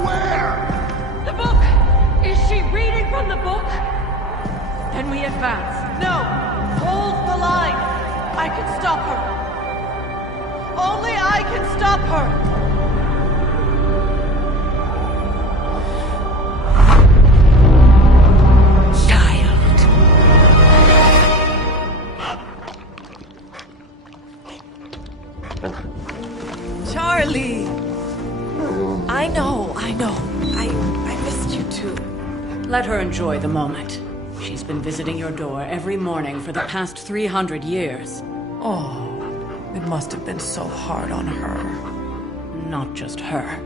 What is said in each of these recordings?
Where? The book! Is she reading from the book? Then we advance. No! Hold the line! I can stop her! Only I can stop her! Charlie! I know. I missed you too. Let her enjoy the moment. She's been visiting your door every morning for the past 300 years. Oh, it must have been so hard on her. Not just her.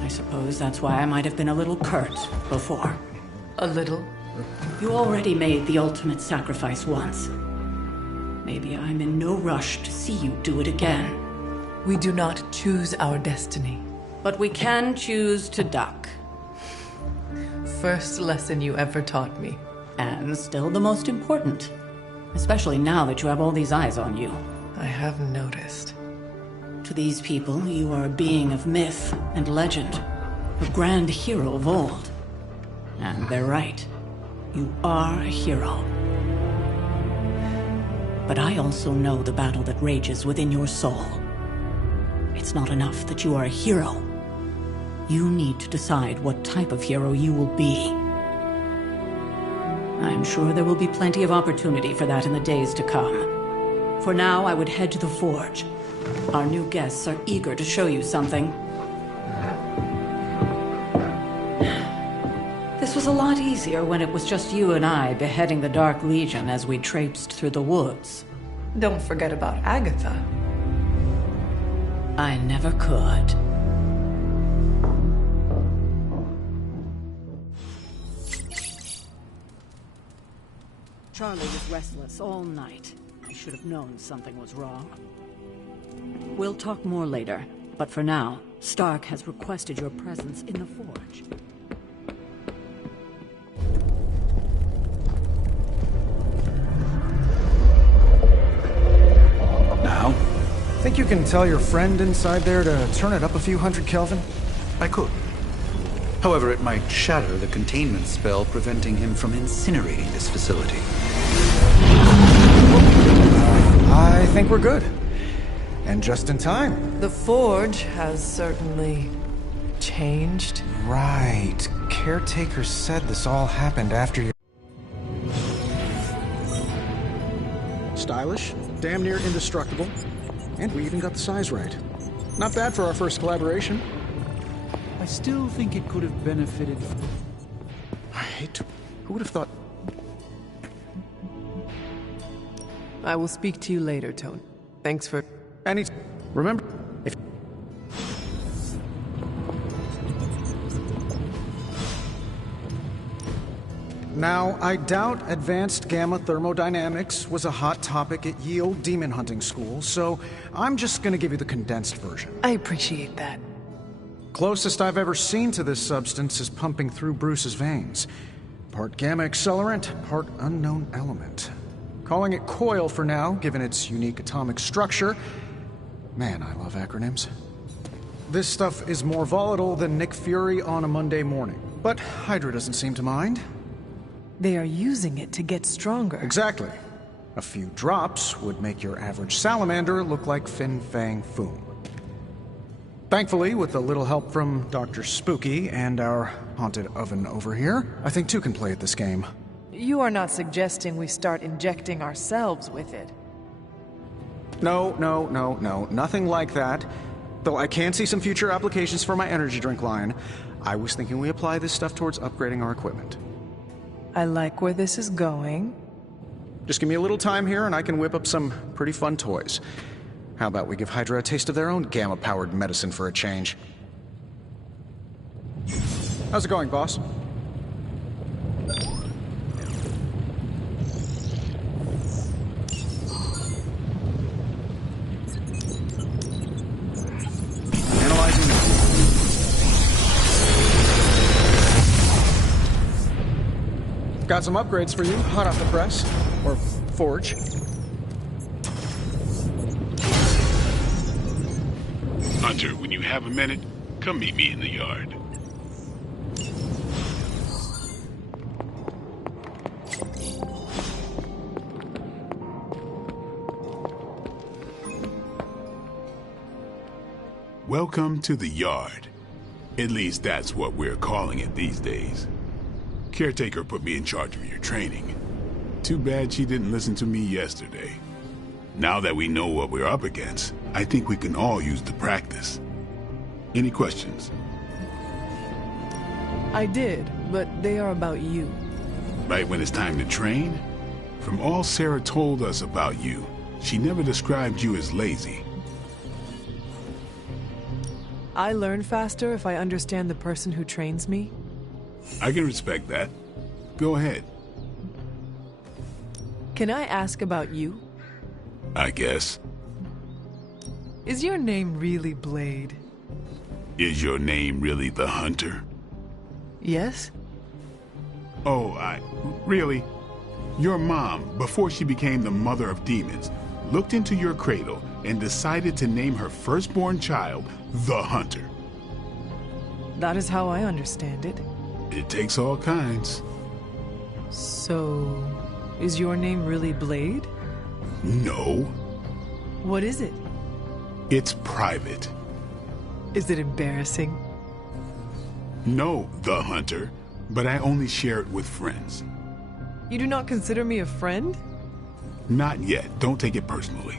I suppose that's why I might have been a little curt before. A little? You already made the ultimate sacrifice once. Maybe I'm in no rush to see you do it again. We do not choose our destiny. But we can choose to duck. First lesson you ever taught me. And still the most important. Especially now that you have all these eyes on you. I have noticed. To these people, you are a being of myth and legend. A grand hero of old. And they're right. You are a hero. But I also know the battle that rages within your soul. It's not enough that you are a hero. You need to decide what type of hero you will be. I'm sure there will be plenty of opportunity for that in the days to come. For now, I would head to the forge. Our new guests are eager to show you something. This was a lot easier when it was just you and I beheading the Dark Legion as we traipsed through the woods. Don't forget about Agatha. I never could. Charlie was restless all night. I should have known something was wrong. We'll talk more later, but for now, Stark has requested your presence in the forge. Now? Think you can tell your friend inside there to turn it up a few hundred Kelvin? I could. However, it might shatter the containment spell preventing him from incinerating this facility. I think we're good. And just in time. The forge has certainly changed. Right. Caretaker said this all happened after you. Stylish, damn near indestructible, and we even got the size right. Not bad for our first collaboration. I still think it could have benefited from... I hate to... Who would have thought... I will speak to you later, Tony. Thanks for... Any... Remember, if... Now, I doubt advanced gamma thermodynamics was a hot topic at Yield Demon Hunting School, so I'm just gonna give you the condensed version. I appreciate that. Closest I've ever seen to this substance is pumping through Bruce's veins. Part gamma accelerant, part unknown element. Calling it coil for now, given its unique atomic structure. Man, I love acronyms. This stuff is more volatile than Nick Fury on a Monday morning. But Hydra doesn't seem to mind. They are using it to get stronger. Exactly. A few drops would make your average salamander look like Fin Fang Foom. Thankfully, with a little help from Dr. Spooky and our haunted oven over here, I think two can play at this game. You are not suggesting we start injecting ourselves with it. No, nothing like that. Though I can see some future applications for my energy drink line. I was thinking we apply this stuff towards upgrading our equipment. I like where this is going. Just give me a little time here and I can whip up some pretty fun toys. How about we give Hydra a taste of their own gamma-powered medicine for a change? How's it going, boss? Analyzing now. Got some upgrades for you, hot off the press. Or forge. Hunter, when you have a minute, come meet me in the yard. Welcome to the yard. At least that's what we're calling it these days. Caretaker put me in charge of your training. Too bad she didn't listen to me yesterday. Now that we know what we're up against, I think we can all use the practice. Any questions? I did, but they are about you. Right when it's time to train? From all Sarah told us about you, she never described you as lazy. I learn faster if I understand the person who trains me. I can respect that. Go ahead. Can I ask about you? I guess. Is your name really Blade? Is your name really the Hunter? Yes? Oh, really? Your mom, before she became the mother of demons, looked into your cradle and decided to name her firstborn child the Hunter. That is how I understand it. It takes all kinds. So, is your name really Blade? No. What is it? It's private. Is it embarrassing? No, the Hunter, but I only share it with friends. You do not consider me a friend? Not yet. Don't take it personally.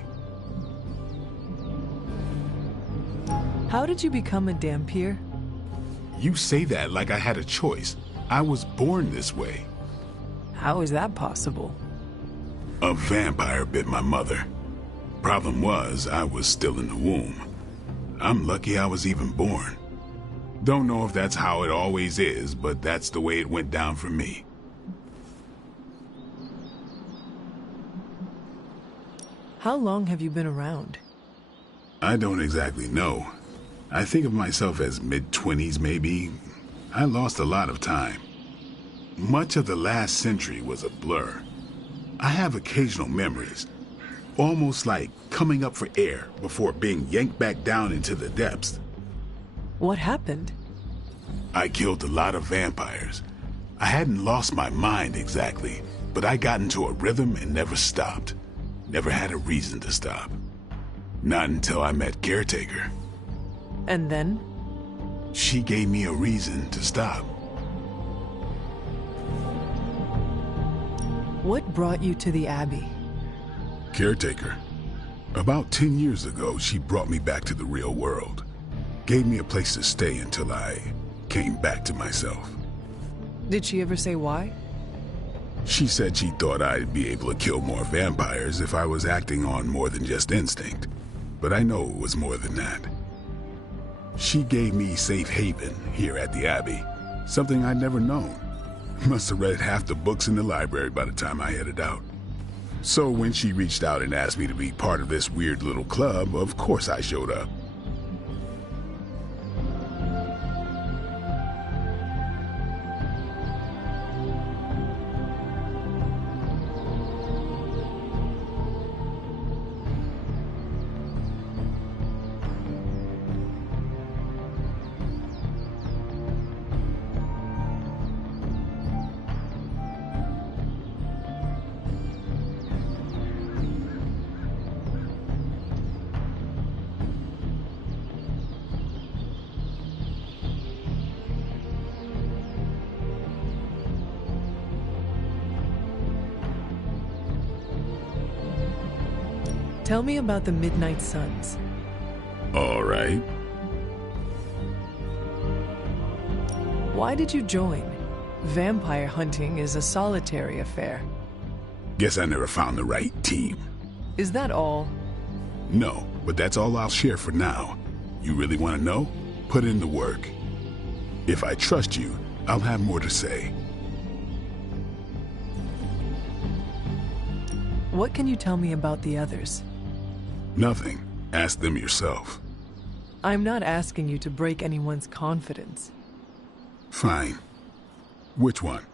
How did you become a Dampier? You say that like I had a choice. I was born this way. How is that possible? A vampire bit my mother. Problem was, I was still in the womb. I'm lucky I was even born. Don't know if that's how it always is, but that's the way it went down for me. How long have you been around? I don't exactly know. I think of myself as mid-20s, maybe. I lost a lot of time. Much of the last century was a blur. I have occasional memories, almost like coming up for air before being yanked back down into the depths. What happened? I killed a lot of vampires. I hadn't lost my mind exactly, but I got into a rhythm and never stopped. Never had a reason to stop. Not until I met Caretaker. And then? She gave me a reason to stop. What brought you to the Abbey? Caretaker. About 10 years ago, she brought me back to the real world. Gave me a place to stay until I came back to myself. Did she ever say why? She said she thought I'd be able to kill more vampires if I was acting on more than just instinct. But I know it was more than that. She gave me safe haven here at the Abbey, something I'd never known. Must have read half the books in the library by the time I headed out. So when she reached out and asked me to be part of this weird little club, of course I showed up. Tell me about the Midnight Suns. All right. Why did you join? Vampire hunting is a solitary affair. Guess I never found the right team. Is that all? No, but that's all I'll share for now. You really want to know? Put in the work. If I trust you, I'll have more to say. What can you tell me about the others? Nothing. Ask them yourself. I'm not asking you to break anyone's confidence. Fine. Which one?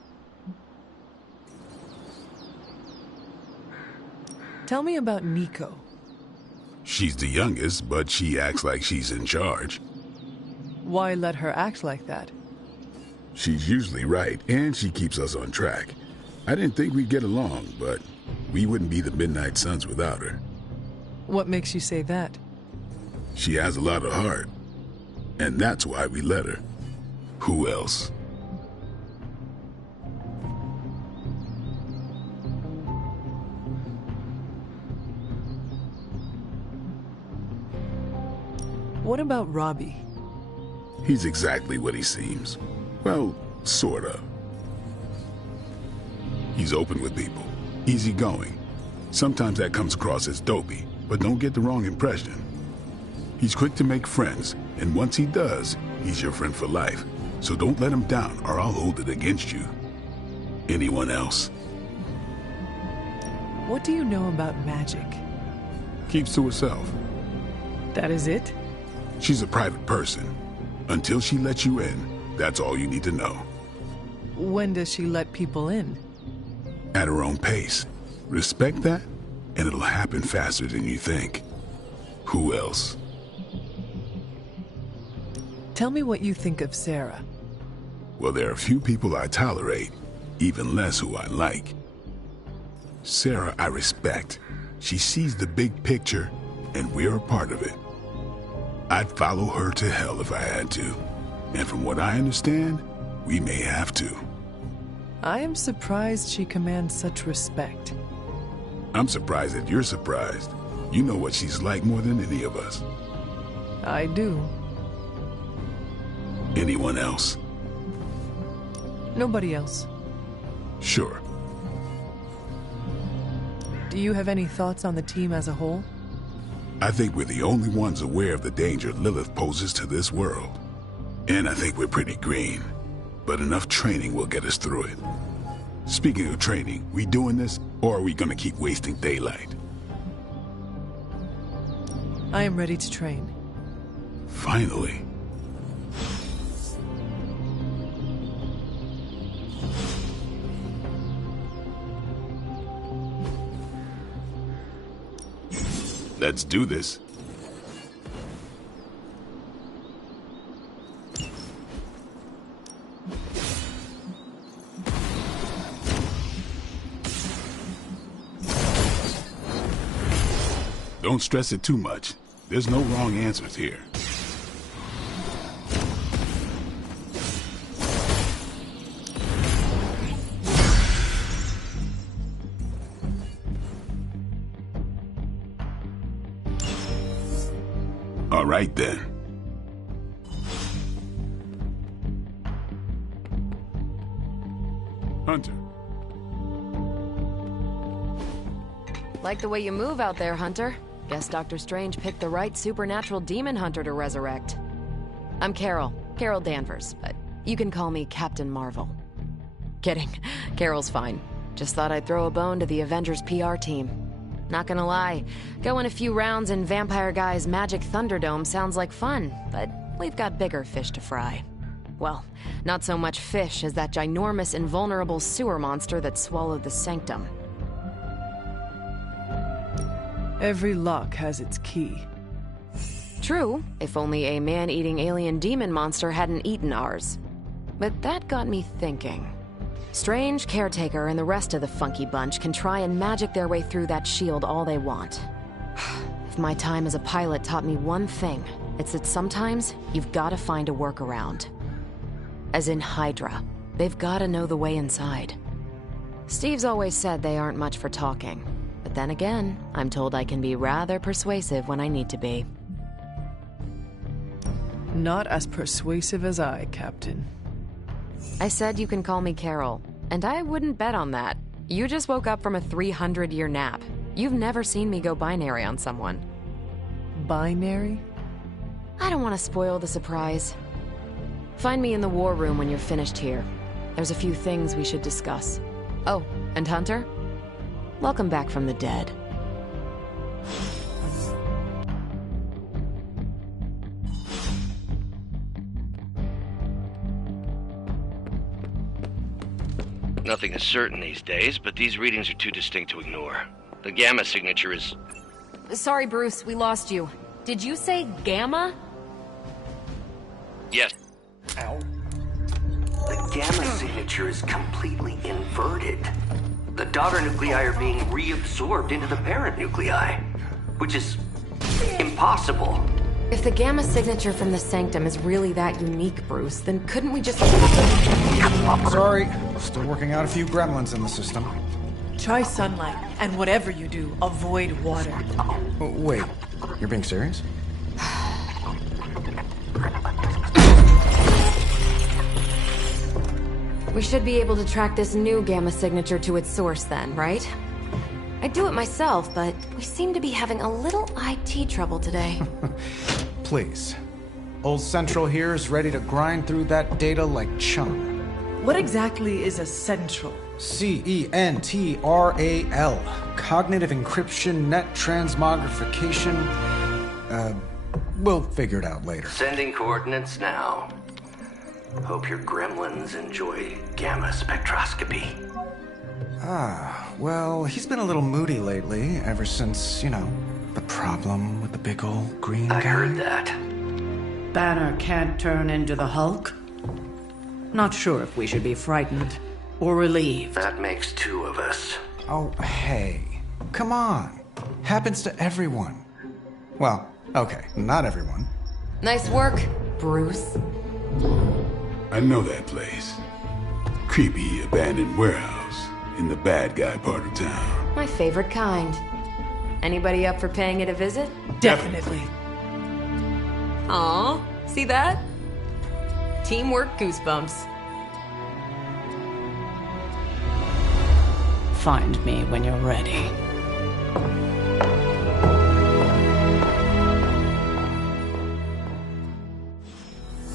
Tell me about Nico. She's the youngest, but she acts like she's in charge. Why let her act like that? She's usually right, and she keeps us on track. I didn't think we'd get along, but we wouldn't be the Midnight Suns without her. What makes you say that? She has a lot of heart. And that's why we let her. Who else? What about Robbie? He's exactly what he seems. Well, sort of. He's open with people, easygoing. Sometimes that comes across as dopey, but don't get the wrong impression. He's quick to make friends, and once he does, he's your friend for life. So don't let him down, or I'll hold it against you. Anyone else? What do you know about magic? Keeps to herself. That is it? She's a private person. Until she lets you in, that's all you need to know. When does she let people in? At her own pace. Respect that, and it'll happen faster than you think. Who else? Tell me what you think of Sarah. Well, there are few people I tolerate, even less who I like. Sarah, I respect. She sees the big picture, and we're a part of it. I'd follow her to hell if I had to. And from what I understand, we may have to. I am surprised she commands such respect. I'm surprised that you're surprised. You know what she's like more than any of us. I do. Anyone else? Nobody else. Sure. Do you have any thoughts on the team as a whole? I think we're the only ones aware of the danger Lilith poses to this world. And I think we're pretty green. But enough training will get us through it. Speaking of training, we doing this, or are we gonna keep wasting daylight? I am ready to train. Finally. Let's do this. Don't stress it too much. There's no wrong answers here. All right then. Hunter. Like the way you move out there, Hunter. Guess Dr. Strange picked the right supernatural demon hunter to resurrect. I'm Carol Danvers, but you can call me Captain Marvel. Kidding, Carol's fine. Just thought I'd throw a bone to the Avengers PR team. Not gonna lie, going a few rounds in Vampire Guy's Magic Thunderdome sounds like fun, but we've got bigger fish to fry. Well, not so much fish as that ginormous invulnerable sewer monster that swallowed the Sanctum. Every lock has its key. True, if only a man-eating alien demon monster hadn't eaten ours. But that got me thinking. Strange, Caretaker, and the rest of the funky bunch can try and magic their way through that shield all they want. If my time as a pilot taught me one thing, it's that sometimes you've got to find a workaround. As in Hydra, they've got to know the way inside. Steve's always said they aren't much for talking. But then again, I'm told I can be rather persuasive when I need to be. Not as persuasive as I, Captain. I said you can call me Carol, and I wouldn't bet on that. You just woke up from a 300-year nap. You've never seen me go binary on someone. Binary? I don't want to spoil the surprise. Find me in the war room when you're finished here. There's a few things we should discuss. Oh, and Hunter? Welcome back from the dead. Nothing is certain these days, but these readings are too distinct to ignore. The gamma signature is... Sorry, Bruce, we lost you. Did you say gamma? Yes. Ow. The gamma signature is completely inverted. The daughter nuclei are being reabsorbed into the parent nuclei, which is impossible. If the gamma signature from the Sanctum is really that unique, Bruce, then couldn't we just... Sorry, still working out a few gremlins in the system. Try sunlight, and whatever you do, avoid water. Oh, wait, you're being serious? We should be able to track this new gamma signature to its source then, right? I'd do it myself, but we seem to be having a little IT trouble today. Please. Old Central here is ready to grind through that data like chum. What exactly is a central? CENTRAL. Cognitive encryption, net transmogrification. We'll figure it out later. Sending coordinates now. Hope your gremlins enjoy gamma spectroscopy. Well, he's been a little moody lately, ever since, you know, the problem with the big old green guy. I heard that. Banner can't turn into the Hulk? Not sure if we should be frightened or relieved. That makes two of us. Oh, hey. Come on. Happens to everyone. Well, okay, not everyone. Nice work, Bruce. I know that place. Creepy abandoned warehouse in the bad guy part of town. My favorite kind. Anybody up for paying it a visit? Definitely. Aw, see that? Teamwork goosebumps. Find me when you're ready.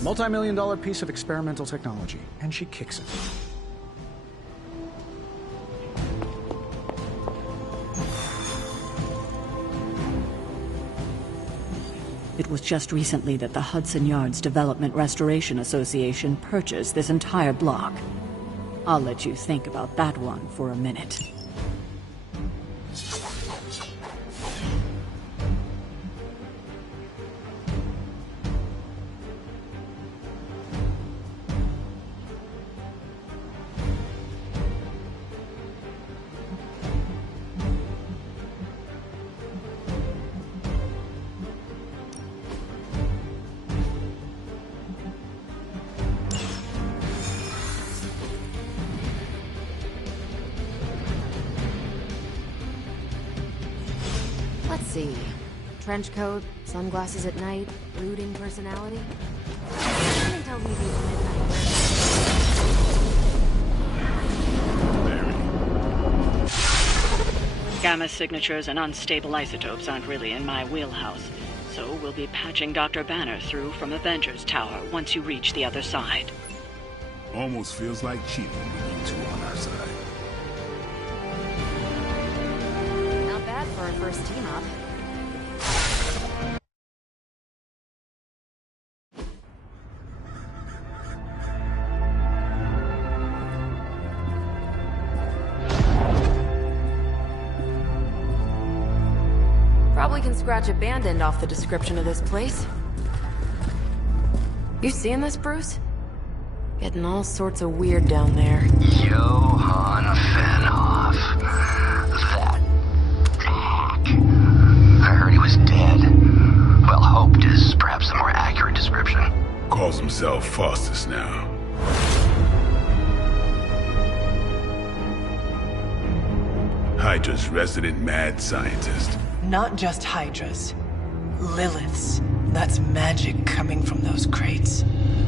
Multi-million-dollar piece of experimental technology, and she kicks it. It was just recently that the Hudson Yards Development Restoration Association purchased this entire block. I'll let you think about that one for a minute. Let's see. Trench coat, sunglasses at night, brooding personality. Something tells me these midnight... Gamma signatures and unstable isotopes aren't really in my wheelhouse, so we'll be patching Dr. Banner through from Avengers Tower once you reach the other side. Almost feels like cheating with you two on our side. Not bad for our first team-up. Probably can scratch abandoned off the description of this place. You seeing this, Bruce? Getting all sorts of weird down there. Johann Fenhoff. That hack. I heard he was dead. Well, hoped is perhaps the more accurate description. Calls himself Faustus now. Hydra's resident mad scientist. Not just Hydras. Liliths. That's magic coming from those crates.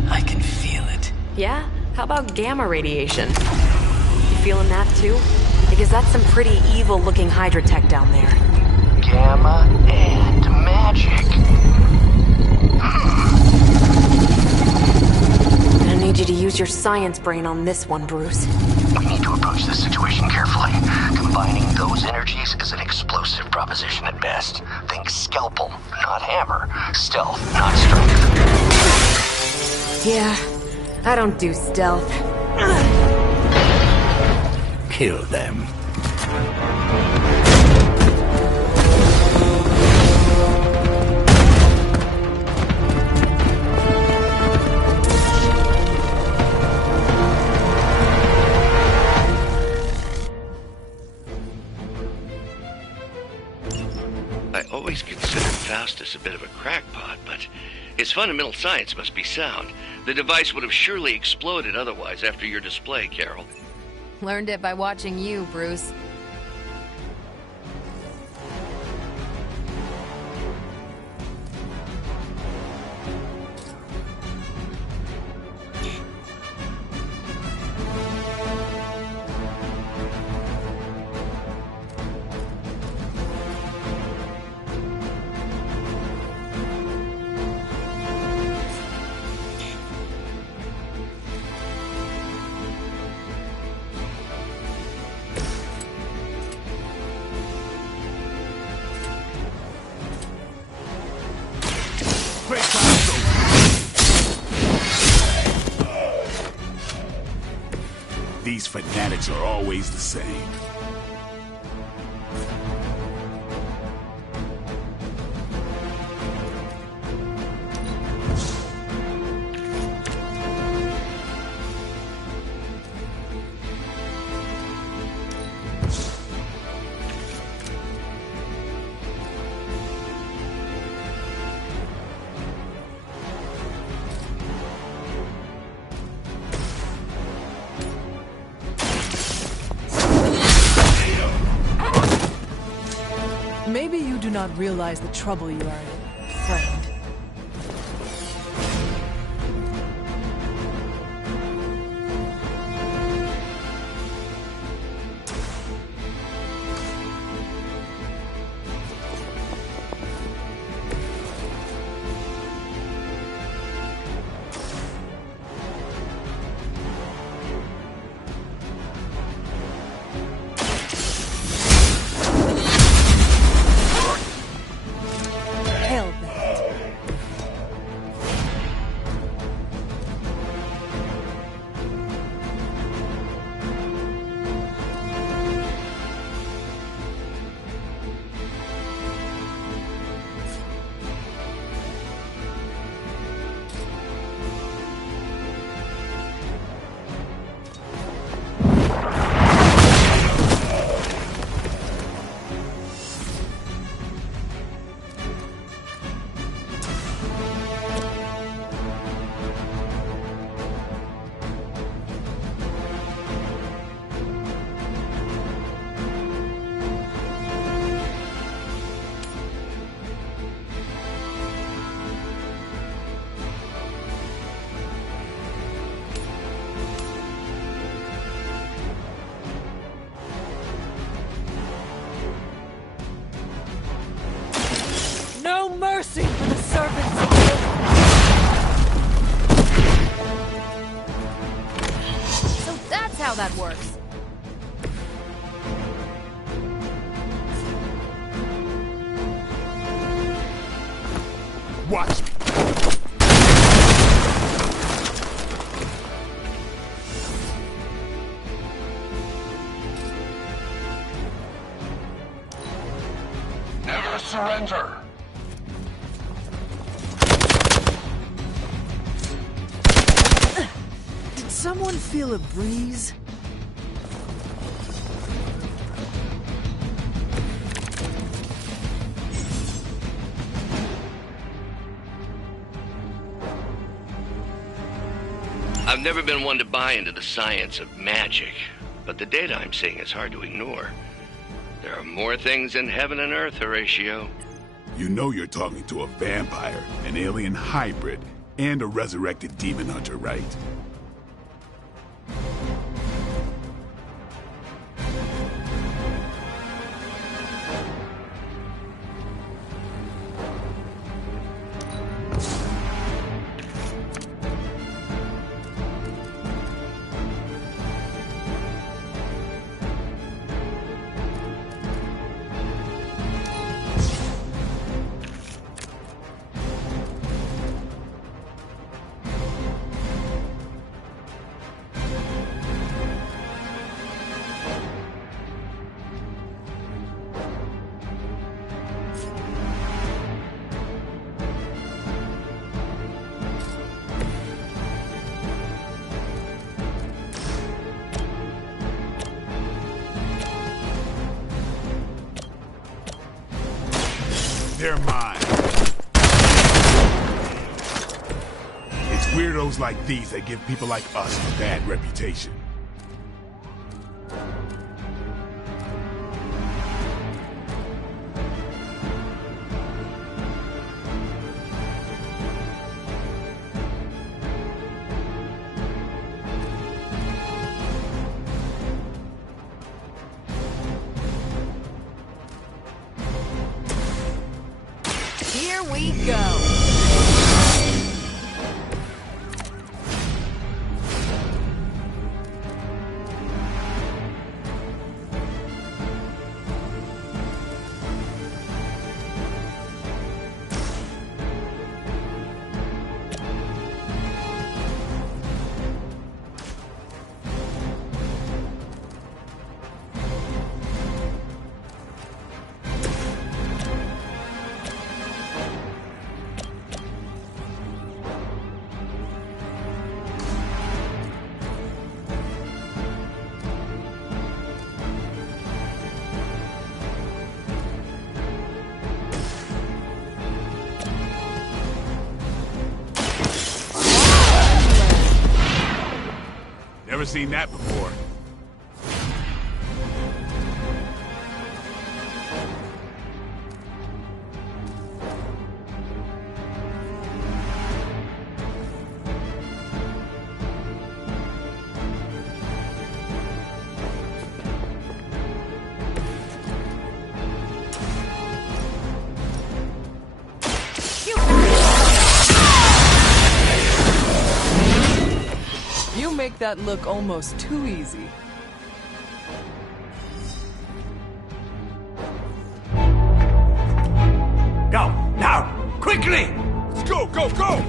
I can feel it. Yeah? How about gamma radiation? You feeling that too? Because that's some pretty evil-looking Hydra tech down there. Gamma and magic. Gonna need you to use your science brain on this one, Bruce. We need to approach this situation carefully. Combining those energies is an explosive proposition at best. Think scalpel, not hammer. Stealth, not strength. Yeah, I don't do stealth. Kill them. I always considered Faustus a bit of a a crackpot, but his fundamental science must be sound. The device would have surely exploded otherwise after your display, Carol. Learned it by watching you, Bruce. These fanatics are always the same. Maybe you do not realize the trouble you are in, friend. No mercy for the servants of Lilith. So that's how that works. Watch me. Never surrender. Did someone feel a breeze? I've never been one to buy into the science of magic, but the data I'm seeing is hard to ignore. There are more things in heaven and earth, Horatio. You know you're talking to a vampire, an alien hybrid, and a resurrected demon hunter, right? They're mine. weirdos like these that give people like us a bad reputation. Here we go. Never seen that before. You make that look almost too easy. Go, now, quickly! Let's go, go, go!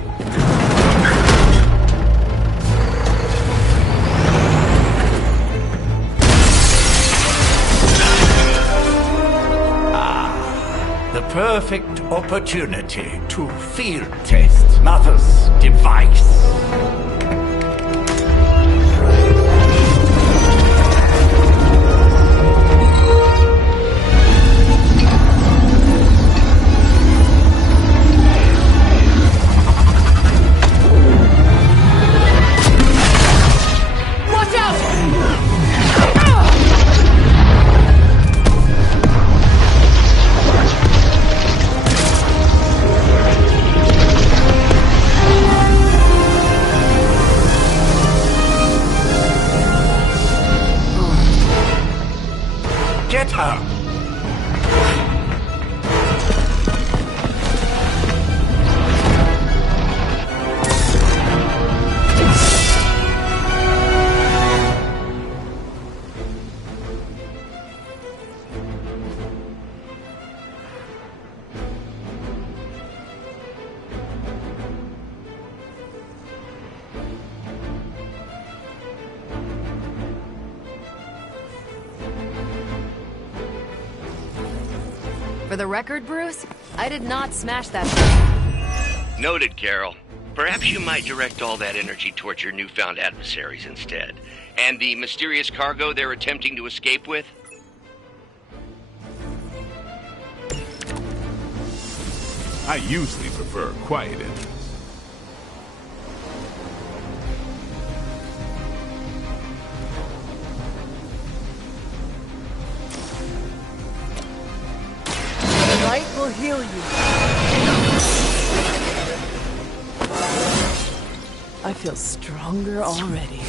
The perfect opportunity to field test Mother's device. Get her! For the record, Bruce, I did not smash that thing. Noted, Carol. Perhaps you might direct all that energy towards your newfound adversaries instead. And the mysterious cargo they're attempting to escape with? I usually prefer quiet entries. Light will heal you. I feel stronger already.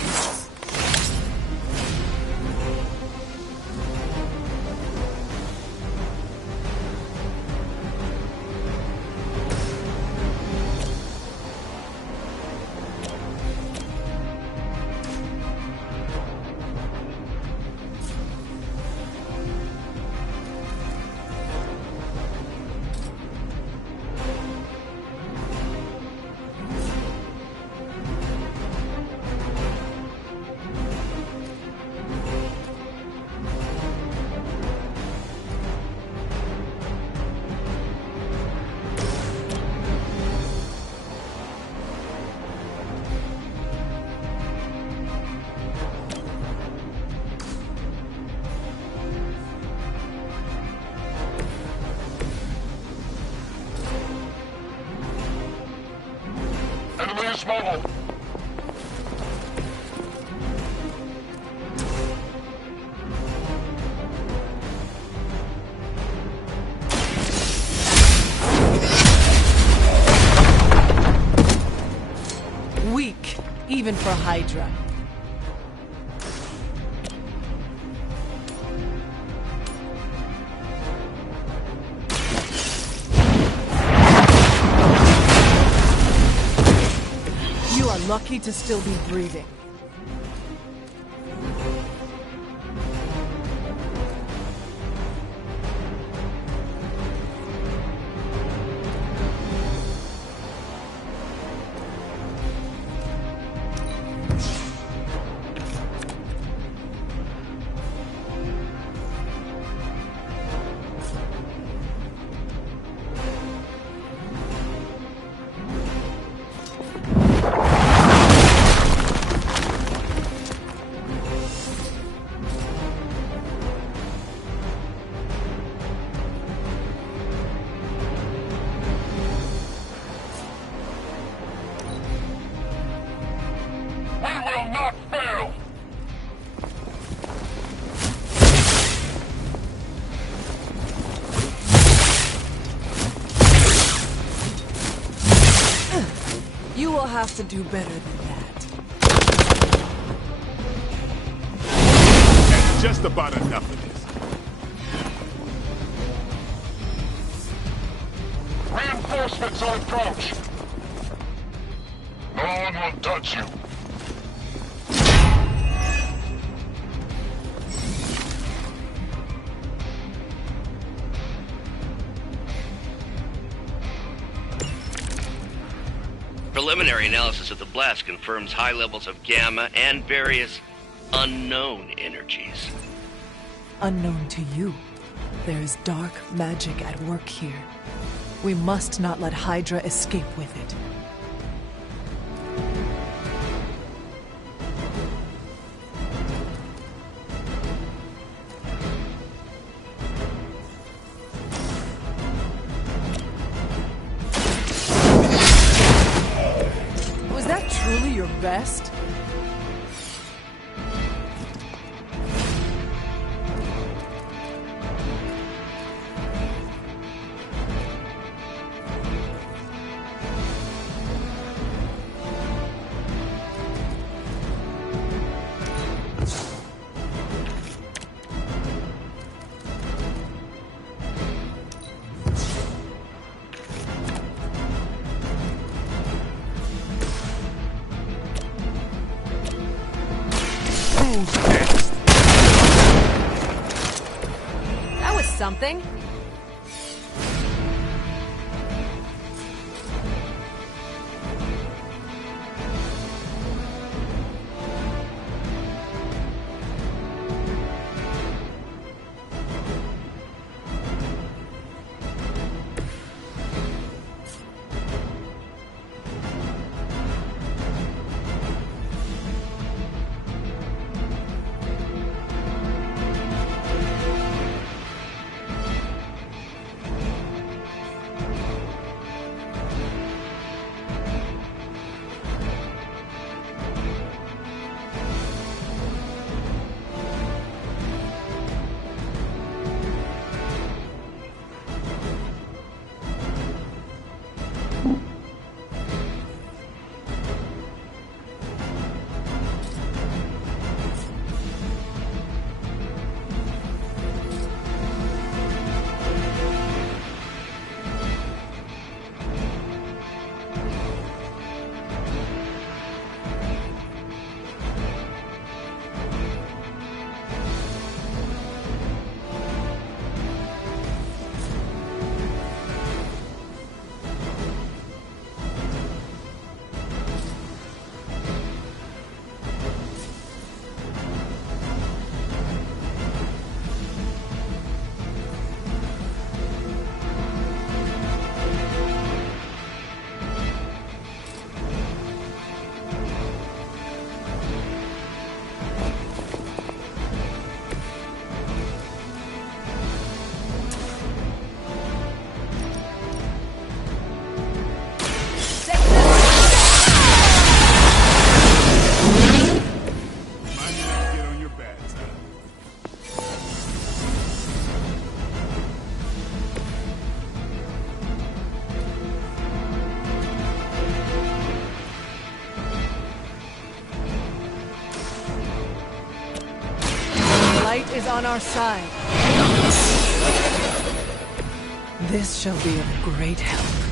Radius mobile. Weak, even for Hydra. You are lucky to still be breathing. You will have to do better than that. That's just about enough of this. Reinforcements on approach. No one will touch you. Preliminary analysis of the blast confirms high levels of gamma and various unknown energies. Unknown to you, there is dark magic at work here. We must not let Hydra escape with it. Was that truly your best? That was something. on our side. This shall be of great help.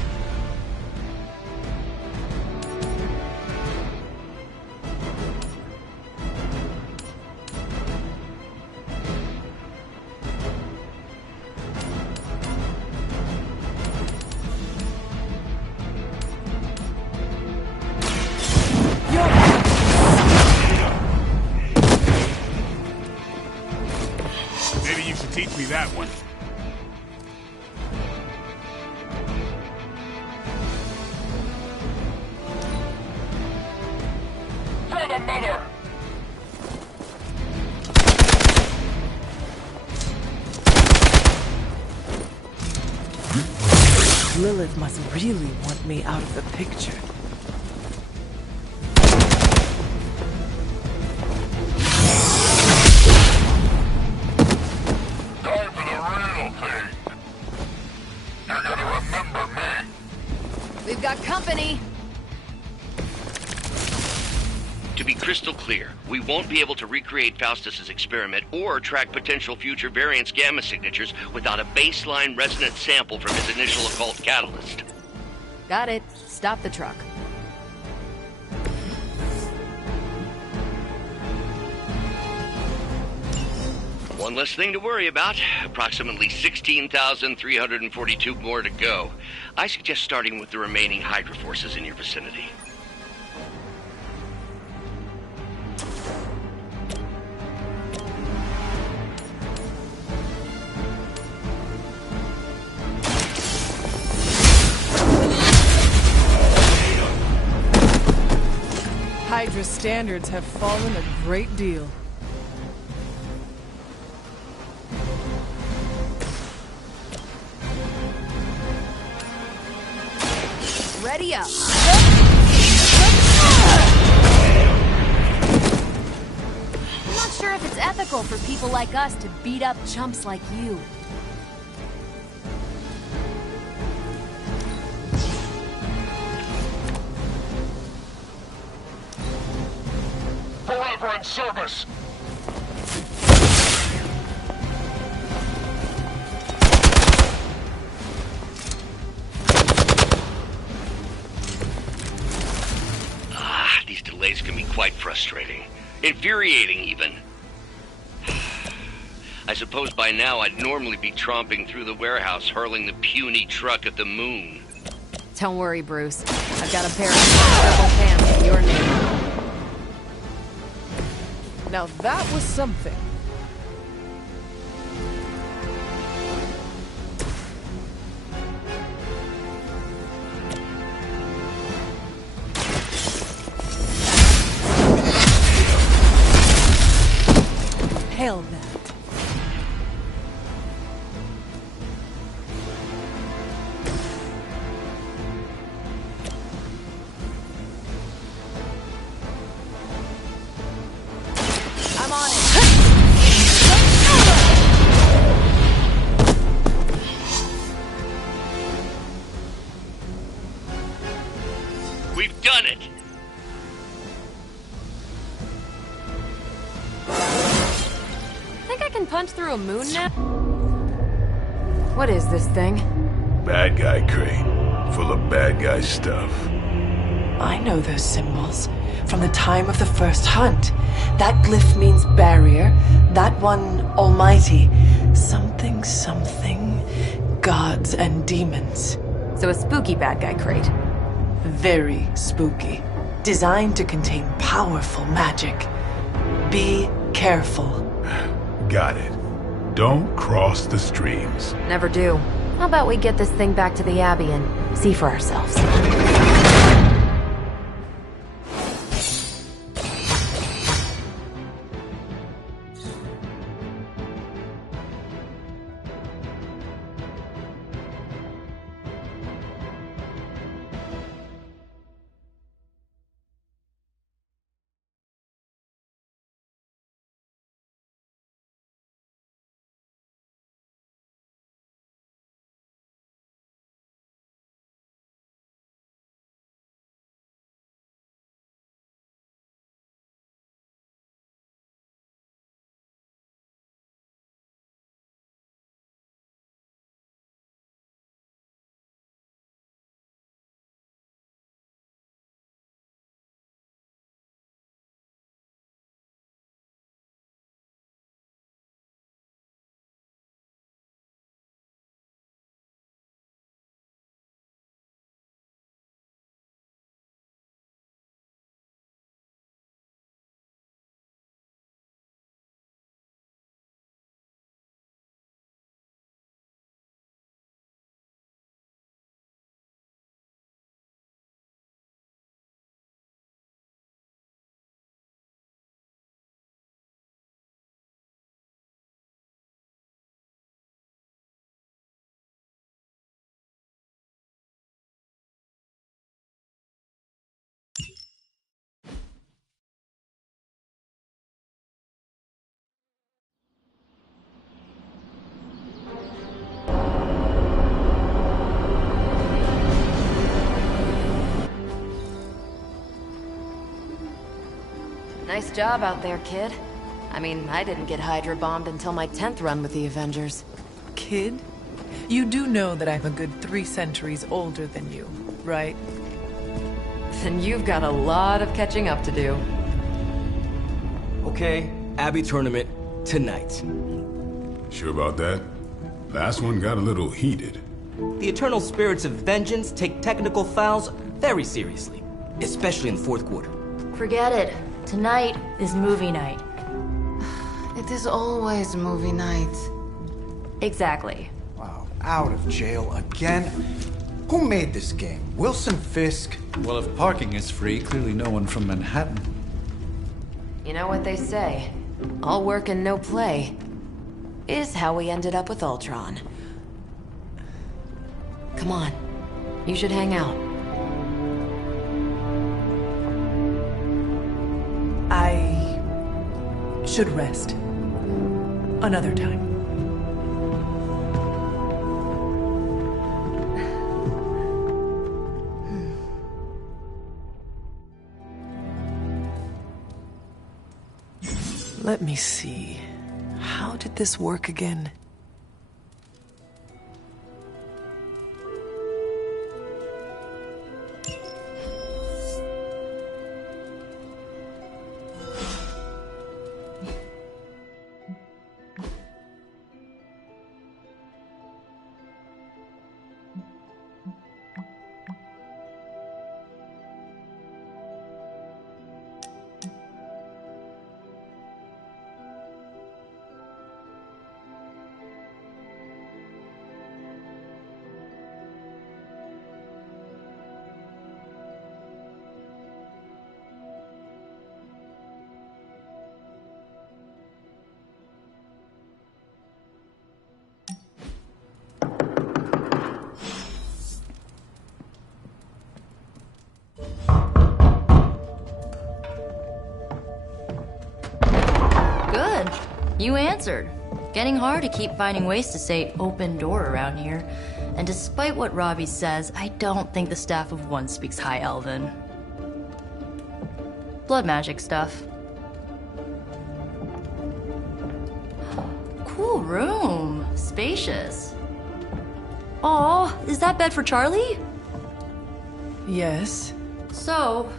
Maybe you should teach me that one. For the mother! Lilith must really want me out of the picture. Time for the real thing. You're gonna remember me. We've got company! To be crystal clear, we won't be able to recreate Faustus's experiment or track potential future variance gamma signatures without a baseline resonant sample from his initial occult catalyst. Got it. Stop the truck. One less thing to worry about. Approximately 16,342 more to go. I suggest starting with the remaining Hydra forces in your vicinity. Hydra's standards have fallen a great deal. Ready up. I'm not sure if it's ethical for people like us to beat up chumps like you. Forever in service. These delays can be quite frustrating. Infuriating, even. I suppose by now I'd normally be tromping through the warehouse, hurling the puny truck at the moon. Don't worry, Bruce. I've got a pair of purple pants with your name on them. Now that was something. Hell that. I'm on it. We've done it! Think I can punch through a moon now? What is this thing? Bad guy crate. Full of bad guy stuff. I know those symbols from the time of the first hunt. That glyph means barrier, that one almighty. Something, something, gods and demons. So a spooky bad guy crate. Very spooky. Designed to contain powerful magic. Be careful. Got it. Don't cross the streams. Never do. How about we get this thing back to the Abbey and see for ourselves? Nice job out there, kid. I mean, I didn't get Hydra bombed until my 10th run with the Avengers. Kid? You do know that I'm a good 3 centuries older than you, right? Then you've got a lot of catching up to do. Okay, Abbey tournament tonight. Sure about that? Last one got a little heated. The eternal spirits of vengeance take technical fouls very seriously, especially in the fourth quarter. Forget it. Tonight is movie night. It is always movie night. Exactly. Wow, out of jail again? Who made this game? Wilson Fisk? Well, if parking is free, clearly no one from Manhattan. You know what they say? All work and no play is how we ended up with Ultron. Come on. You should hang out. I should rest. Another time. Let me see. How did this work again? You answered. Getting hard to keep finding ways to say open door around here. And despite what Robbie says, I don't think the staff of one speaks High Elven. Blood magic stuff. Cool room. Spacious. Aw, is that bed for Charlie? Yes. So,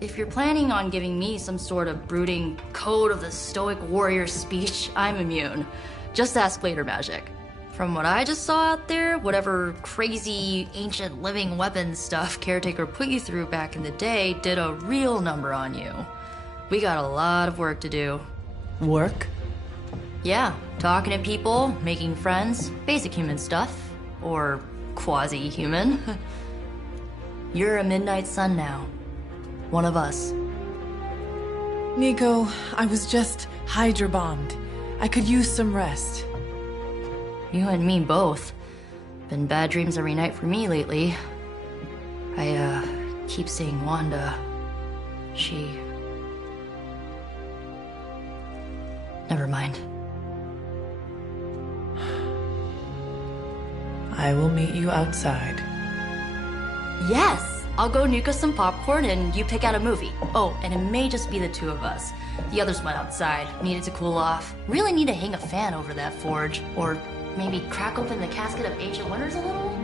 if you're planning on giving me some sort of brooding code of the stoic warrior speech, I'm immune. Just ask later, Magic. From what I just saw out there, whatever crazy ancient living weapons stuff Caretaker put you through back in the day did a real number on you. We got a lot of work to do. Work? Yeah, talking to people, making friends, basic human stuff. Or quasi-human. You're a Midnight Sun now. One of us. Nico, I was just Hydra bombed. I could use some rest. You and me both. Been bad dreams every night for me lately. I, keep seeing Wanda. She... Never mind. I will meet you outside. Yes! I'll go nuke us some popcorn and you pick out a movie. Oh, and it may just be the two of us. The others went outside, needed to cool off. Really need to hang a fan over that forge. Or maybe crack open the casket of ancient wonders a little?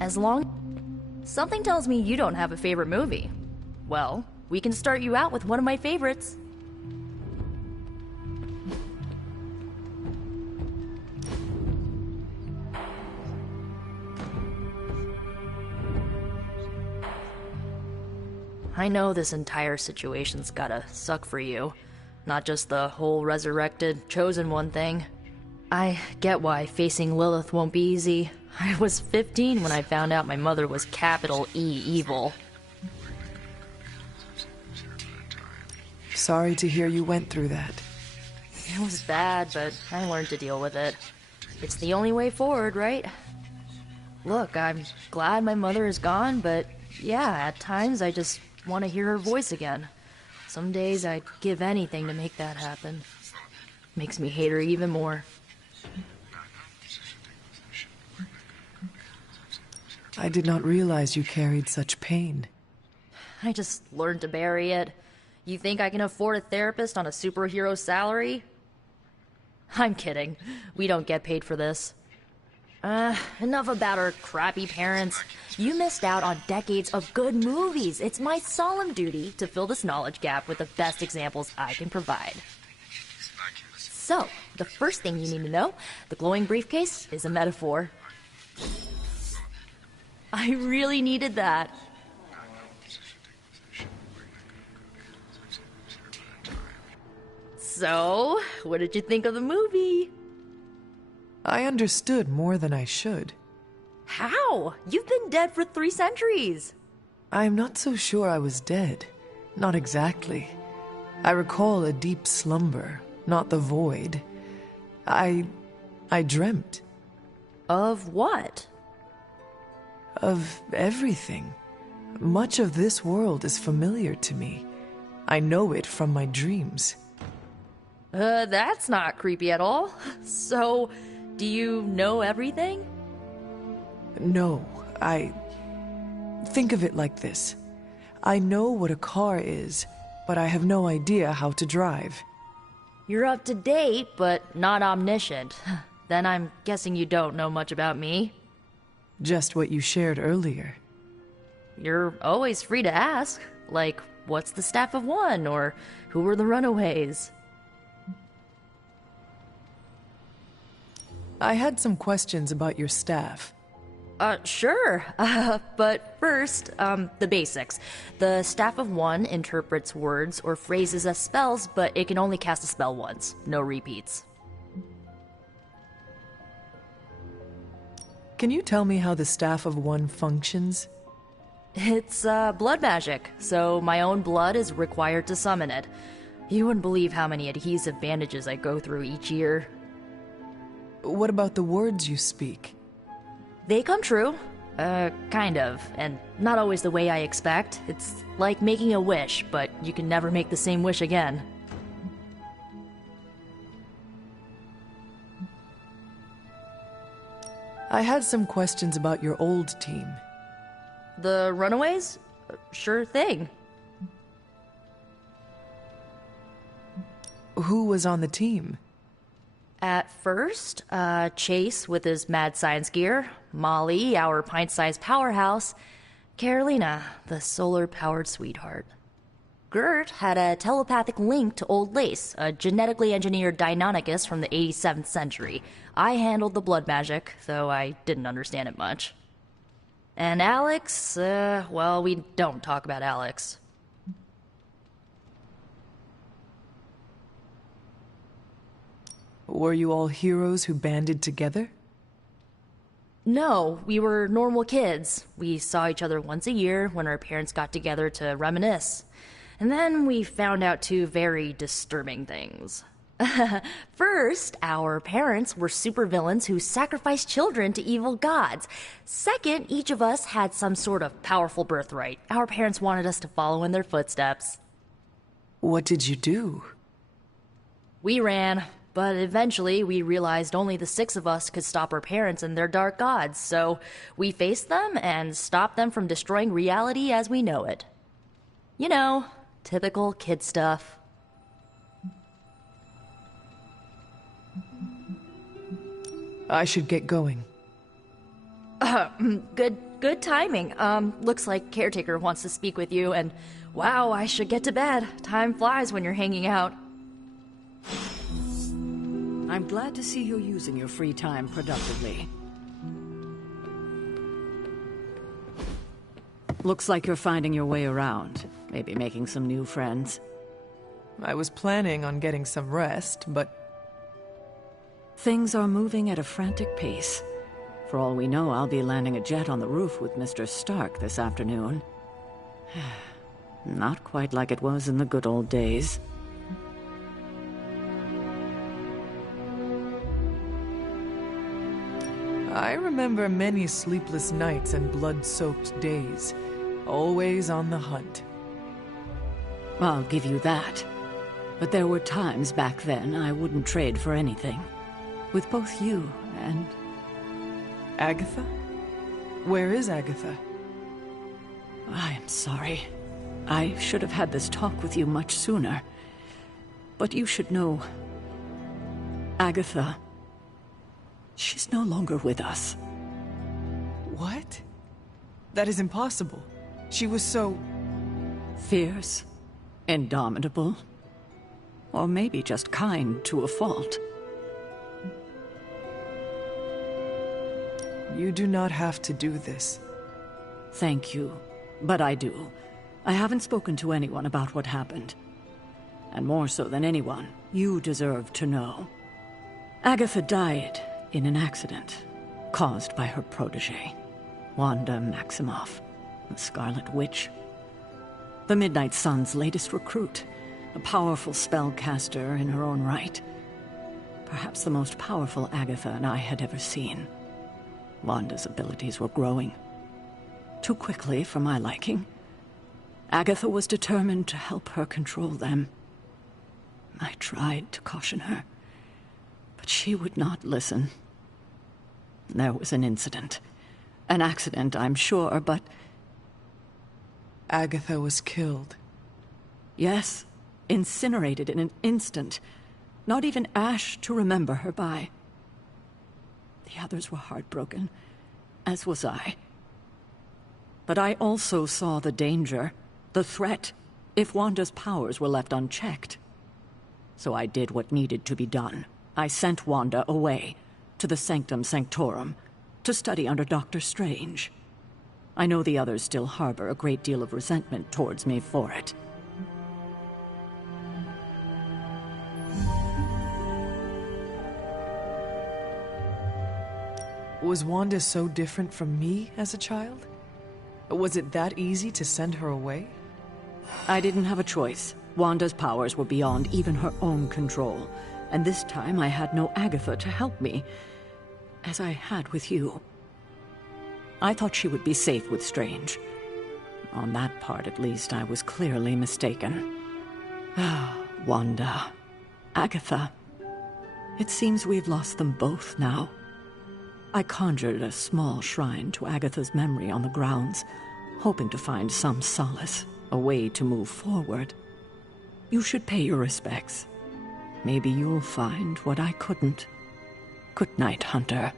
As long... Something tells me you don't have a favorite movie. Well, we can start you out with one of my favorites. I know this entire situation's gotta suck for you. Not just the whole resurrected, chosen one thing. I get why facing Lilith won't be easy. I was 15 when I found out my mother was capital E evil. Sorry to hear you went through that. It was bad, but I learned to deal with it. It's the only way forward, right? Look, I'm glad my mother is gone, but yeah, at times I just want to hear her voice again. Some days I'd give anything to make that happen. Makes me hate her even more. I did not realize you carried such pain. I just learned to bury it. You think I can afford a therapist on a superhero salary? I'm kidding. We don't get paid for this. Enough about our crappy parents. You missed out on decades of good movies. It's my solemn duty to fill this knowledge gap with the best examples I can provide. So, the first thing you need to know, the glowing briefcase is a metaphor. I really needed that. So, what did you think of the movie? I understood more than I should. How? You've been dead for 3 centuries. I'm not so sure I was dead. Not exactly. I recall a deep slumber, not the void. I dreamt. Of what? Of everything. Much of this world is familiar to me. I know it from my dreams. That's not creepy at all. So, do you know everything? No, Think of it like this. I know what a car is, but I have no idea how to drive. You're up to date, but not omniscient. Then I'm guessing you don't know much about me. Just what you shared earlier. You're always free to ask. Like, what's the staff of one? Or who were the runaways? I had some questions about your staff. Sure. But first, the basics. The staff of one interprets words or phrases as spells, but it can only cast a spell once. No repeats. Can you tell me how the staff of one functions? It's, blood magic, so my own blood is required to summon it. You wouldn't believe how many adhesive bandages I go through each year. What about the words you speak? They come true. Kind of. And not always the way I expect. It's like making a wish, but you can never make the same wish again. I had some questions about your old team. The runaways? Sure thing. Who was on the team? At first, Chase with his mad science gear, Molly, our pint-sized powerhouse, Carolina, the solar-powered sweetheart. Gert had a telepathic link to Old Lace, a genetically engineered Deinonychus from the 87th century. I handled the blood magic, though I didn't understand it much. And Alex, well, we don't talk about Alex. Were you all heroes who banded together? No, we were normal kids. We saw each other once a year when our parents got together to reminisce. And then we found out 2 very disturbing things. First, our parents were supervillains who sacrificed children to evil gods. Second, each of us had some sort of powerful birthright. Our parents wanted us to follow in their footsteps. What did you do? We ran. But eventually, we realized only the 6 of us could stop our parents and their dark gods, so we faced them and stopped them from destroying reality as we know it. You know, typical kid stuff. I should get going. Good timing. Looks like Caretaker wants to speak with you, and wow, I should get to bed. Time flies when you're hanging out. I'm glad to see you're using your free time productively. Looks like you're finding your way around. Maybe making some new friends. I was planning on getting some rest, but... Things are moving at a frantic pace. For all we know, I'll be landing a jet on the roof with Mr. Stark this afternoon. Not quite like it was in the good old days. I remember many sleepless nights and blood-soaked days, always on the hunt. I'll give you that. But there were times back then I wouldn't trade for anything. With both you and... Agatha? Where is Agatha? I am sorry. I should have had this talk with you much sooner. But you should know... Agatha... she's no longer with us. What? That is impossible. She was so... fierce, indomitable, or maybe just kind to a fault. You do not have to do this. Thank you, but I do. I haven't spoken to anyone about what happened. And more so than anyone, you deserve to know. Agatha died in an accident caused by her protege, Wanda Maximoff, the Scarlet Witch. The Midnight Sun's latest recruit, a powerful spellcaster in her own right. Perhaps the most powerful Agatha and I had ever seen. Wanda's abilities were growing. Too quickly for my liking. Agatha was determined to help her control them. I tried to caution her, but she would not listen. There was an incident. An accident, I'm sure, but... Agatha was killed. Yes, incinerated in an instant. Not even ash to remember her by. The others were heartbroken, as was I. But I also saw the danger, the threat, if Wanda's powers were left unchecked. So I did what needed to be done. I sent Wanda away, to the Sanctum Sanctorum, to study under Dr. Strange. I know the others still harbor a great deal of resentment towards me for it. Was Wanda so different from me as a child? Was it that easy to send her away? I didn't have a choice. Wanda's powers were beyond even her own control, and this time I had no Agatha to help me, as I had with you. I thought she would be safe with Strange. On that part, at least, I was clearly mistaken. Ah, Wanda. Agatha. It seems we've lost them both now. I conjured a small shrine to Agatha's memory on the grounds, hoping to find some solace, a way to move forward. You should pay your respects. Maybe you'll find what I couldn't. Good night, Hunter.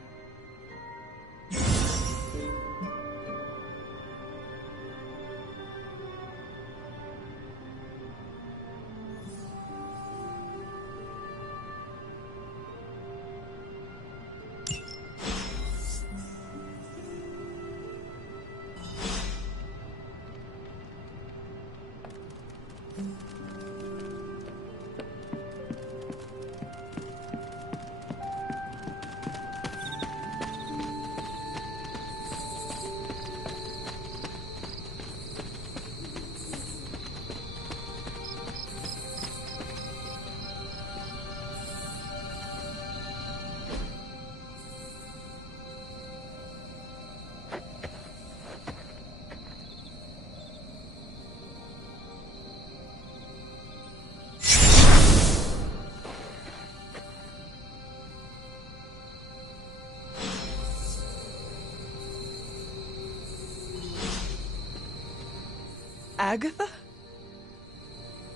Agatha?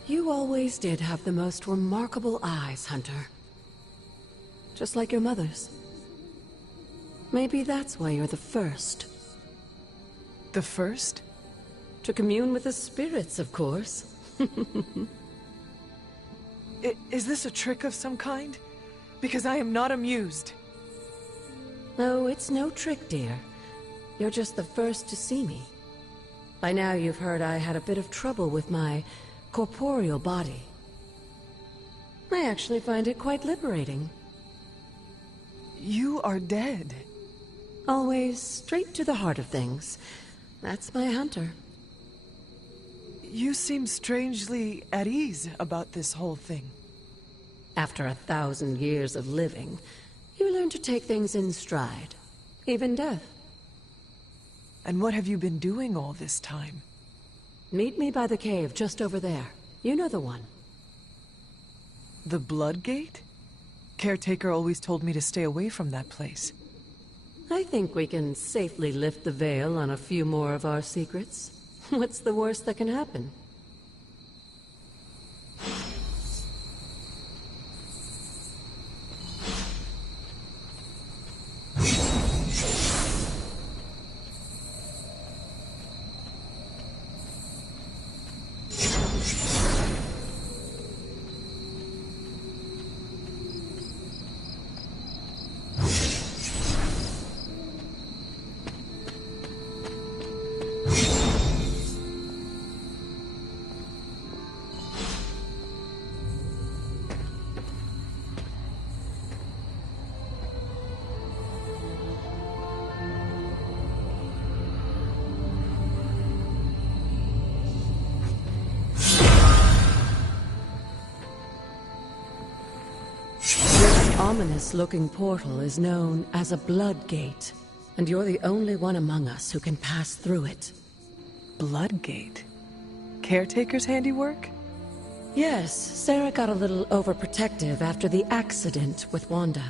You always did have the most remarkable eyes, Hunter. Just like your mother's. Maybe that's why you're the first. The first? To commune with the spirits, of course. Is this a trick of some kind? Because I am not amused. No, it's no trick, dear. You're just the first to see me. By now you've heard I had a bit of trouble with my corporeal body. I actually find it quite liberating. You are dead. Always straight to the heart of things. That's my Hunter. You seem strangely at ease about this whole thing. After 1,000 years of living, you learn to take things in stride. Even death. And what have you been doing all this time? Meet me by the cave just over there. You know the one. The Blood Gate? Caretaker always told me to stay away from that place. I think we can safely lift the veil on a few more of our secrets. What's the worst that can happen? Ominous-looking portal is known as a Blood Gate, and you're the only one among us who can pass through it. Blood Gate? Caretaker's handiwork? Yes, Sarah got a little overprotective after the accident with Wanda.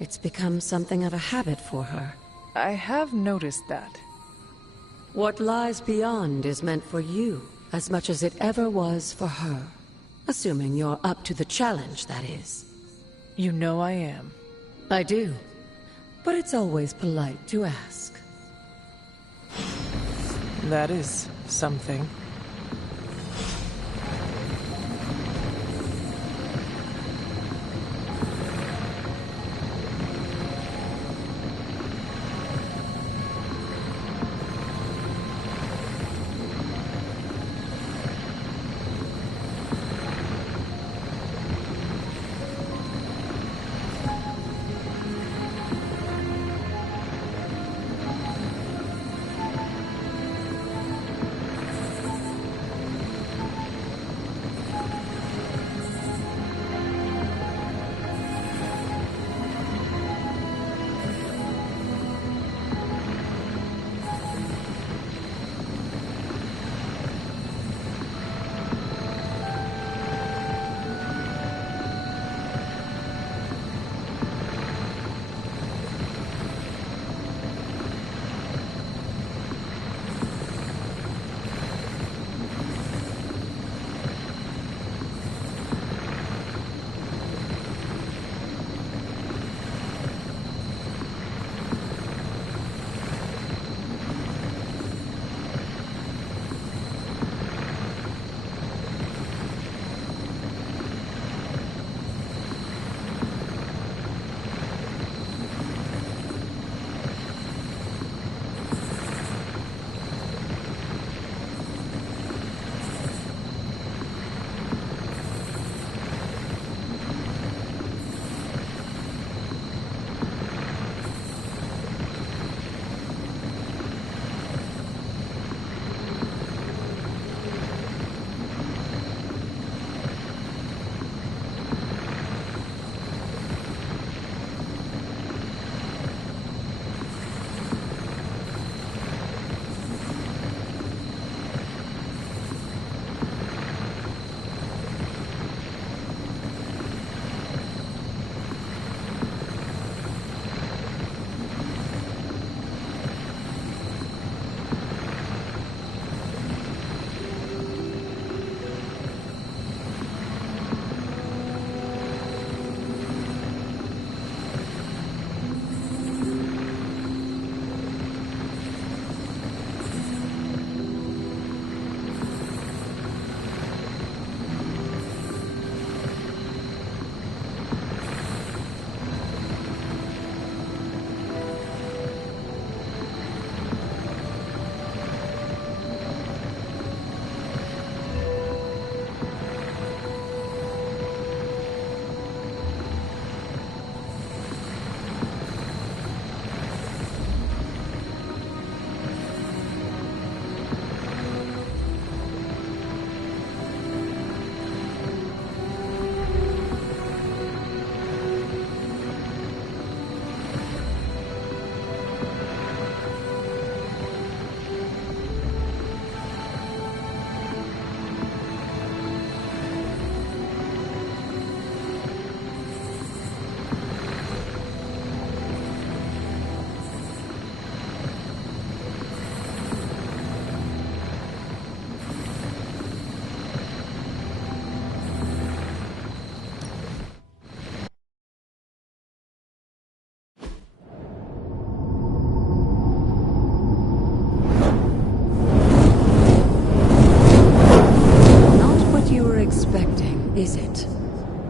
It's become something of a habit for her. I have noticed that. What lies beyond is meant for you, as much as it ever was for her. Assuming you're up to the challenge, that is. You know I am. I do. But it's always polite to ask. That is something.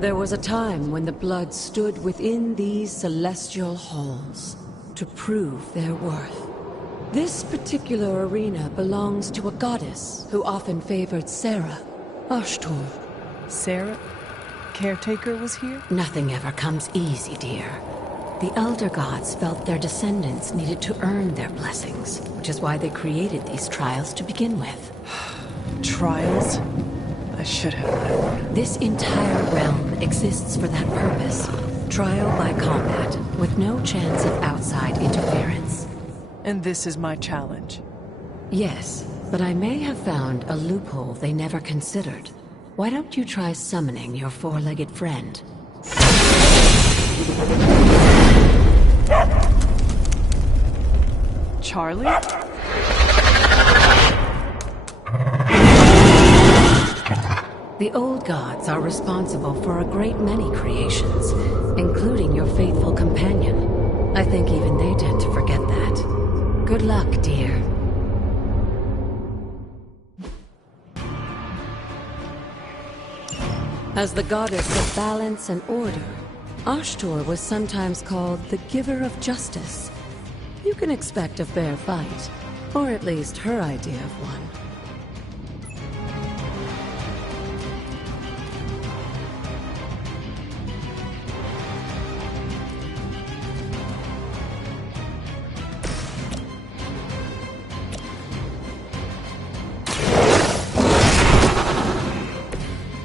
There was a time when the blood stood within these celestial halls to prove their worth. This particular arena belongs to a goddess who often favored Sarah, Ashtor. Sarah? Caretaker was here? Nothing ever comes easy, dear. The Elder Gods felt their descendants needed to earn their blessings, which is why they created these trials to begin with. Trials? I should have known. This entire realm exists for that purpose. Trial by combat, with no chance of outside interference. And this is my challenge? Yes, but I may have found a loophole they never considered. Why don't you try summoning your four-legged friend? Charlie? The old gods are responsible for a great many creations, including your faithful companion. I think even they tend to forget that. Good luck, dear. As the goddess of balance and order, Ashtor was sometimes called the giver of justice. You can expect a fair fight, or at least her idea of one.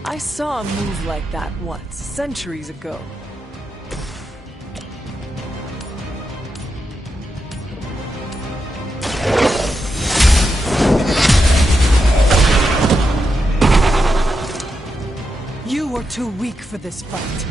I saw a move like that once, centuries ago. You were too weak for this fight.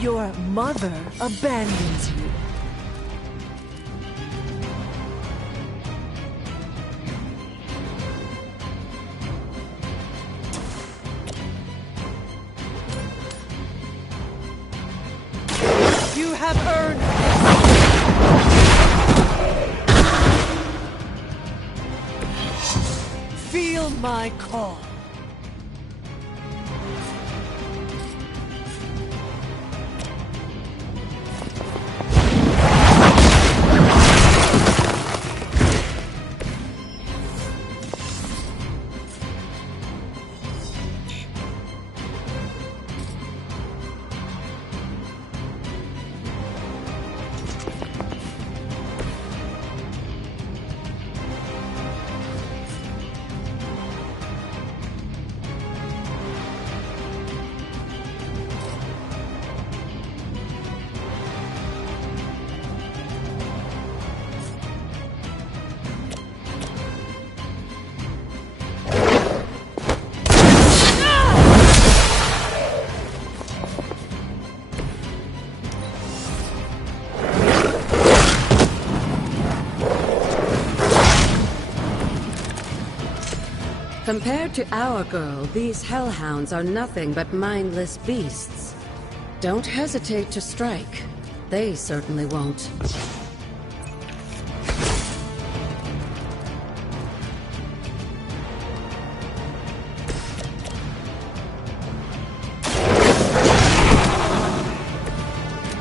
Your mother abandons you. You have earned this. Feel my call. Compared to our girl, these hellhounds are nothing but mindless beasts. Don't hesitate to strike. They certainly won't.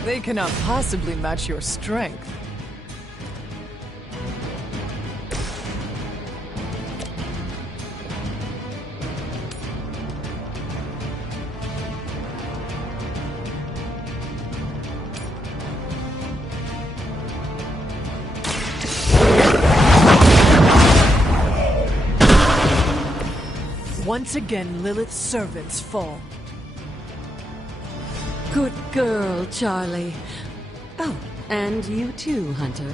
They cannot possibly match your strength. Once again, Lilith's servants fall. Good girl, Charlie. Oh, and you too, Hunter.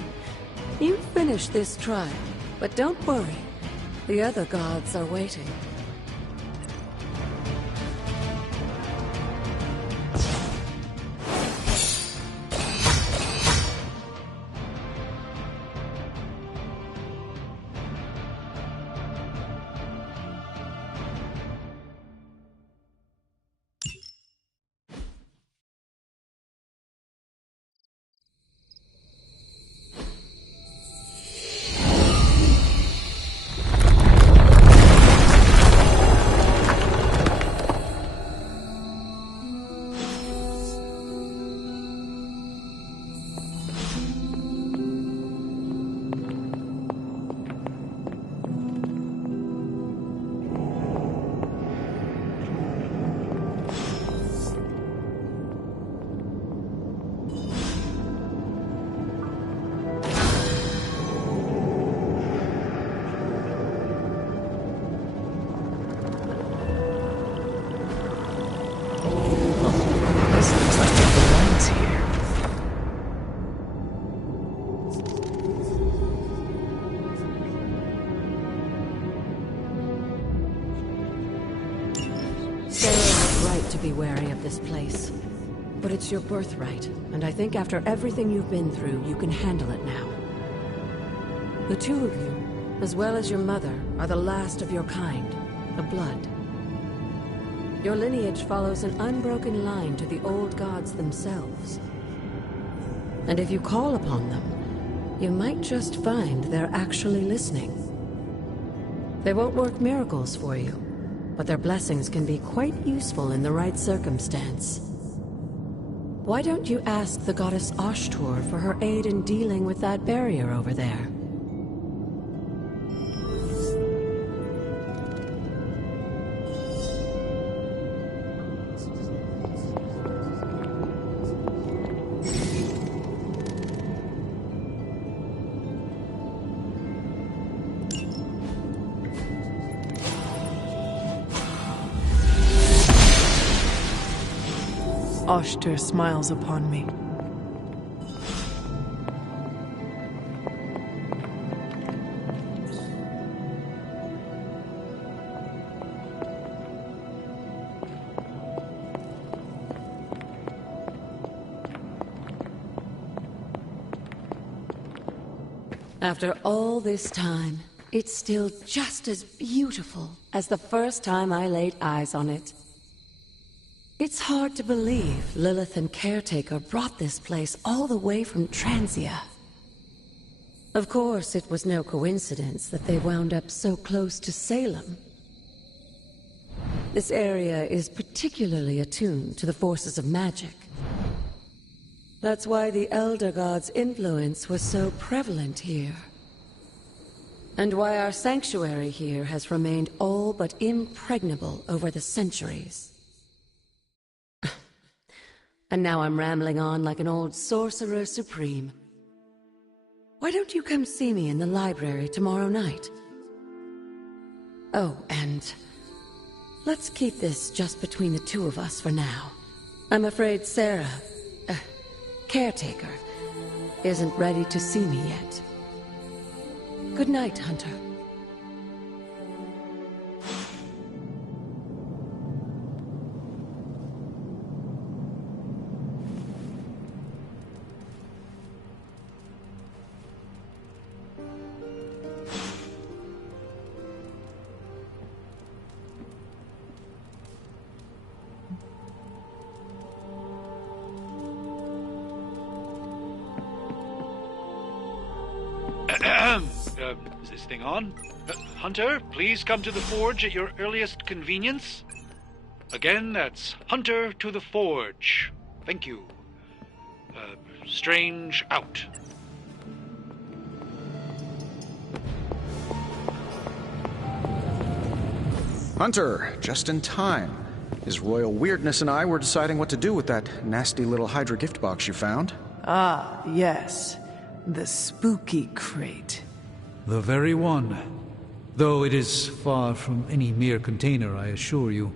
You finished this trial, but don't worry. The other gods are waiting. right to be wary of this place. But it's your birthright, and I think after everything you've been through, you can handle it now. The two of you, as well as your mother, are the last of your kind, the Blood. Your lineage follows an unbroken line to the old gods themselves. And if you call upon them, you might just find they're actually listening. They won't work miracles for you, but their blessings can be quite useful in the right circumstance. Why don't you ask the goddess Ashtur for her aid in dealing with that barrier over there? Ashtur smiles upon me. After all this time, it's still just as beautiful as the first time I laid eyes on it. It's hard to believe Lilith and Caretaker brought this place all the way from Transia. Of course, it was no coincidence that they wound up so close to Salem. This area is particularly attuned to the forces of magic. That's why the Elder God's influence was so prevalent here. And why our sanctuary here has remained all but impregnable over the centuries. And now I'm rambling on like an old sorcerer supreme. Why don't you come see me in the library tomorrow night? Oh, and let's keep this just between the two of us for now. I'm afraid Sarah, Caretaker, isn't ready to see me yet. Good night, Hunter. Is this thing on? Hunter, please come to the forge at your earliest convenience. Again, that's Hunter to the forge. Thank you. Strange out. Hunter, just in time. His royal weirdness and I were deciding what to do with that nasty little Hydra gift box you found. Ah, yes. The spooky crate. The very one. Though it is far from any mere container, I assure you.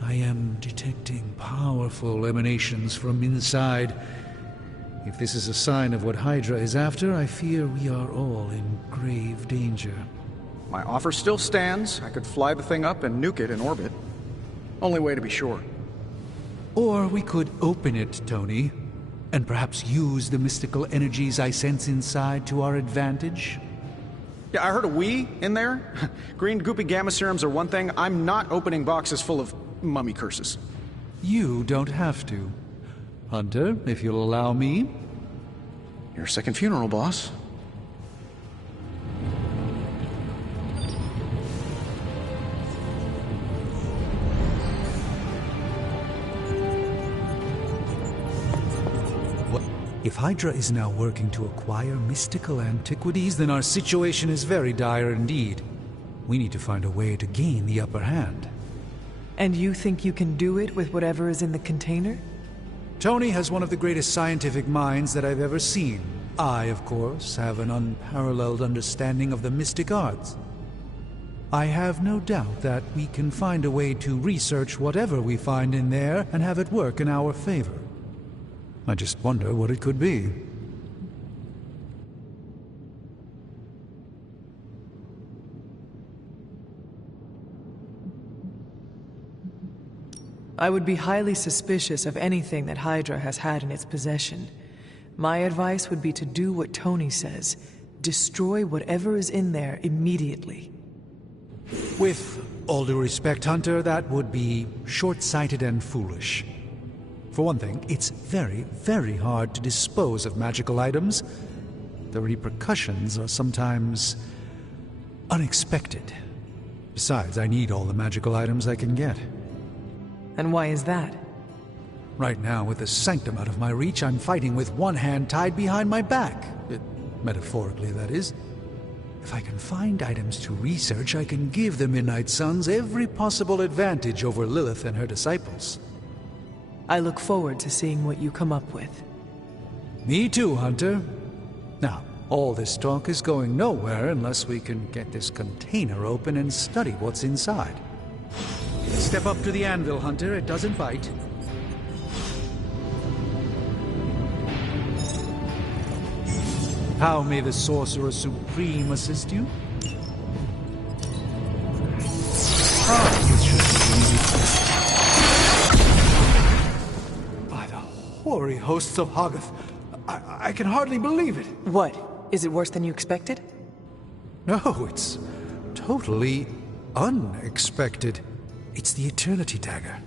I am detecting powerful emanations from inside. If this is a sign of what Hydra is after, I fear we are all in grave danger. My offer still stands. I could fly the thing up and nuke it in orbit. Only way to be sure. Or we could open it, Tony, and perhaps use the mystical energies I sense inside to our advantage. Yeah, I heard a "we" in there. Green goopy gamma serums are one thing. I'm not opening boxes full of mummy curses. You don't have to. Hunter, if you'll allow me. Your second funeral, boss. If Hydra is now working to acquire mystical antiquities, then our situation is very dire indeed. We need to find a way to gain the upper hand. And you think you can do it with whatever is in the container? Tony has one of the greatest scientific minds that I've ever seen. I, of course, have an unparalleled understanding of the mystic arts. I have no doubt that we can find a way to research whatever we find in there and have it work in our favor. I just wonder what it could be. I would be highly suspicious of anything that Hydra has had in its possession. My advice would be to do what Tony says. Destroy whatever is in there immediately. With all due respect, Hunter, that would be short-sighted and foolish. For one thing, it's very, very hard to dispose of magical items. The repercussions are sometimes unexpected. Besides, I need all the magical items I can get. And why is that? Right now, with the Sanctum out of my reach, I'm fighting with one hand tied behind my back. Metaphorically, that is. If I can find items to research, I can give the Midnight Suns every possible advantage over Lilith and her disciples. I look forward to seeing what you come up with. Me too, Hunter. Now, all this talk is going nowhere unless we can get this container open and study what's inside. Step up to the anvil, Hunter. It doesn't bite. How may the Sorcerer Supreme assist you? This should be easy. By the hoary hosts of Hoggoth, I can hardly believe it. What? Is it worse than you expected? No, it's totally unexpected. It's the Eternity Dagger.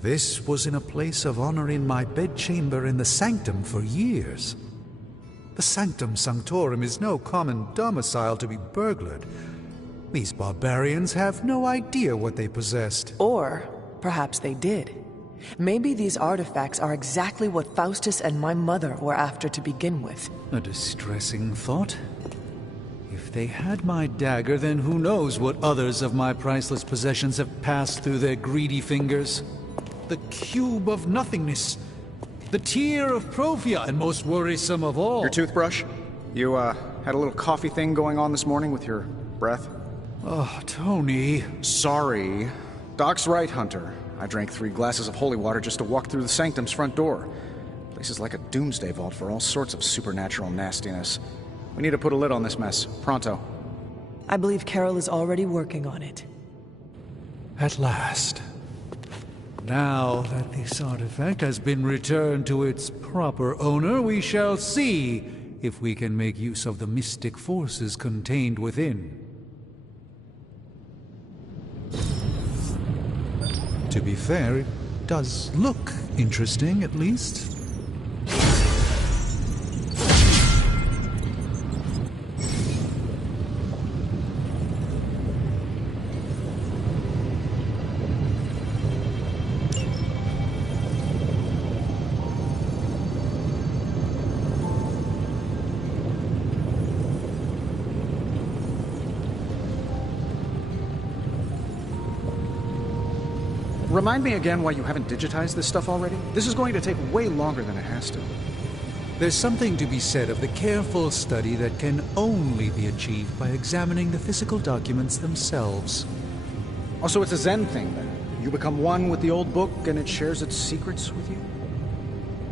This was in a place of honor in my bedchamber in the Sanctum for years. The Sanctum Sanctorum is no common domicile to be burglared. These barbarians have no idea what they possessed. Or perhaps they did. Maybe these artifacts are exactly what Faustus and my mother were after to begin with. A distressing thought. If they had my dagger, then who knows what others of my priceless possessions have passed through their greedy fingers. The Cube of Nothingness. The Tear of Profia, and most worrisome of all... Your toothbrush? You, had a little coffee thing going on this morning with your breath? Oh, Tony... Sorry. Doc's right, Hunter. I drank 3 glasses of holy water just to walk through the Sanctum's front door. Place is like a doomsday vault for all sorts of supernatural nastiness. We need to put a lid on this mess. Pronto. I believe Carol is already working on it. At last. Now that this artifact has been returned to its proper owner, we shall see if we can make use of the mystic forces contained within. To be fair, it does look interesting, at least. Remind me again why you haven't digitized this stuff already? This is going to take way longer than it has to. There's something to be said of the careful study that can only be achieved by examining the physical documents themselves. Also, it's a Zen thing, then. You become one with the old book, and it shares its secrets with you?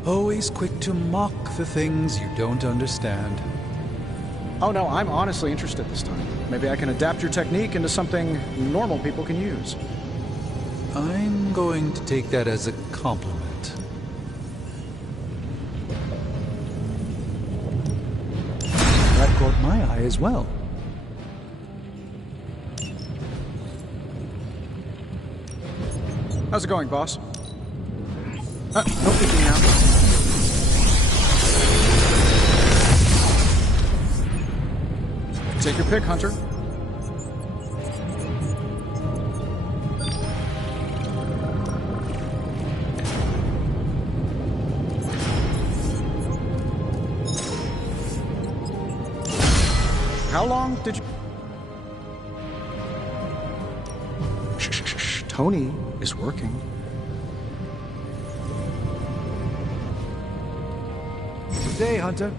Always quick to mock the things you don't understand. Oh no, I'm honestly interested this time. Maybe I can adapt your technique into something normal people can use. I'm going to take that as a compliment. That caught my eye as well. How's it going, boss? No peeking now. Take your pick, Hunter. How long did you... Shh. Tony is working. Good day, Hunter.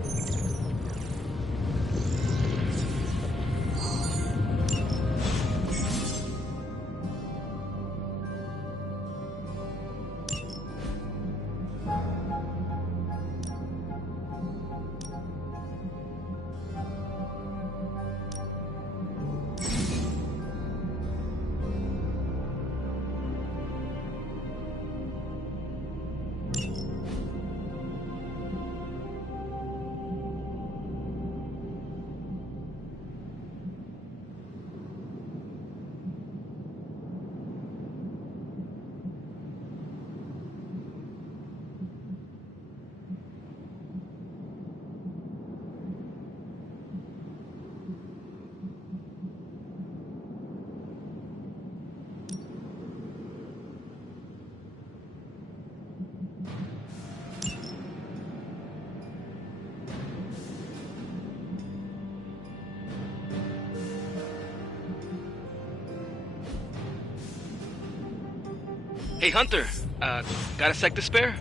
Hey, Hunter. Got a sec to spare?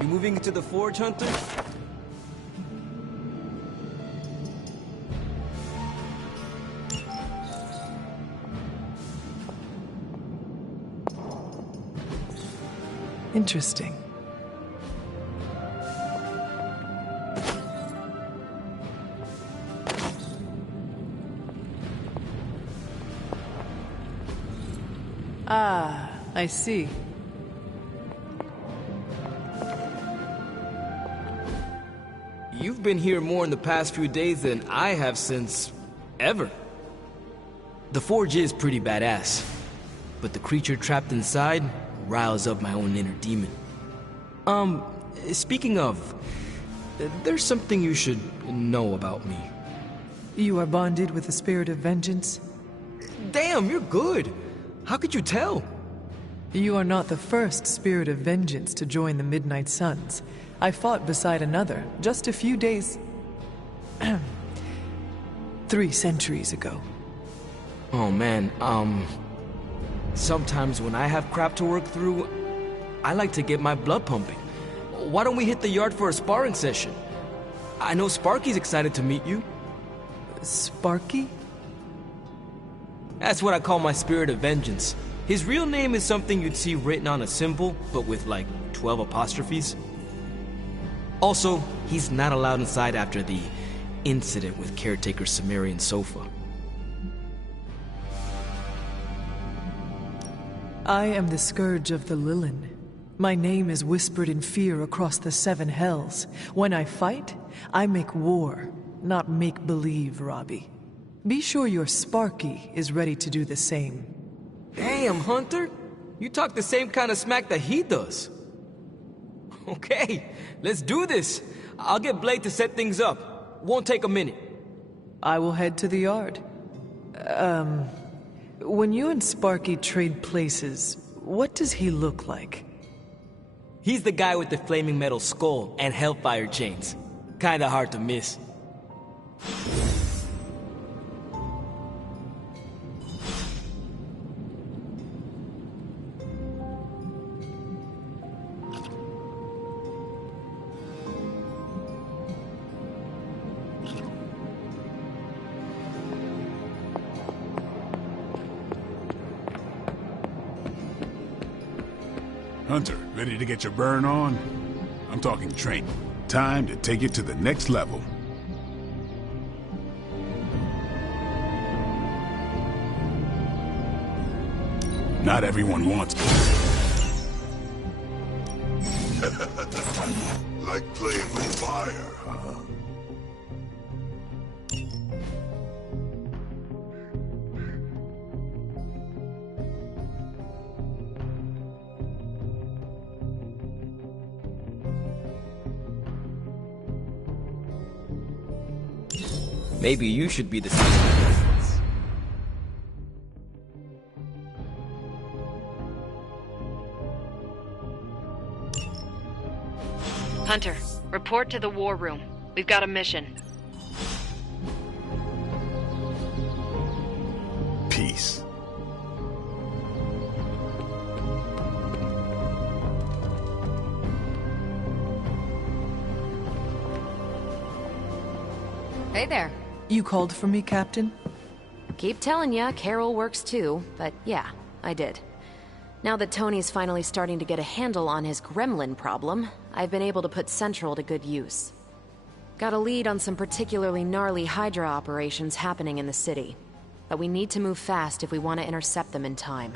You moving into the forge, Hunter? Interesting. Ah, I see. You've been here more in the past few days than I have since... ever. The forge is pretty badass, but the creature trapped inside riles up my own inner demon. Speaking of, there's something you should know about me. You are bonded with the spirit of vengeance? Damn, you're good! How could you tell? You are not the first spirit of vengeance to join the Midnight Suns. I fought beside another just a few days... 3 centuries ago. Oh man, sometimes when I have crap to work through, I like to get my blood pumping. Why don't we hit the yard for a sparring session? I know Sparky's excited to meet you. Sparky? That's what I call my spirit of vengeance. His real name is something you'd see written on a symbol, but with like 12 apostrophes. Also, he's not allowed inside after the incident with caretaker Sumerian Sofa. I am the Scourge of the Lilin. My name is whispered in fear across the 7 hells. When I fight, I make war, not make-believe, Robbie. Be sure your Sparky is ready to do the same. Damn, Hunter! You talk the same kind of smack that he does. Okay, let's do this. I'll get Blade to set things up. Won't take a minute. I will head to the yard. When you and Sparky trade places, what does he look like? He's the guy with the flaming metal skull and hellfire chains. Kinda hard to miss. Hunter, ready to get your burn on? I'm talking training. Time to take it to the next level. Not everyone wants me. Like playing with fire, huh? Maybe you should be the same. Hunter, report to the war room. We've got a mission. Peace. Hey there. You called for me, Captain? Keep telling ya, Carol works too, but yeah, I did. Now that Tony's finally starting to get a handle on his gremlin problem, I've been able to put Central to good use. Got a lead on some particularly gnarly Hydra operations happening in the city. But we need to move fast if we want to intercept them in time.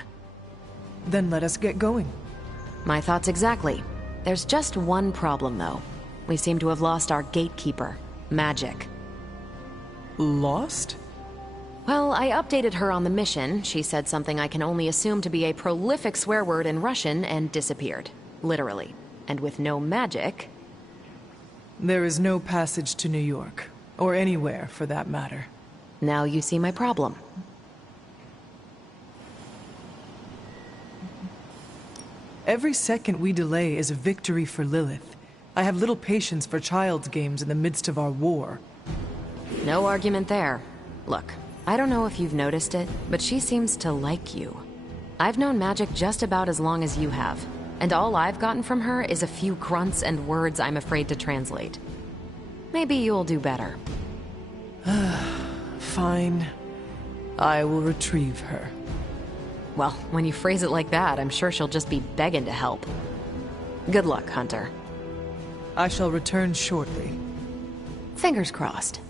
Then let us get going. My thoughts exactly. There's just one problem, though. We seem to have lost our gatekeeper, Magic. Lost? Well, I updated her on the mission. She said something I can only assume to be a prolific swear word in Russian and disappeared. Literally. And with no magic... There is no passage to New York. Or anywhere, for that matter. Now you see my problem. Every second we delay is a victory for Lilith. I have little patience for child's games in the midst of our war. No argument there. Look, I don't know if you've noticed it, but she seems to like you. I've known magic just about as long as you have, and all I've gotten from her is a few grunts and words I'm afraid to translate. Maybe you'll do better. Fine. I will retrieve her. Well, when you phrase it like that, I'm sure she'll just be begging to help. Good luck, Hunter. I shall return shortly. Fingers crossed.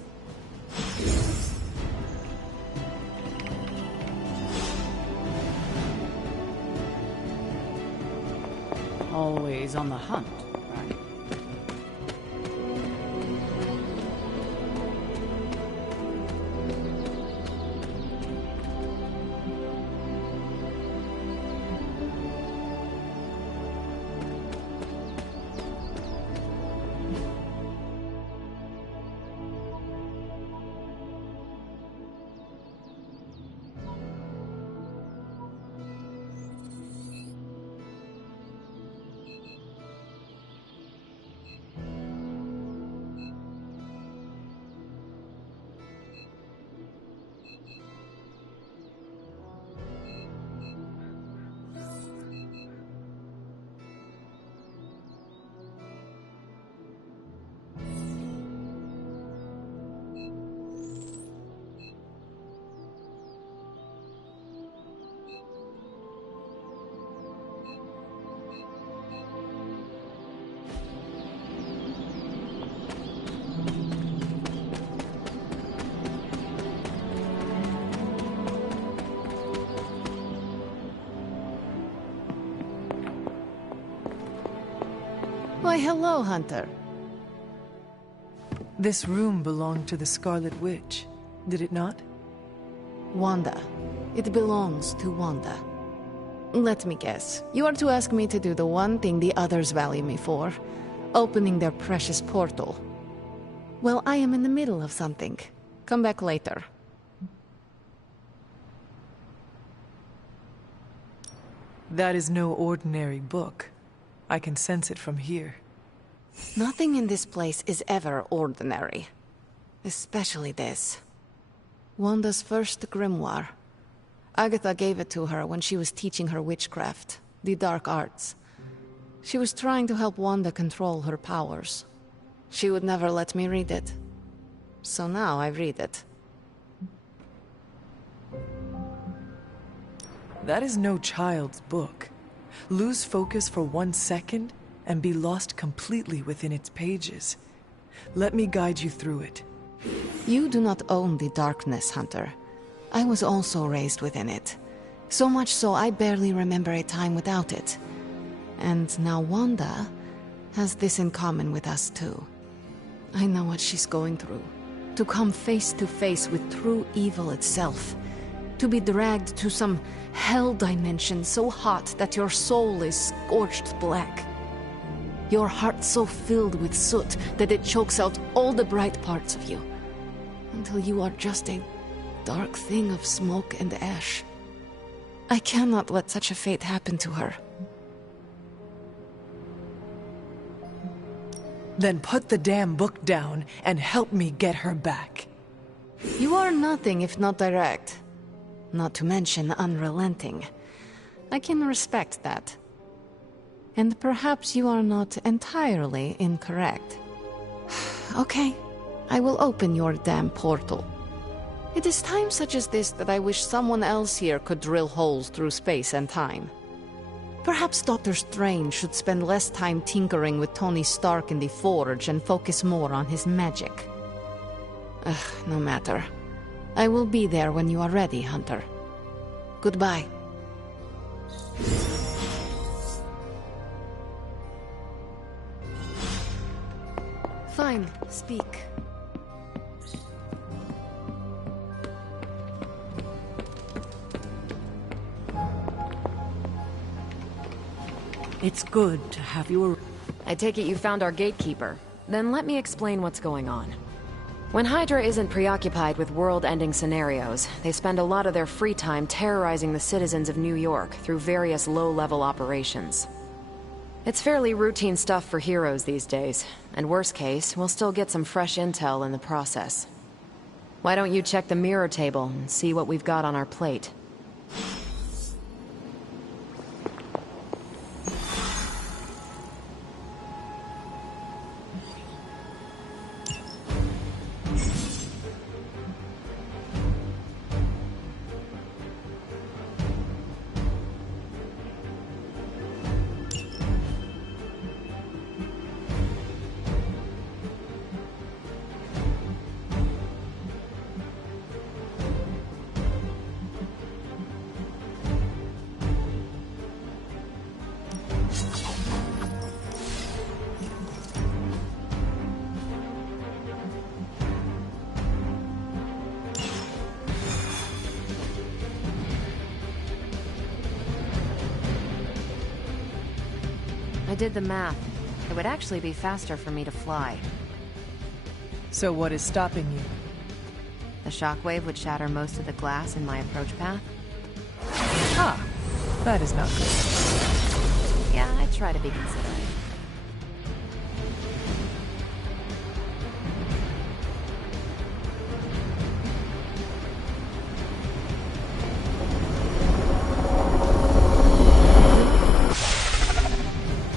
Always on the hunt, right? Why, hello, Hunter. This room belonged to the Scarlet Witch, did it not? Wanda. It belongs to Wanda. Let me guess. You are to ask me to do the one thing the others value me for. Opening their precious portal. Well, I am in the middle of something. Come back later. That is no ordinary book. I can sense it from here. Nothing in this place is ever ordinary. Especially this. Wanda's first grimoire. Agatha gave it to her when she was teaching her witchcraft, the dark arts. She was trying to help Wanda control her powers. She would never let me read it. So now I read it. That is no child's book. Lose focus for 1 second and be lost completely within its pages. Let me guide you through it. You do not own the darkness, Hunter. I was also raised within it. So much so I barely remember a time without it. And now Wanda has this in common with us too. I know what she's going through. To come face to face with true evil itself. To be dragged to some hell dimension so hot that your soul is scorched black. Your heart so filled with soot that it chokes out all the bright parts of you. Until you are just a dark thing of smoke and ash. I cannot let such a fate happen to her. Then put the damn book down and help me get her back. You are nothing if not direct. Not to mention unrelenting. I can respect that. And perhaps you are not entirely incorrect. Okay, I will open your damn portal. It is times such as this that I wish someone else here could drill holes through space and time. Perhaps Doctor Strange should spend less time tinkering with Tony Stark in the Forge and focus more on his magic. No matter. I will be there when you are ready, Hunter. Goodbye. Fine, speak. It's good to have you. I take it you found our gatekeeper. Then let me explain what's going on. When Hydra isn't preoccupied with world-ending scenarios, they spend a lot of their free time terrorizing the citizens of New York through various low-level operations. It's fairly routine stuff for heroes these days, and worst case, we'll still get some fresh intel in the process. Why don't you check the mirror table and see what we've got on our plate? I did the math. It would actually be faster for me to fly. So what is stopping you? The shockwave would shatter most of the glass in my approach path. Ah, that is not good. Yeah, I try to be considerate.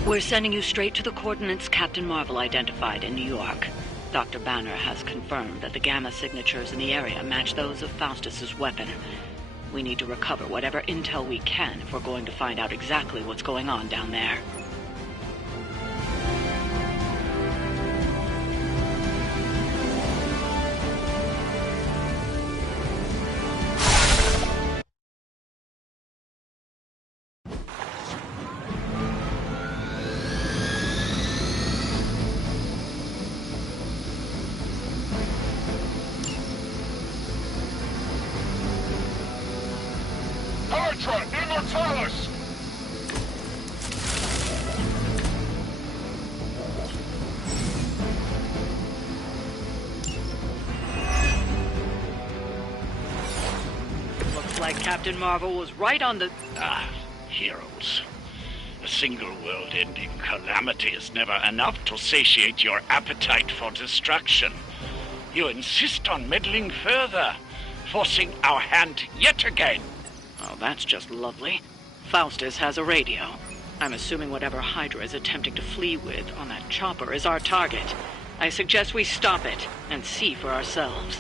We're sending you straight to the coordinates Captain Marvel identified in New York. Dr. Banner has confirmed that the gamma signatures in the area match those of Faustus's weapon. We need to recover whatever intel we can if we're going to find out exactly what's going on down there. Immortalis! Looks like Captain Marvel was right on the... Heroes. A single world-ending calamity is never enough to satiate your appetite for destruction. You insist on meddling further, forcing our hand yet again. Oh, that's just lovely. Faustus has a radio. I'm assuming whatever Hydra is attempting to flee with on that chopper is our target. I suggest we stop it and see for ourselves.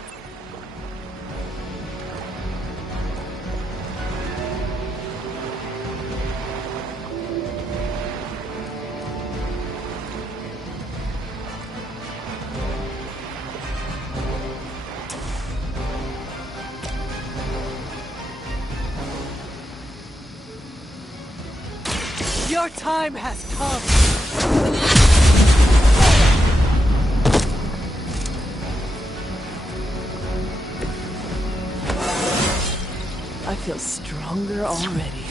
Your time has come! I feel stronger already.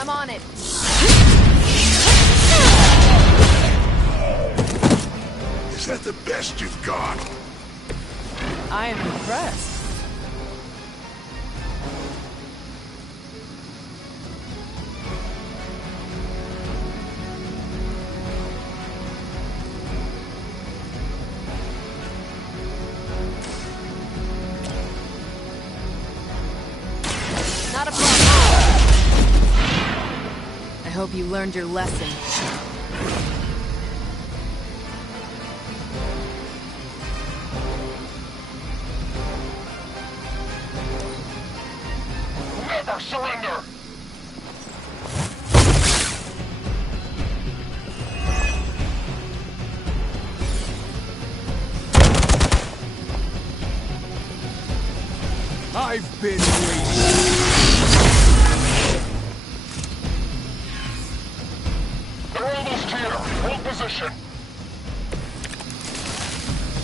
I'm on it. Is that the best you've got? I am impressed. Not a problem. I hope you learned your lesson. Never surrender! I've been waiting. They're almost here. Hold position.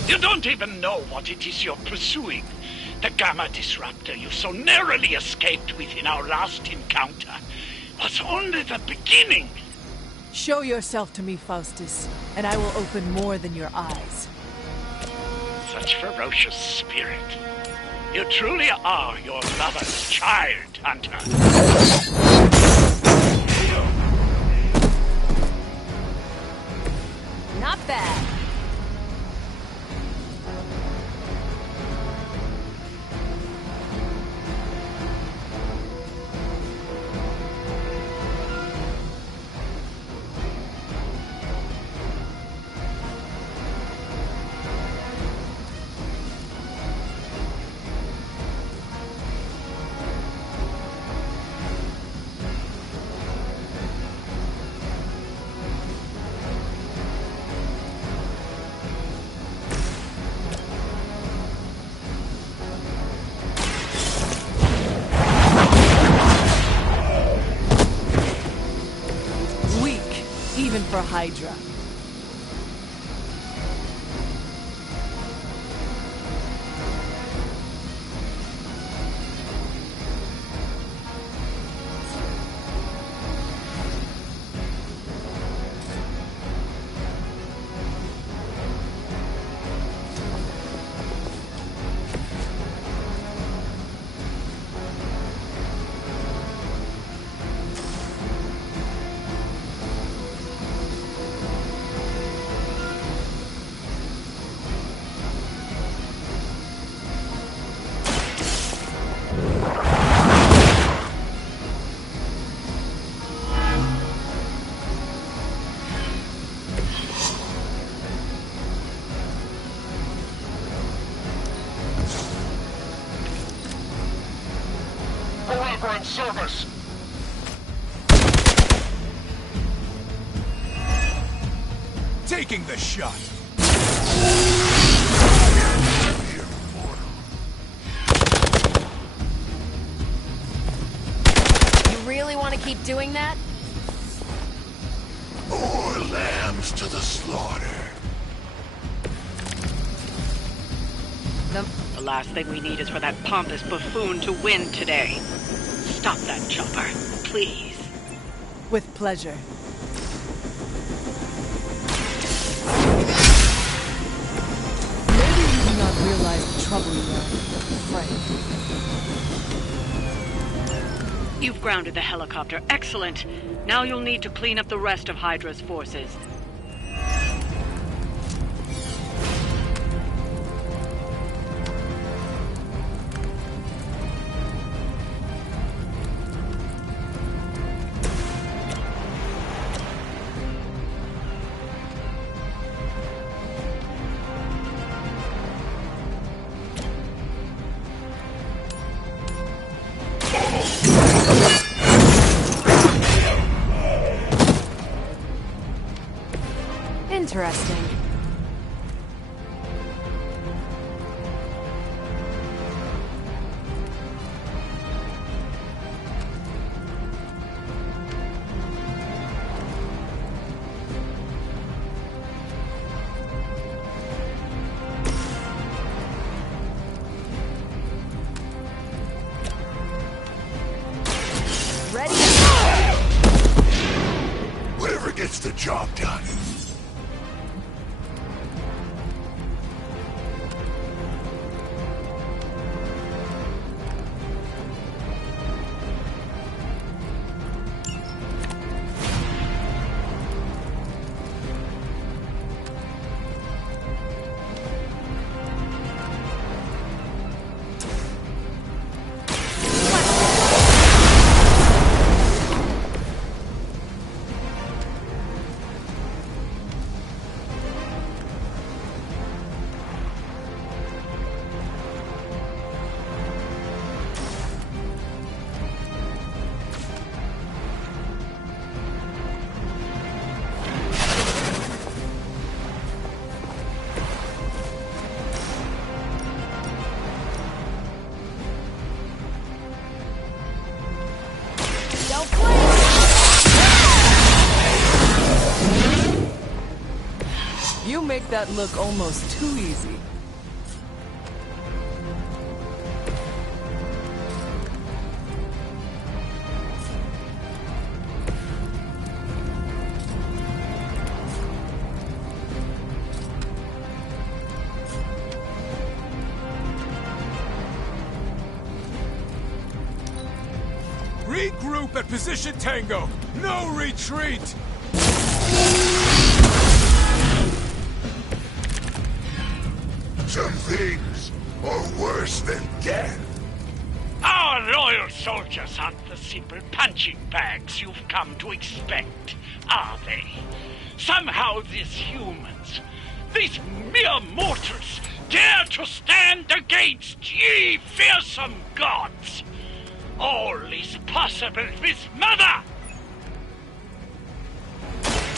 You don't even know what it is you're pursuing. The Gamma Disruptor you so narrowly escaped within our last encounter was only the beginning. Show yourself to me, Faustus, and I will open more than your eyes. Such ferocious spirit. You truly are your mother's child, Hunter. Not bad. Even for Hydra. Forever in service! Taking the shot. You really want to keep doing that? More lambs to the slaughter. The last thing we need is for that pompous buffoon to win today. Stop that chopper, please. With pleasure. Maybe you do not realize the trouble you are in, friend. You've grounded the helicopter. Excellent. Now you'll need to clean up the rest of Hydra's forces. Interesting. Ready? gets the job done. You make that look almost too easy. Regroup at position Tango! No retreat! Some things are worse than death. Our loyal soldiers aren't the simple punching bags you've come to expect, are they? Somehow these humans, these mere mortals, dare to stand against ye fearsome gods! All is possible with Mother!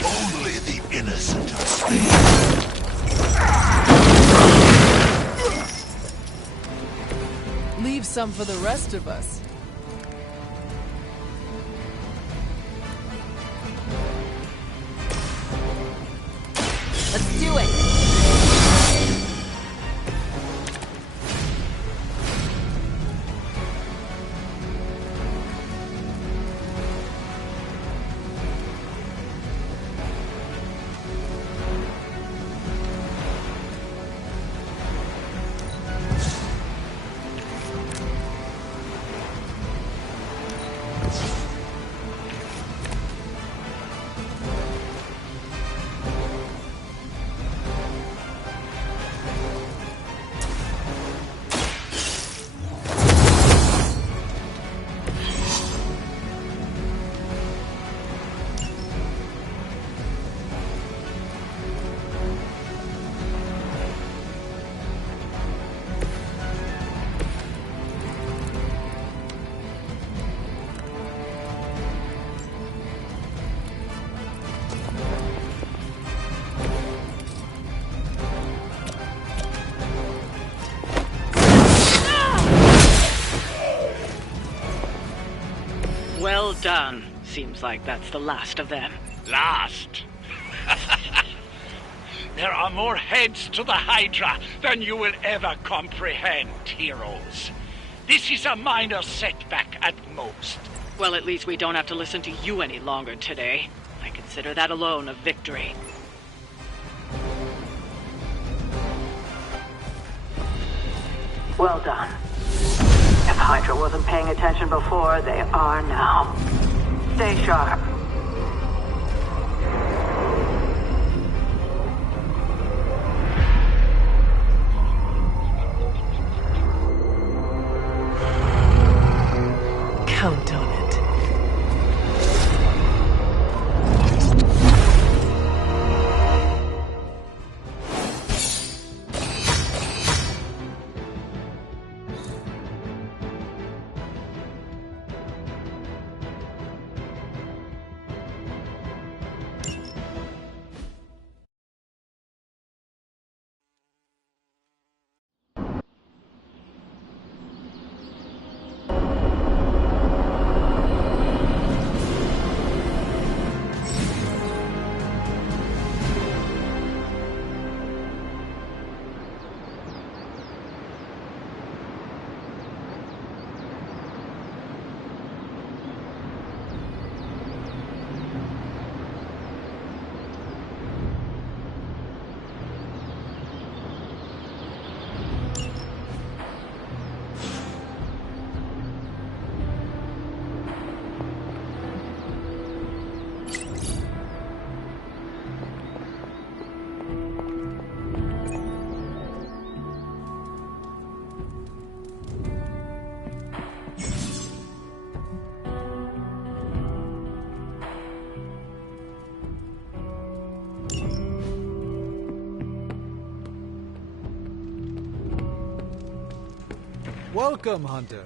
Only the innocent are spared. Leave some for the rest of us. Let's do it! Well done. Seems like that's the last of them. Last? There are more heads to the Hydra than you will ever comprehend, heroes. This is a minor setback at most. Well, at least we don't have to listen to you any longer today. I consider that alone a victory. Well done. If Hydra wasn't paying attention before, they are now. Stay sharp. Count on it. Welcome, Hunter.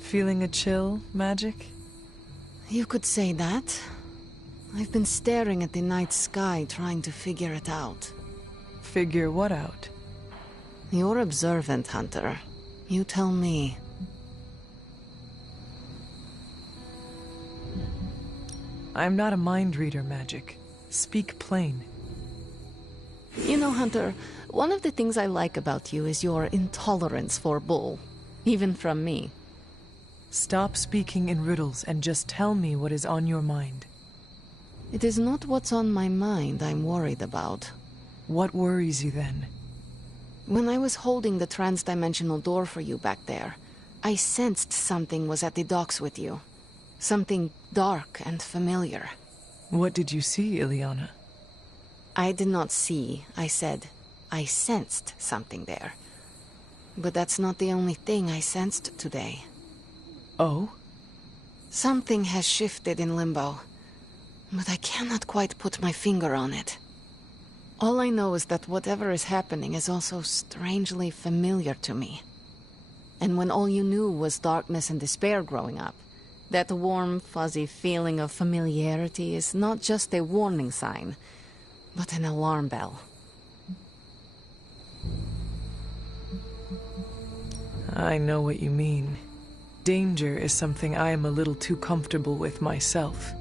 Feeling a chill, Magic? You could say that. I've been staring at the night sky trying to figure it out. Figure what out? You're observant, Hunter. You tell me. I'm not a mind reader, Magic. Speak plain. You know, Hunter, one of the things I like about you is your intolerance for bull. Even from me. Stop speaking in riddles and just tell me what is on your mind. It is not what's on my mind I'm worried about. What worries you then? When I was holding the trans-dimensional door for you back there, I sensed something was at the docks with you. Something dark and familiar. What did you see, Ileana? I did not see, I said. I sensed something there. But that's not the only thing I sensed today. Oh? Something has shifted in Limbo, but I cannot quite put my finger on it. All I know is that whatever is happening is also strangely familiar to me. And when all you knew was darkness and despair growing up, that warm, fuzzy feeling of familiarity is not just a warning sign, but an alarm bell. I know what you mean. Danger is something I am a little too comfortable with myself.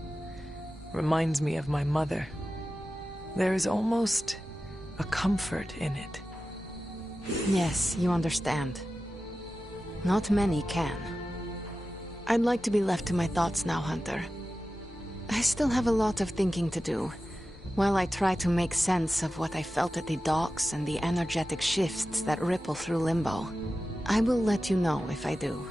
Reminds me of my mother. There is almost a comfort in it. Yes, you understand. Not many can. I'd like to be left to my thoughts now, Hunter. I still have a lot of thinking to do, while I try to make sense of what I felt at the docks and the energetic shifts that ripple through Limbo. I will let you know if I do.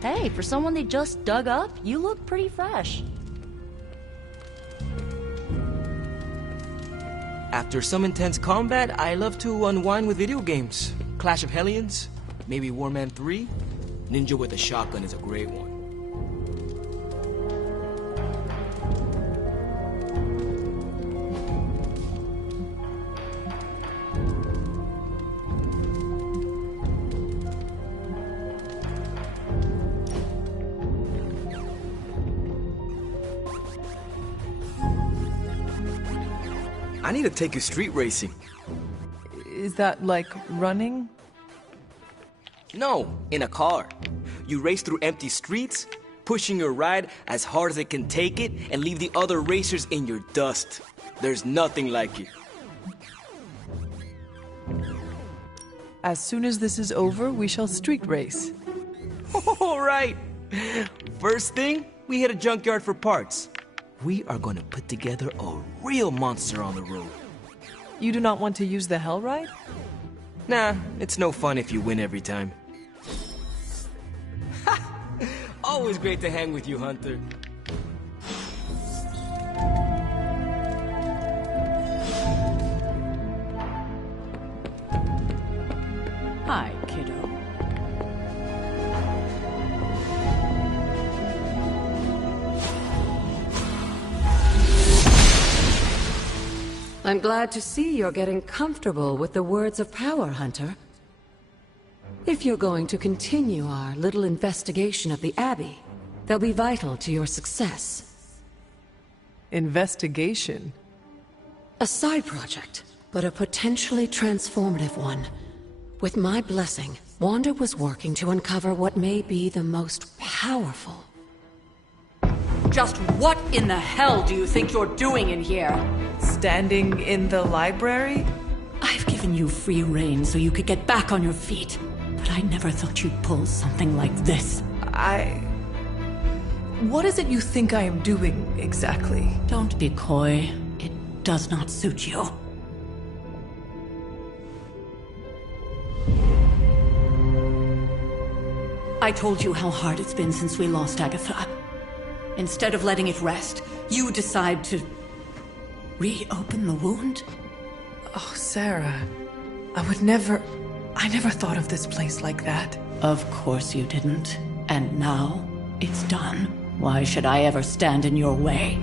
Hey, for someone they just dug up, you look pretty fresh. After some intense combat, I love to unwind with video games. Clash of Hellions, maybe Warman 3. Ninja with a shotgun is a great one. I need to take you street racing. Is that like running? No, in a car. You race through empty streets, pushing your ride as hard as it can take it, and leave the other racers in your dust. There's nothing like it. As soon as this is over, we shall street race. All right. First thing, we hit a junkyard for parts. We are going to put together a real monster on the road. You do not want to use the Hell Ride? Nah, it's no fun if you win every time. Always great to hang with you, Hunter. Hi, kiddo. I'm glad to see you're getting comfortable with the words of power, Hunter. If you're going to continue our little investigation of the Abbey, they'll be vital to your success. Investigation? A side project, but a potentially transformative one. With my blessing, Wanda was working to uncover what may be the most powerful. Just what in the hell do you think you're doing in here? standing in the library? I've given you free rein so you could get back on your feet. But I never thought you'd pull something like this. What is it you think I am doing, exactly? Don't be coy. It does not suit you. I told you how hard it's been since we lost Agatha. Instead of letting it rest, you decide to reopen the wound? Oh, Sarah. I never thought of this place like that. Of course you didn't. And now, it's done. Why should I ever stand in your way?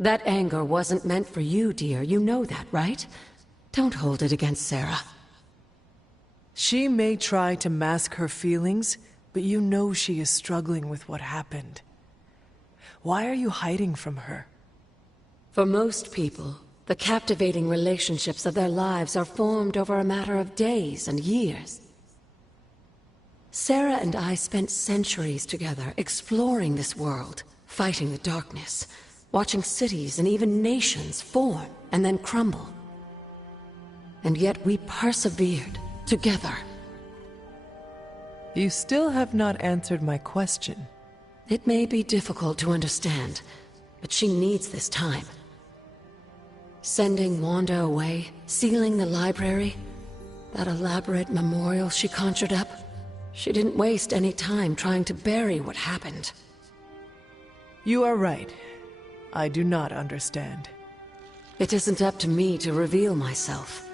That anger wasn't meant for you, dear. You know that, right? Don't hold it against Sarah. She may try to mask her feelings, but you know she is struggling with what happened. Why are you hiding from her? For most people, the captivating relationships of their lives are formed over a matter of days and years. Sarah and I spent centuries together exploring this world, fighting the darkness, watching cities and even nations form and then crumble. And yet we persevered together. You still have not answered my question. It may be difficult to understand, but she needs this time. Sending Wanda away, sealing the library, that elaborate memorial she conjured up, she didn't waste any time trying to bury what happened. You are right. I do not understand. It isn't up to me to reveal myself.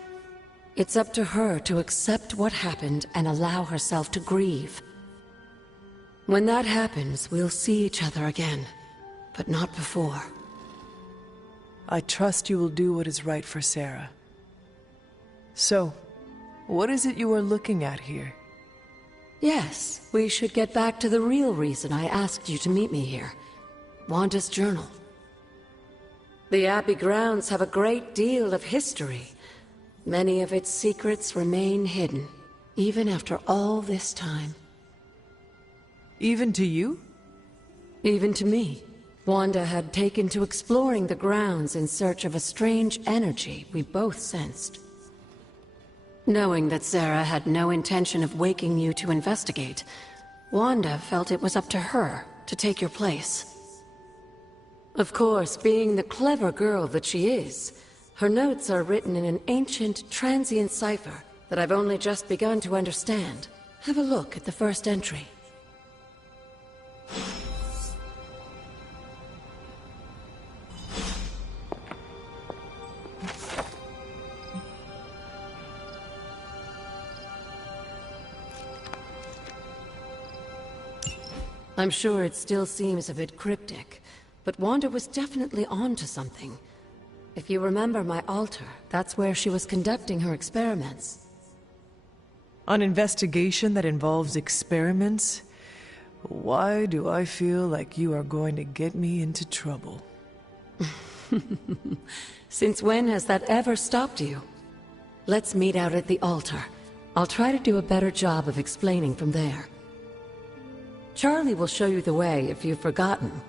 It's up to her to accept what happened and allow herself to grieve. When that happens, we'll see each other again, but not before. I trust you will do what is right for Sarah. So, what is it you are looking at here? Yes, we should get back to the real reason I asked you to meet me here. Wanda's journal. The Abbey grounds have a great deal of history. Many of its secrets remain hidden, even after all this time. Even to you? Even to me. Wanda had taken to exploring the grounds in search of a strange energy we both sensed. Knowing that Sarah had no intention of waking you to investigate, Wanda felt it was up to her to take your place. Of course, being the clever girl that she is, her notes are written in an ancient, transient cipher that I've only just begun to understand. Have a look at the first entry. I'm sure it still seems a bit cryptic, but Wanda was definitely onto something. If you remember my altar, that's where she was conducting her experiments. An investigation that involves experiments? Why do I feel like you are going to get me into trouble? Since when has that ever stopped you? Let's meet out at the altar. I'll try to do a better job of explaining from there. Charlie will show you the way if you've forgotten.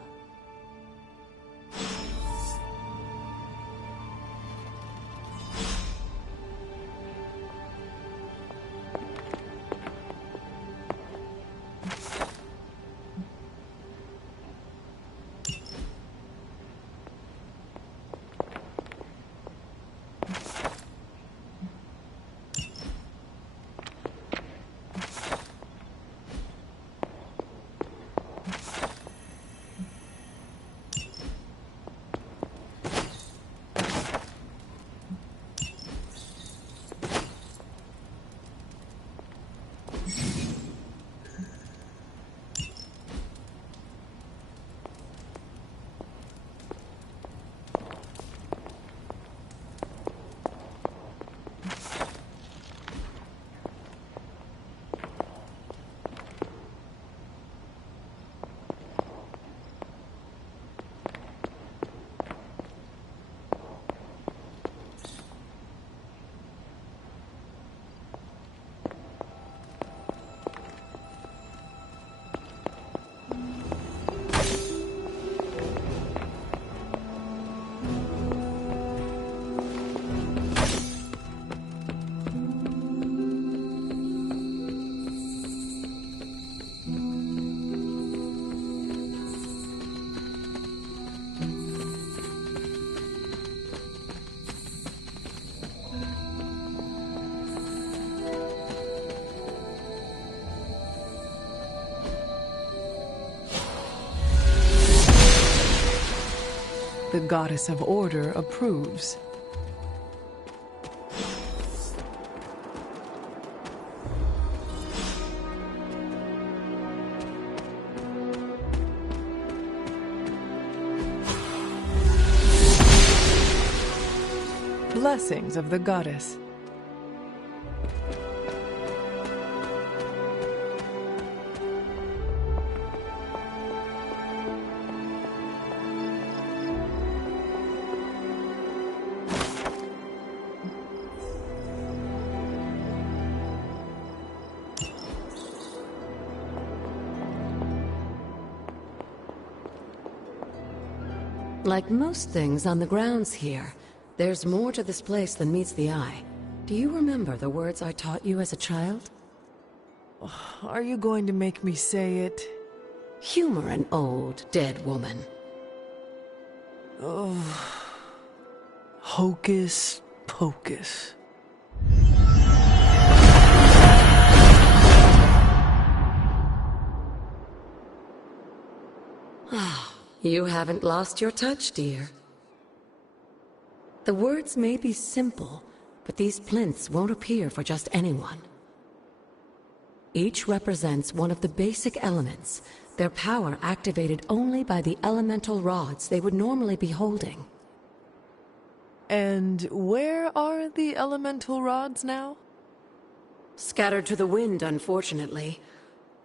The goddess of order approves. Blessings of the goddess. Like most things on the grounds here, there's more to this place than meets the eye. Do you remember the words I taught you as a child? Are you going to make me say it? Humor an old, dead woman. Oh. Hocus pocus. You haven't lost your touch, dear. The words may be simple, but these plinths won't appear for just anyone. Each represents one of the basic elements, their power activated only by the elemental rods they would normally be holding. And where are the elemental rods now? Scattered to the wind, unfortunately.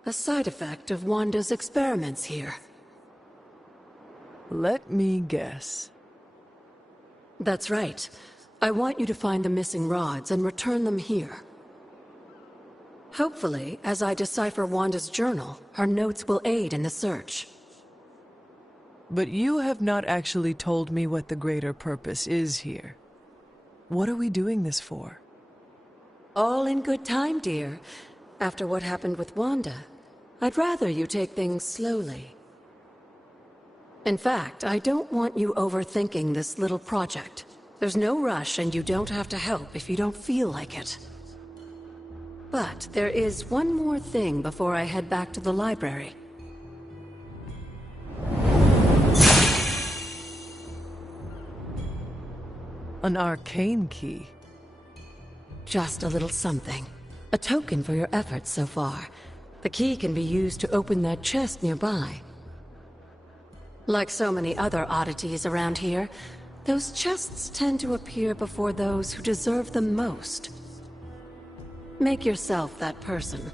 A side effect of Wanda's experiments here. Let me guess. That's right. I want you to find the missing rods and return them here. Hopefully, as I decipher Wanda's journal, her notes will aid in the search. But you have not actually told me what the greater purpose is here. What are we doing this for? All in good time, dear. After what happened with Wanda, I'd rather you take things slowly. In fact, I don't want you overthinking this little project. There's no rush, and you don't have to help if you don't feel like it. But there is one more thing before I head back to the library. An arcane key. Just a little something. A token for your efforts so far. The key can be used to open that chest nearby. Like so many other oddities around here, those chests tend to appear before those who deserve them most. Make yourself that person.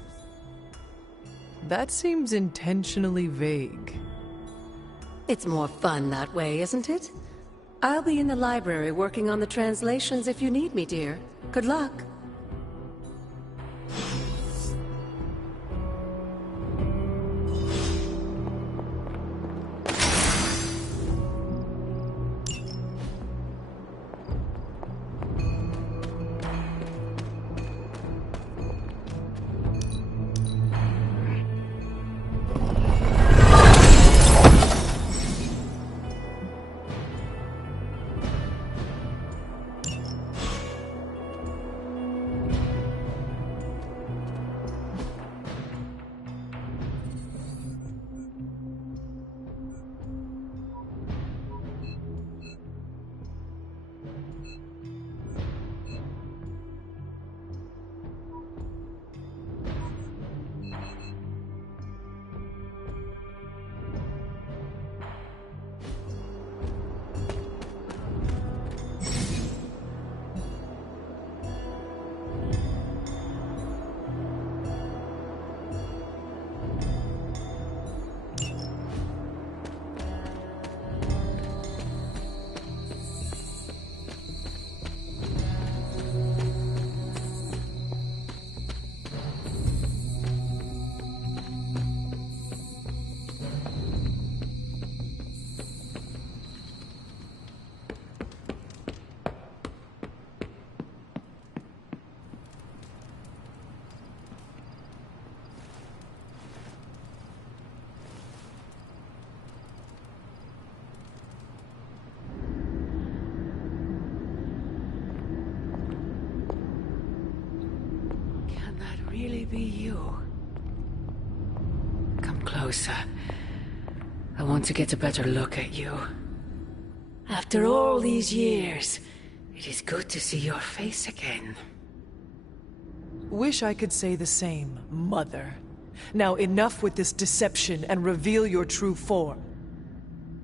That seems intentionally vague. It's more fun that way, isn't it? I'll be in the library working on the translations if you need me, dear. Good luck. Really be you? Come closer. I want to get a better look at you. After all these years, it is good to see your face again. Wish I could say the same, Mother. Now enough with this deception and reveal your true form.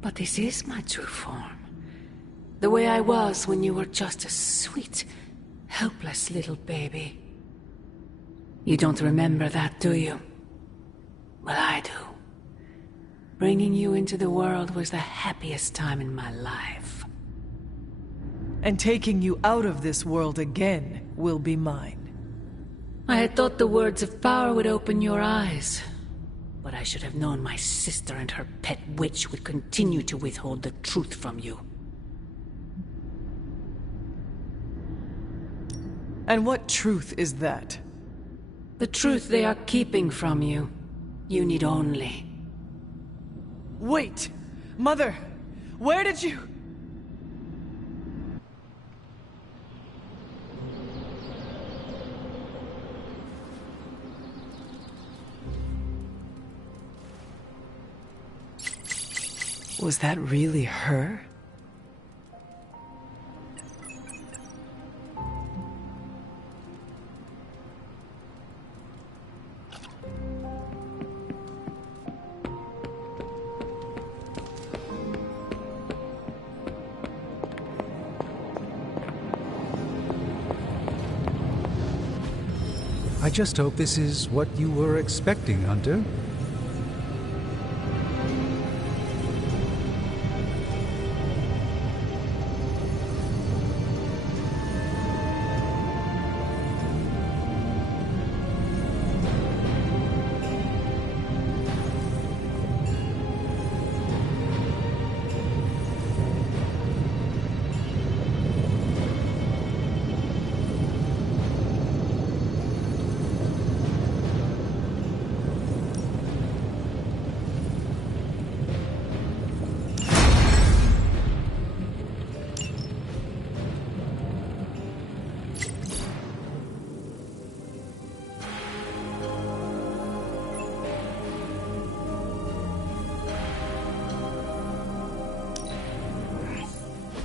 But this is my true form. The way I was when you were just a sweet, helpless little baby. You don't remember that, do you? Well, I do. Bringing you into the world was the happiest time in my life. And taking you out of this world again will be mine. I had thought the words of power would open your eyes. But I should have known my sister and her pet witch would continue to withhold the truth from you. And what truth is that? The truth they are keeping from you. You need only. Wait! Mother! Where did you... Was that really her? I just hope this is what you were expecting, Hunter.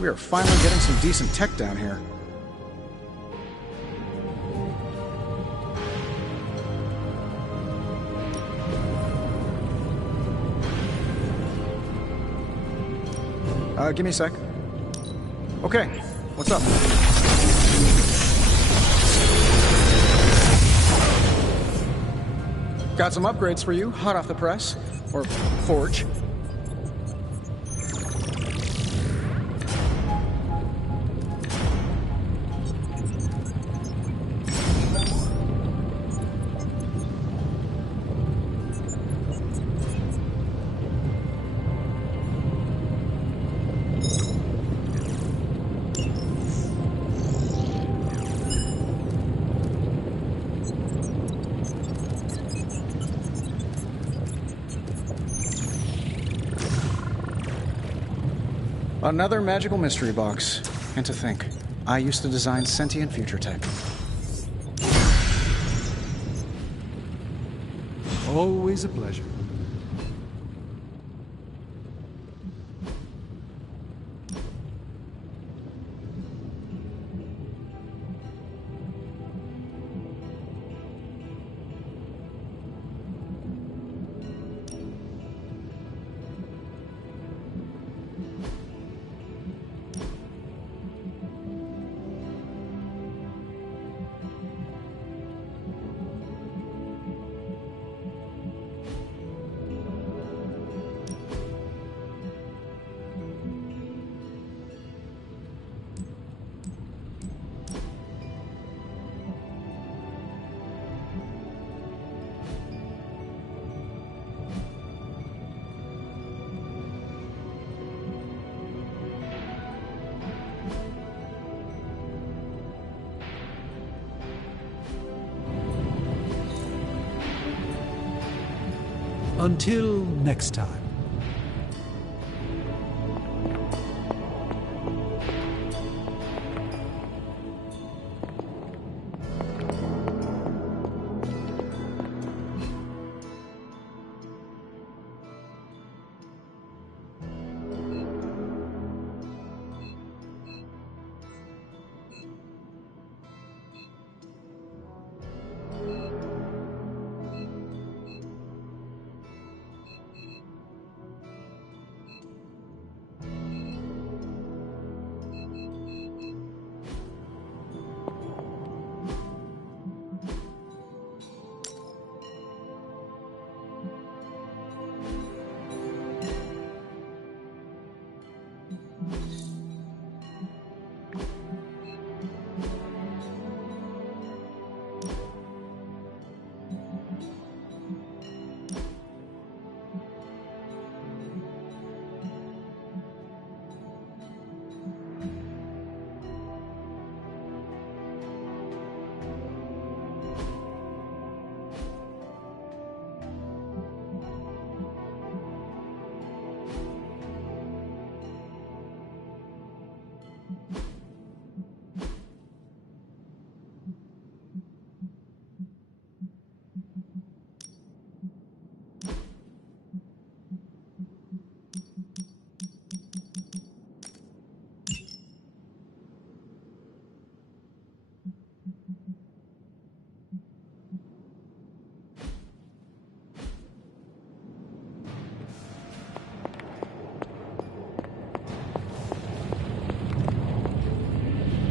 We are finally getting some decent tech down here. Give me a sec. Okay, what's up? Got some upgrades for you, hot off the press. Or forge. Another magical mystery box. And to think, I used to design sentient future tech. Always a pleasure. Until next time.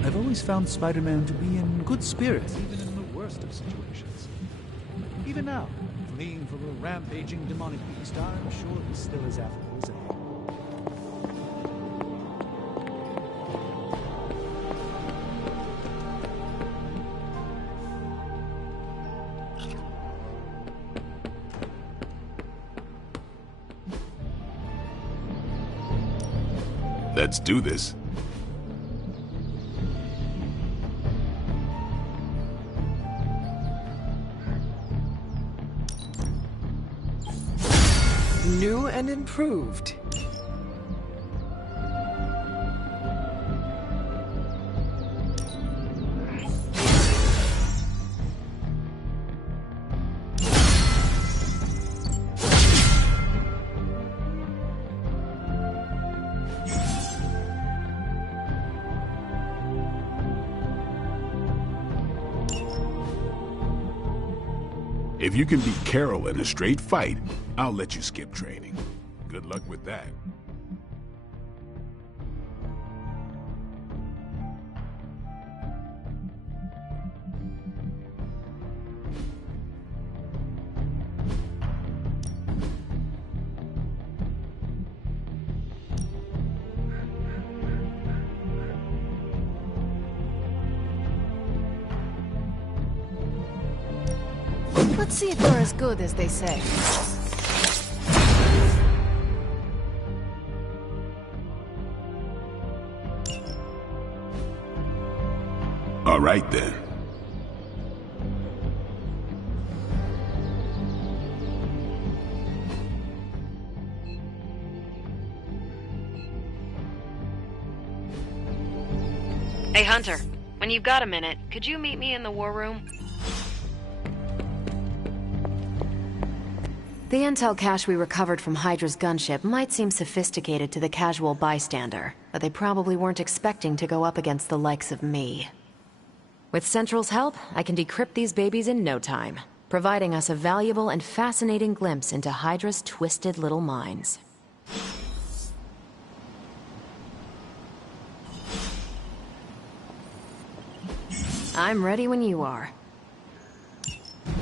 I've always found Spider-Man to be in good spirits, even in the worst of situations. Even now, fleeing from a rampaging demonic beast, I'm sure he's still as affable as ever. Let's do this. New and improved. If you can beat Carol in a straight fight, I'll let you skip training. Good luck with that. Let's see if you're as good as they say. All right, then. Hey, Hunter. When you've got a minute, could you meet me in the war room? The intel cache we recovered from Hydra's gunship might seem sophisticated to the casual bystander, but they probably weren't expecting to go up against the likes of me. With Central's help, I can decrypt these babies in no time, providing us a valuable and fascinating glimpse into Hydra's twisted little minds. I'm ready when you are.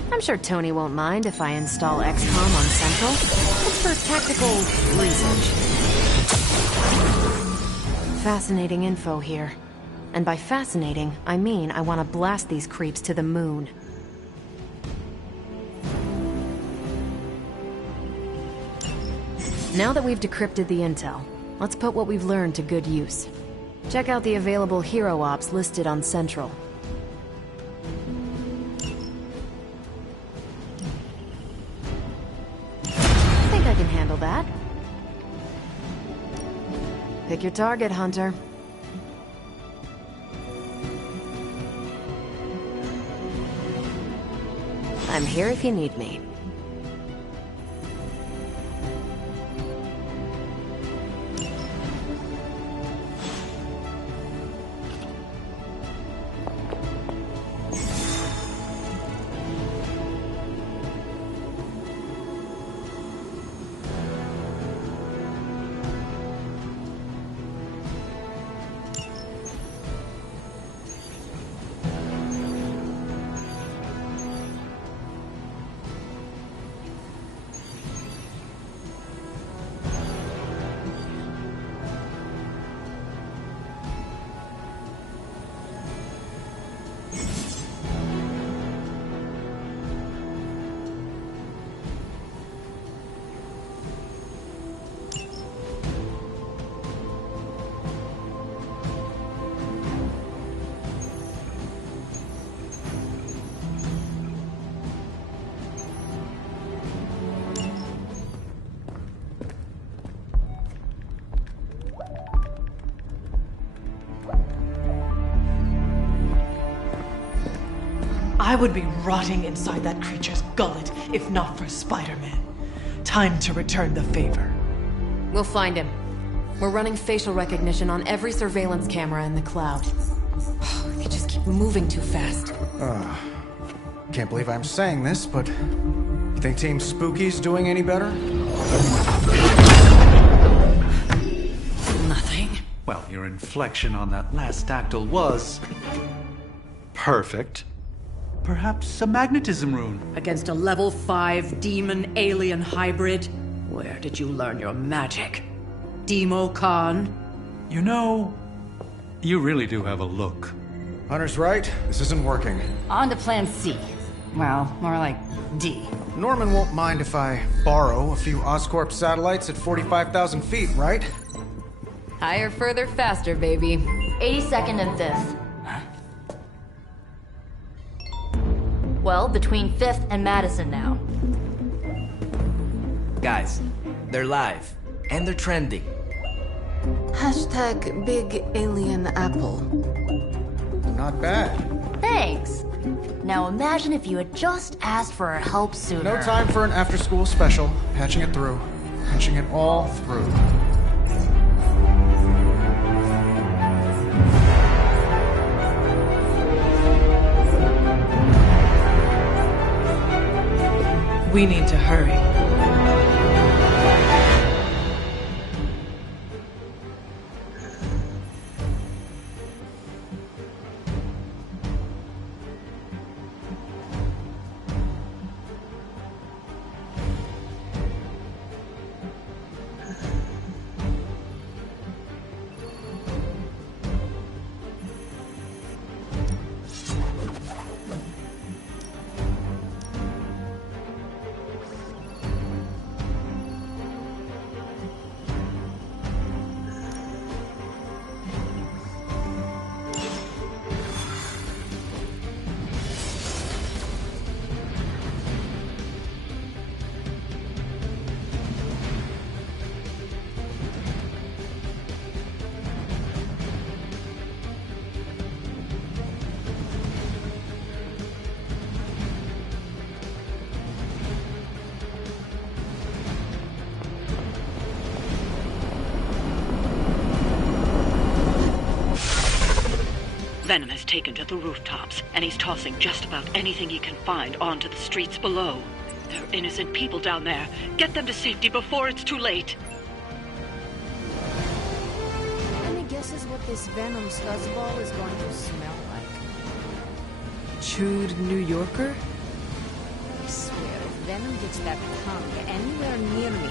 I'm sure Tony won't mind if I install XCOM on Central. It's for tactical research. Fascinating info here. And by fascinating, I mean I want to blast these creeps to the moon. Now that we've decrypted the intel, let's put what we've learned to good use. Check out the available hero ops listed on Central. I can handle that. Pick your target, Hunter. I'm here if you need me. I would be rotting inside that creature's gullet if not for Spider-Man. Time to return the favor. We'll find him. We're running facial recognition on every surveillance camera in the cloud. They just keep moving too fast. Can't believe I'm saying this, but you think Team Spooky's doing any better? Nothing. Well, your inflection on that last dactyl was... perfect. Perhaps a magnetism rune. Against a level 5 demon-alien hybrid? Where did you learn your magic? Demo Khan? You know, you really do have a look. Hunter's right. This isn't working. On to plan C. Well, more like D. Norman won't mind if I borrow a few Oscorp satellites at 45,000 feet, right? Higher, further, faster, baby. 82nd and 5th. Well, between 5th and Madison now. Guys, they're live. And they're trending. Hashtag Big Alien Apple. Not bad. Thanks. Now imagine if you had just asked for our help sooner. No time for an after-school special. Patching it through. Patching it all through. We need to hurry. Venom has taken to the rooftops, and he's tossing just about anything he can find onto the streets below. There are innocent people down there. Get them to safety before it's too late. Any guesses what this Venom scuzzball is going to smell like? Chewed New Yorker? I swear, if Venom gets that tongue anywhere near me...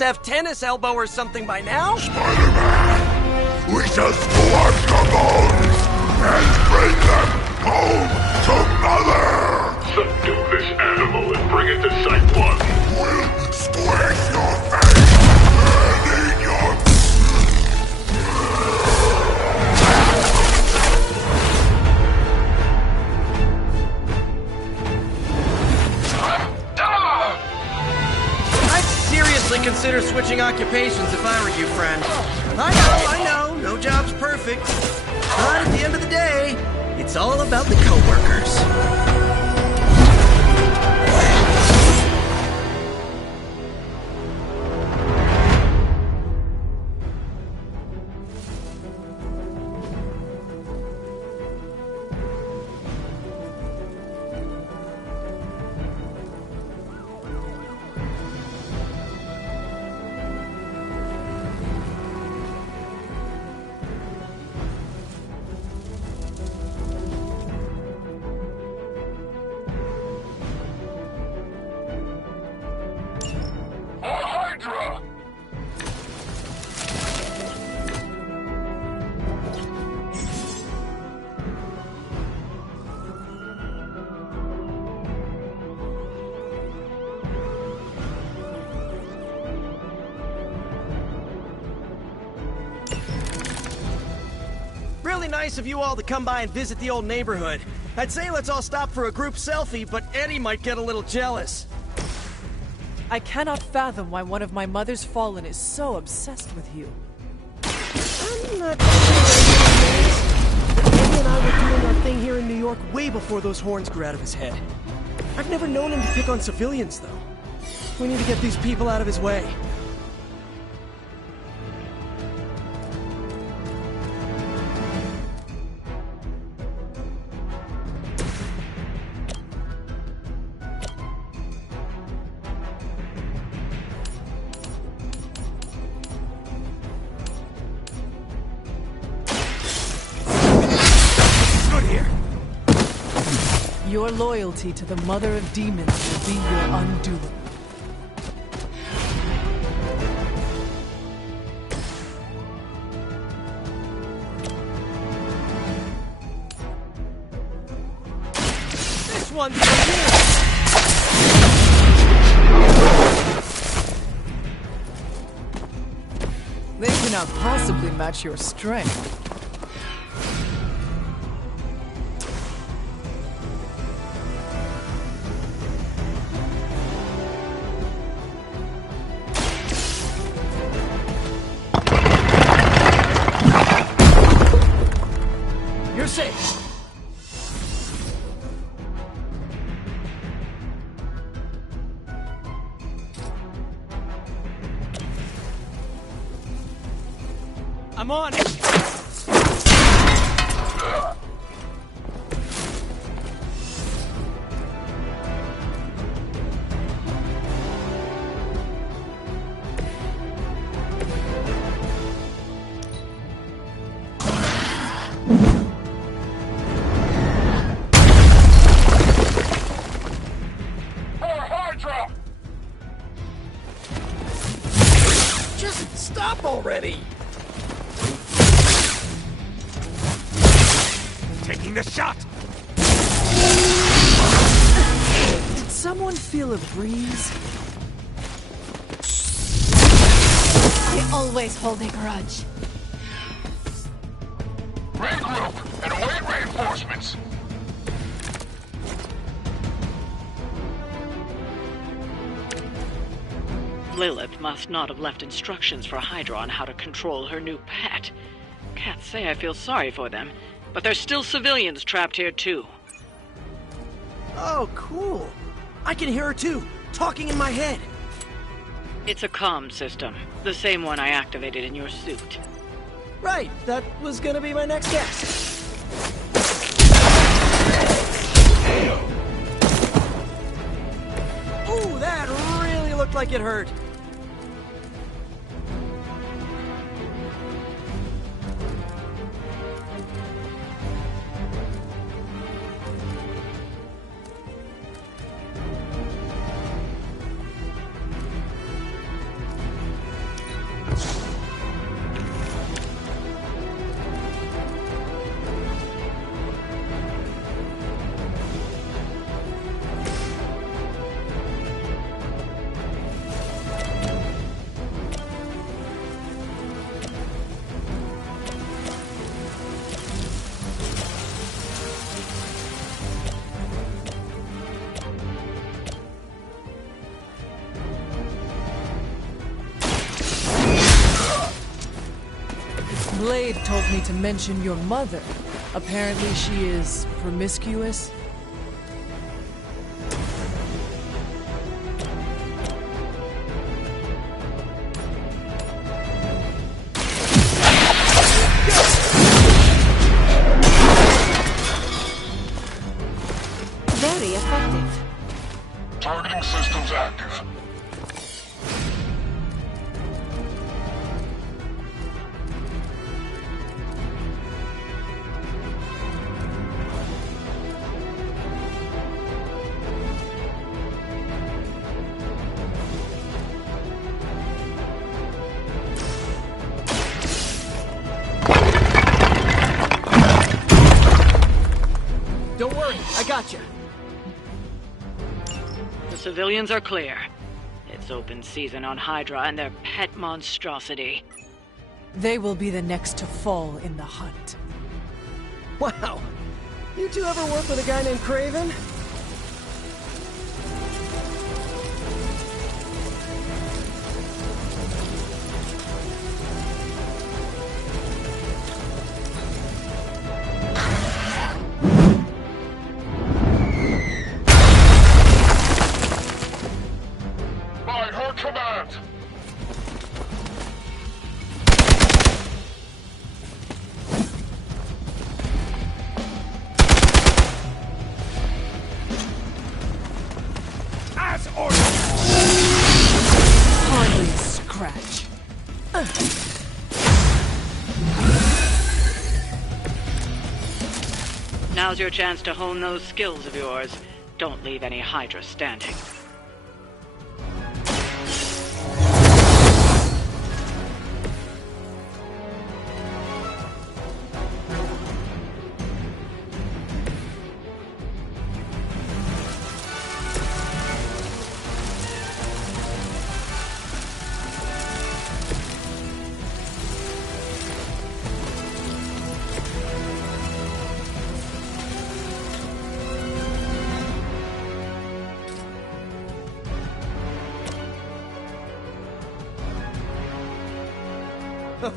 have tennis elbow or something by now? Spider-Man, we just squash the bones and bring them home to Mother! Subdue this animal and bring it to Site 1. We'll squish your face and eat your... Consider switching occupations if I were you, friend. I know, no job's perfect. But at the end of the day, it's all about the coworkers. Really nice of you all to come by and visit the old neighborhood. I'd say let's all stop for a group selfie, but Eddie might get a little jealous. I cannot fathom why one of my mother's fallen is so obsessed with you. I'm not sure here in New York way before those horns grew out of his head. I've never known him to pick on civilians, though. We need to get these people out of his way. Your loyalty to the Mother of Demons will be your undoing. This one's for you! They cannot possibly match your strength. You're safe. I'm on it. Just stop already! Taking the shot! Did someone feel a breeze? I always hold a grudge. Regroup and await reinforcements. Lilith must not have left instructions for Hydra on how to control her new pet. Can't say I feel sorry for them, but there's still civilians trapped here too. Oh, cool. I can hear her too, talking in my head. It's a comm system, the same one I activated in your suit. Right, that was gonna be my next guess. Ooh, that really looked like it hurt. Blade told me to mention your mother. Apparently she is promiscuous. Very effective. Targeting systems active. Don't worry, I got you. The civilians are clear. It's open season on Hydra and their pet monstrosity. They will be the next to fall in the hunt. Wow. You two ever work with a guy named Craven? Now's your chance to hone those skills of yours. Don't leave any Hydra standing.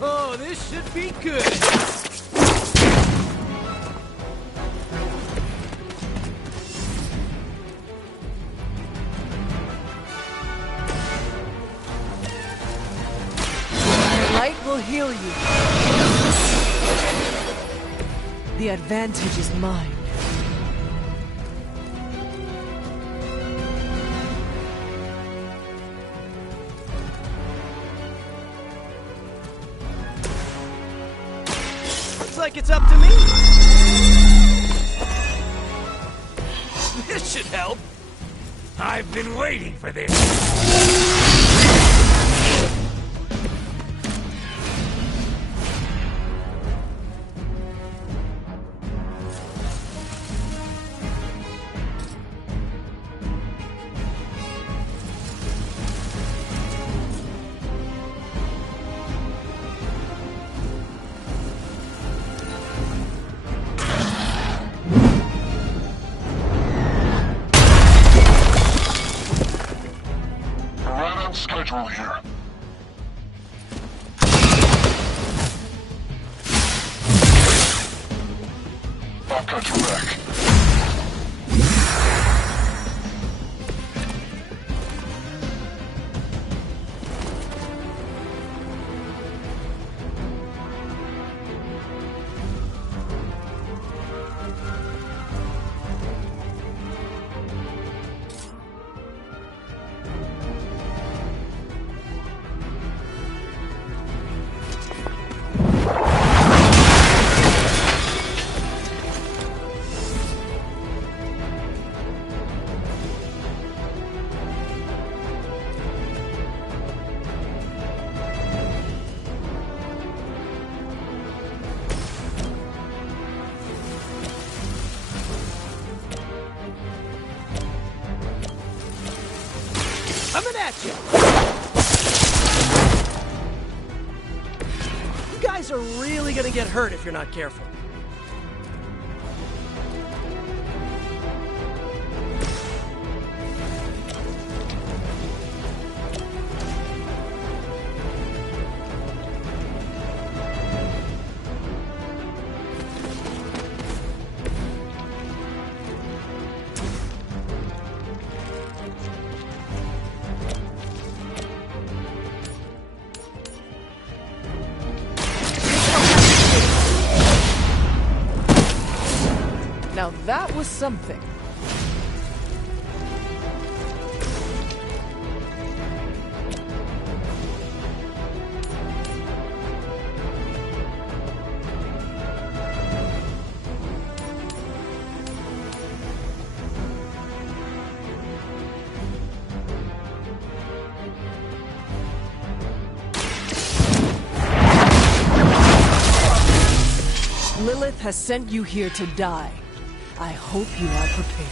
Oh, this should be good! Light will heal you. The advantage is mine. Looks like it's up to me! This should help! I've been waiting for this. Schedule here. I've got your back. Coming at you! You guys are really gonna get hurt if you're not careful. Now that was something. Lilith has sent you here to die. I hope you are prepared.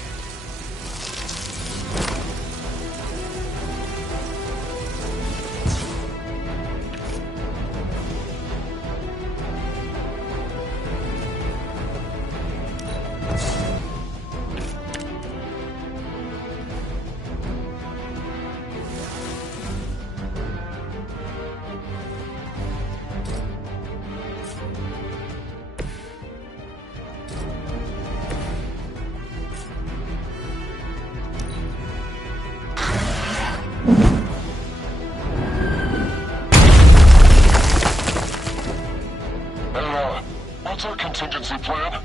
What's our contingency plan?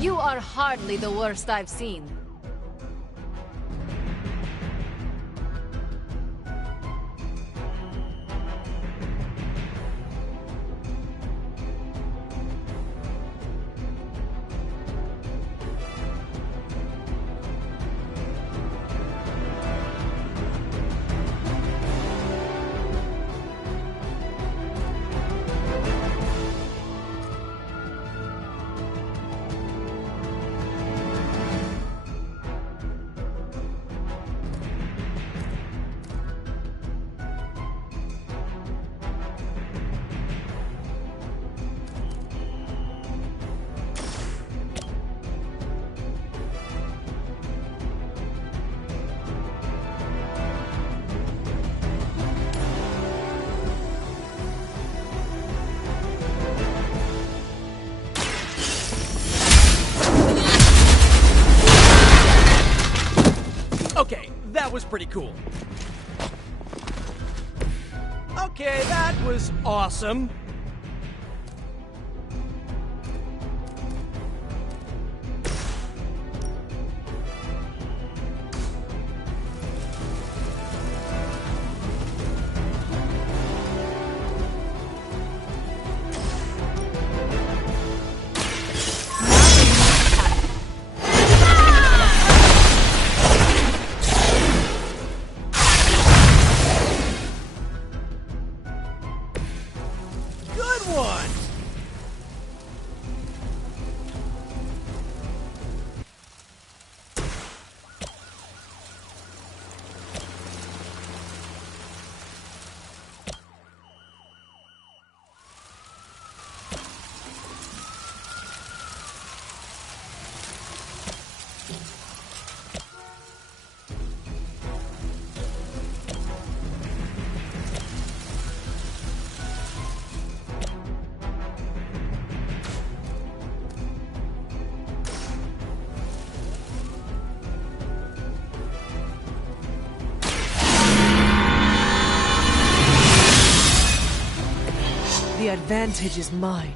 You are hardly the worst I've seen. pretty cool. Okay, that was awesome. The advantage is mine.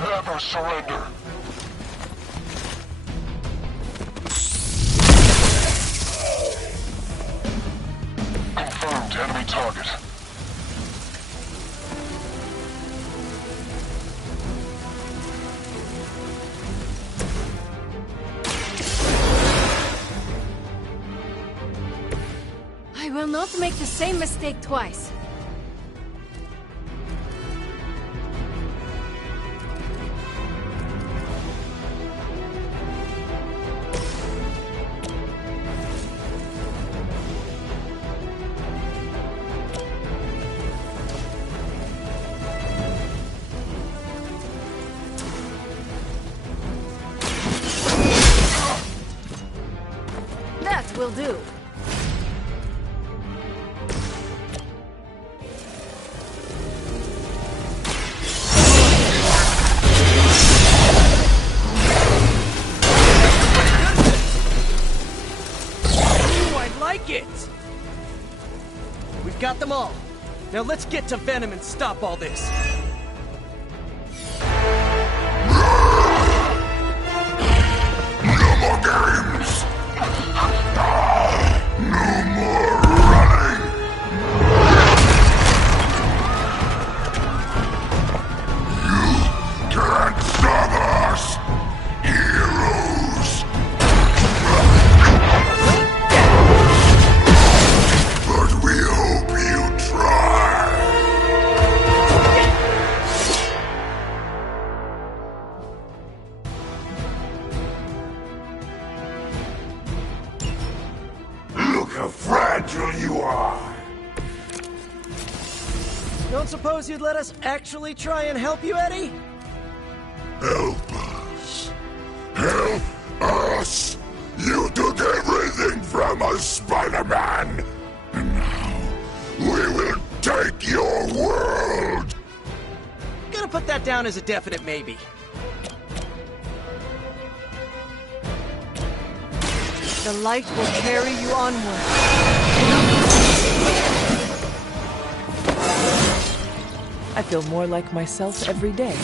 Never surrender. Confirmed enemy target. I will not make the same mistake twice. That will do. We've got them all. Now let's get to Venom and stop all this. No more games! No more running! You can't stop us! Heroes! But we hope you try! Look how fragile you are! Don't suppose you'd let us actually try and help you, Eddie? Help us! Help us! You took everything from us, Spider-Man! And now, we will take your world! that down as a definite maybe. The light will carry you onward. I feel more like myself every day.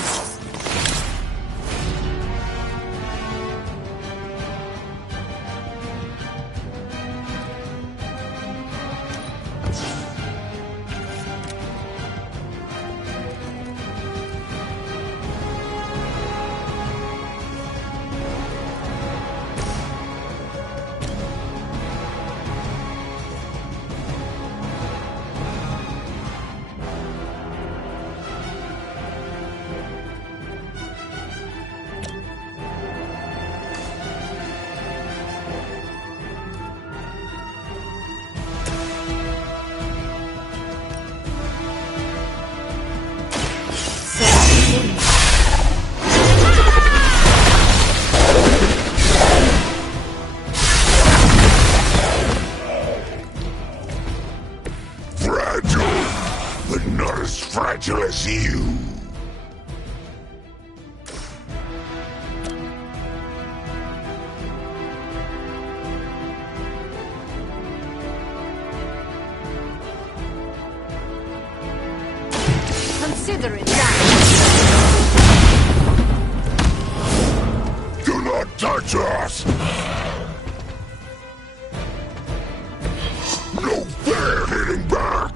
Fragile as you. Consider it done. Do not touch us! No fair hitting back!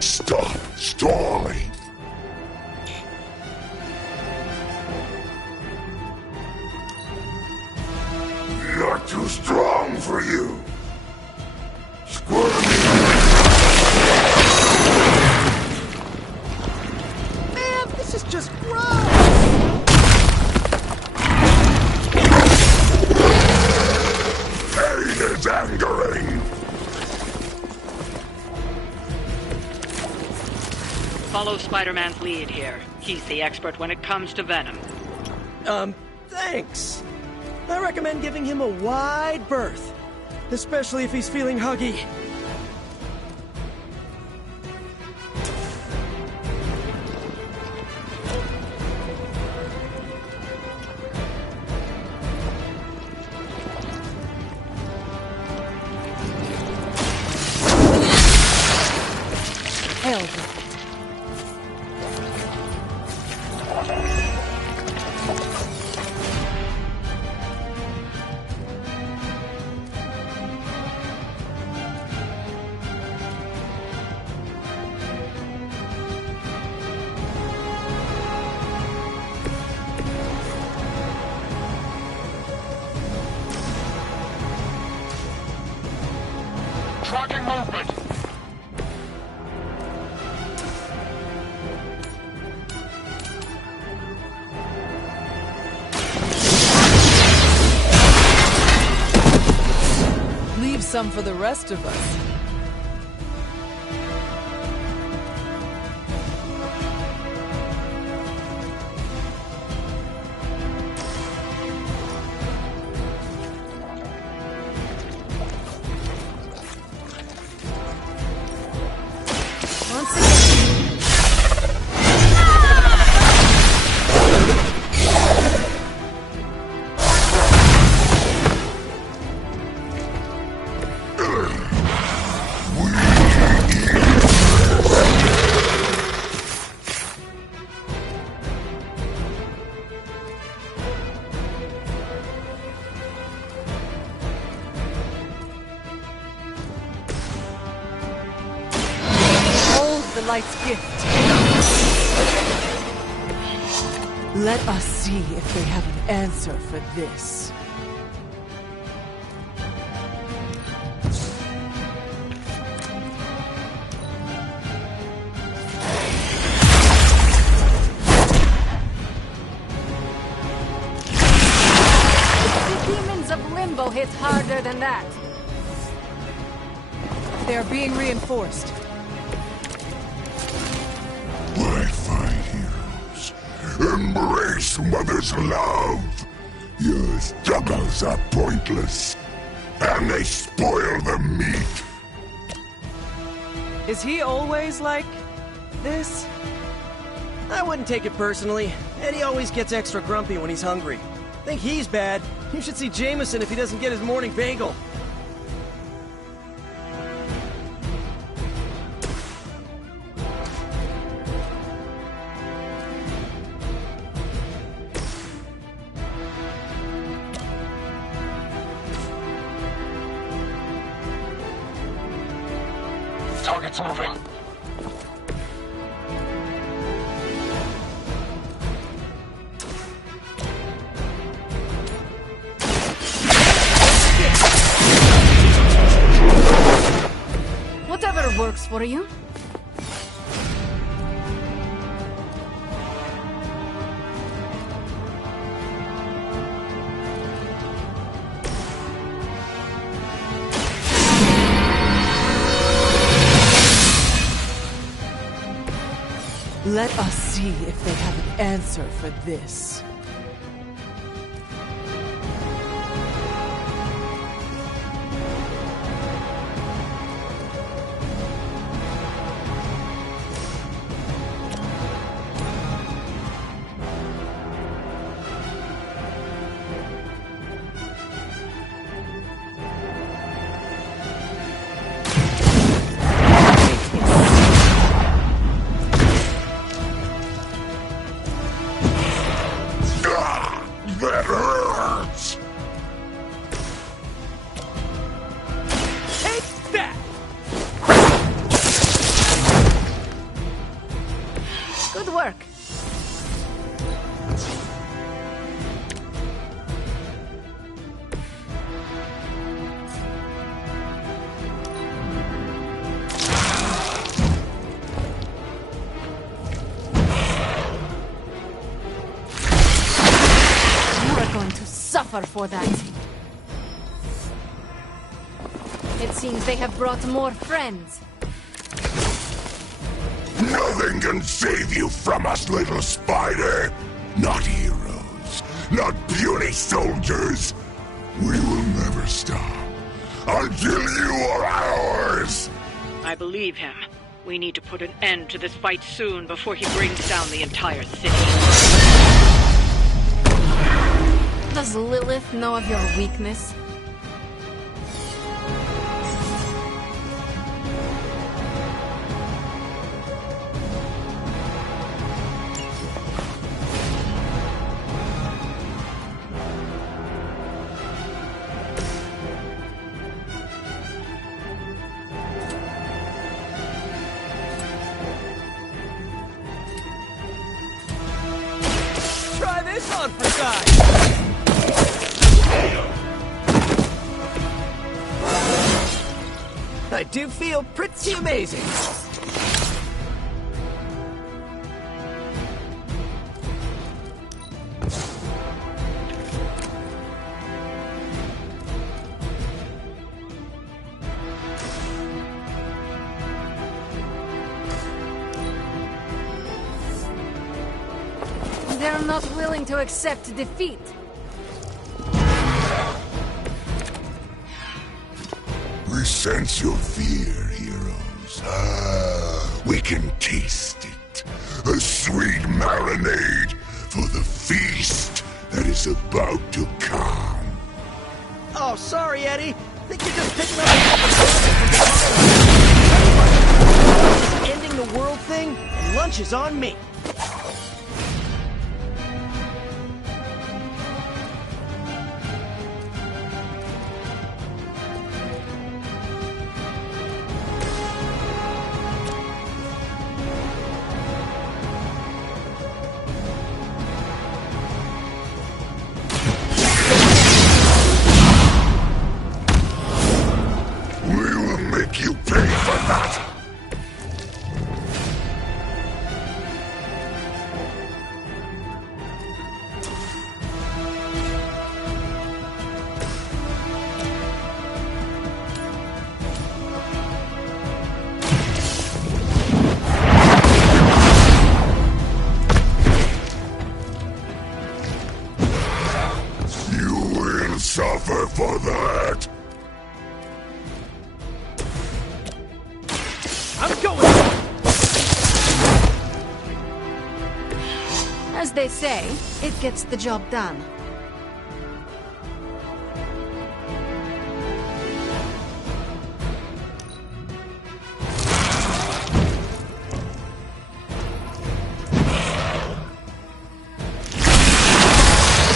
Stop stalling! Not too strong for you! Man, this is just gross! Pain is angering! Follow Spider-Man's lead here. He's the expert when it comes to venom. Thanks. I recommend giving him a wide berth, especially if he's feeling huggy. Hell. Tracking movement! Leave some for the rest of us. The light's gift. Let us see if they have an answer for this. gets harder than that. They are being reinforced. Why fight, heroes? Embrace Mother's love. Your struggles are pointless, and they spoil the meat. Is he always like this? I wouldn't take it personally. Eddie always gets extra grumpy when he's hungry. Think he's bad. You should see Jameson if he doesn't get his morning bagel. Target's moving. Whatever works for you. Let us see if they have an answer for this. That hurts! Take that! Good work. Suffer for that. It seems they have brought more friends. Nothing can save you from us, little spider. Not heroes, not puny soldiers. We will never stop until you are ours. I believe him. We need to put an end to this fight soon before he brings down the entire city. Does Lilith know of your weakness? Try this on for size! I do feel pretty amazing. They're not willing to accept defeat. We sense your fear, heroes. We can taste it. A sweet marinade for the feast that is about to come. Oh, sorry, Eddie. Think you're just picking up ending the world thing, and lunch is on me. As they say, it gets the job done.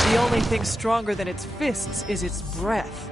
The only thing stronger than its fists is its breath.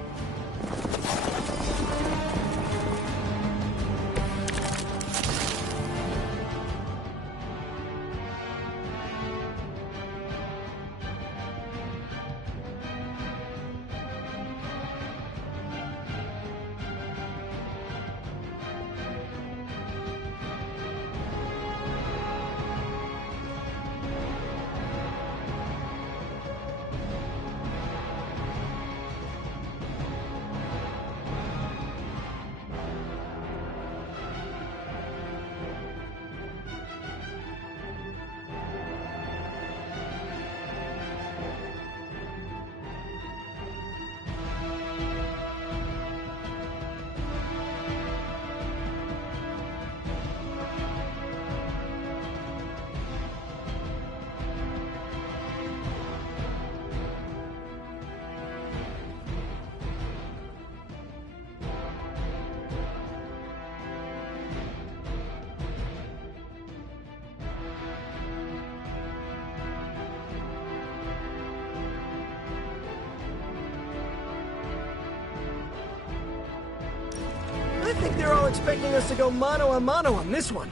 I think they're all expecting us to go mano a mano on this one.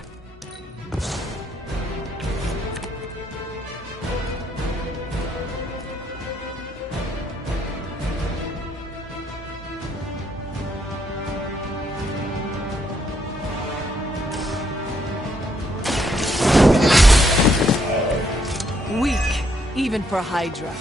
Weak, even for Hydra.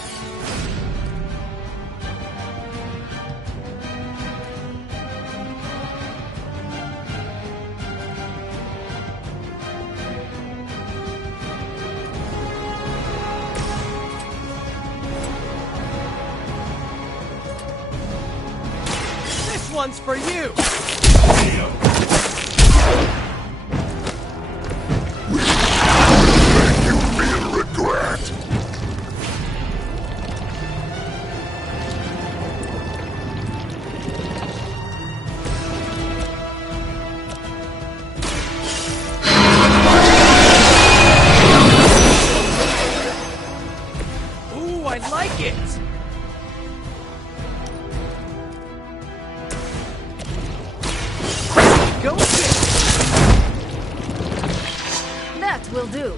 This one's for you! Regret. Ooh, I like it! Go get That will do.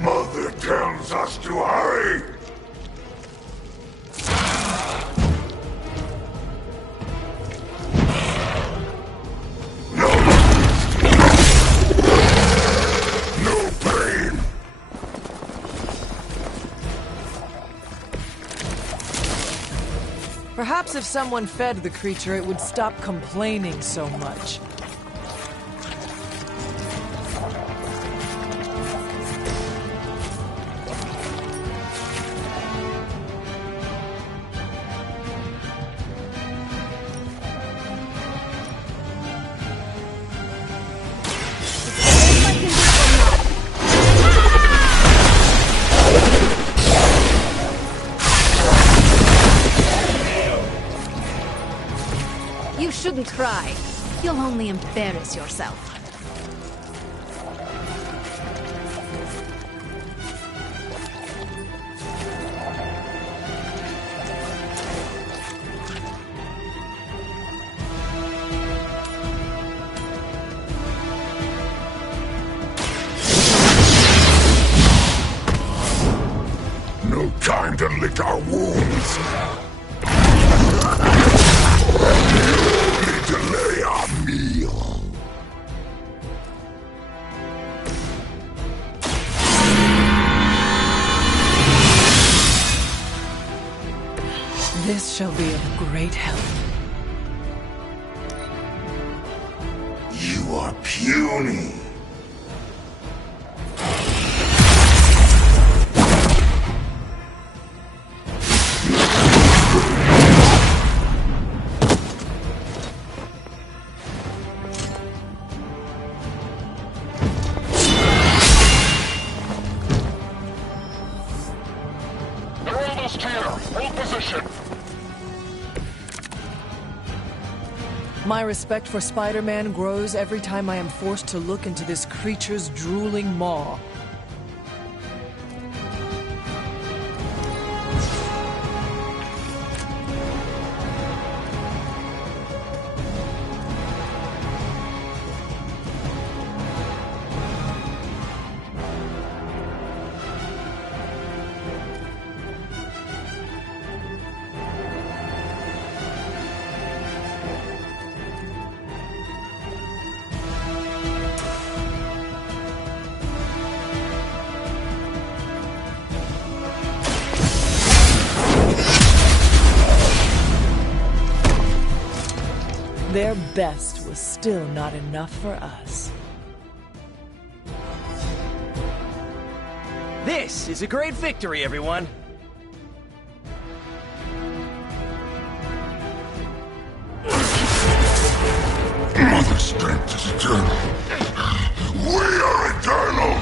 Mother tells us to hurry. No pain. Perhaps if someone fed the creature, it would stop complaining so much. You shouldn't cry. You'll only embarrass yourself. No time to lick our wounds. Delay our meal. This shall be of great help. You are puny. My respect for Spider-Man grows every time I am forced to look into this creature's drooling maw. Their best was still not enough for us. This is a great victory, everyone! Mother strength is eternal. We are eternal!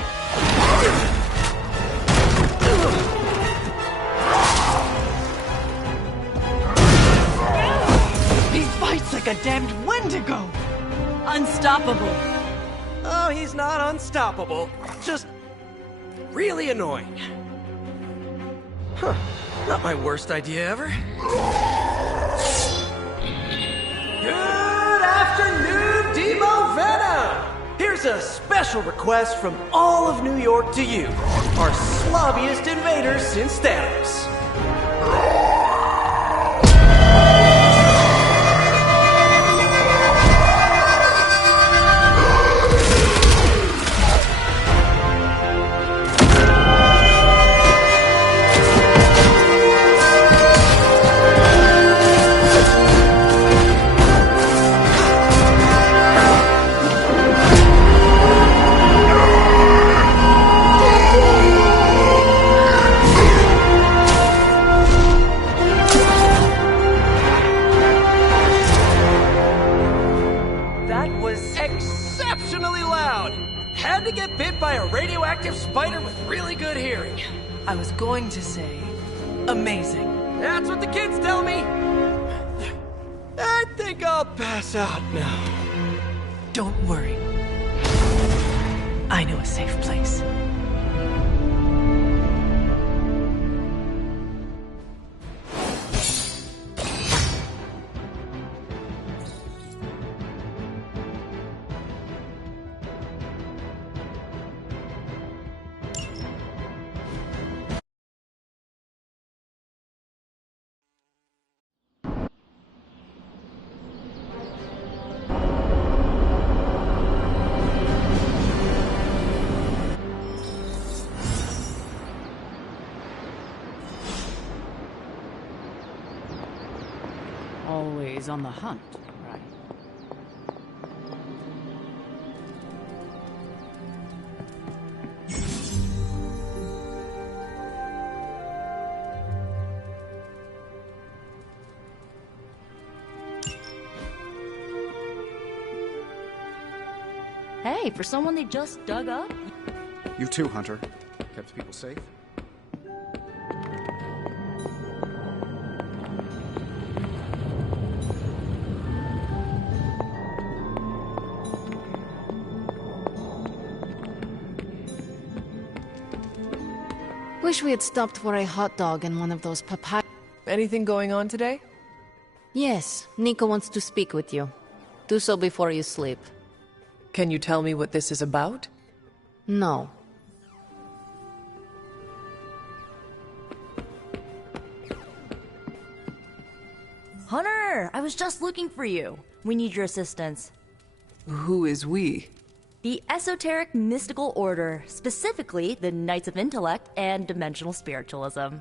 He fights like a damned Wendigo! Unstoppable! Oh, he's not unstoppable. Just really annoying. Huh. Not my worst idea ever. Good afternoon, Demo Venom! Here's a special request from all of New York to you, our slobbiest invaders since Thanos. Had to get bit by a radioactive spider with really good hearing. I was going to say, amazing. That's what the kids tell me. I think I'll pass out now. Don't worry. I know a safe place. Always on the hunt, right? Hey, for someone they just dug up? You too, Hunter. Kept people safe? Wish we had stopped for a hot dog and one of those papaya. Anything going on today? Yes, Nico wants to speak with you. Do so before you sleep. Can you tell me what this is about? No. Hunter, I was just looking for you. We need your assistance. Who is we? The Esoteric Mystical Order, specifically the Knights of Intellect and Dimensional Spiritualism.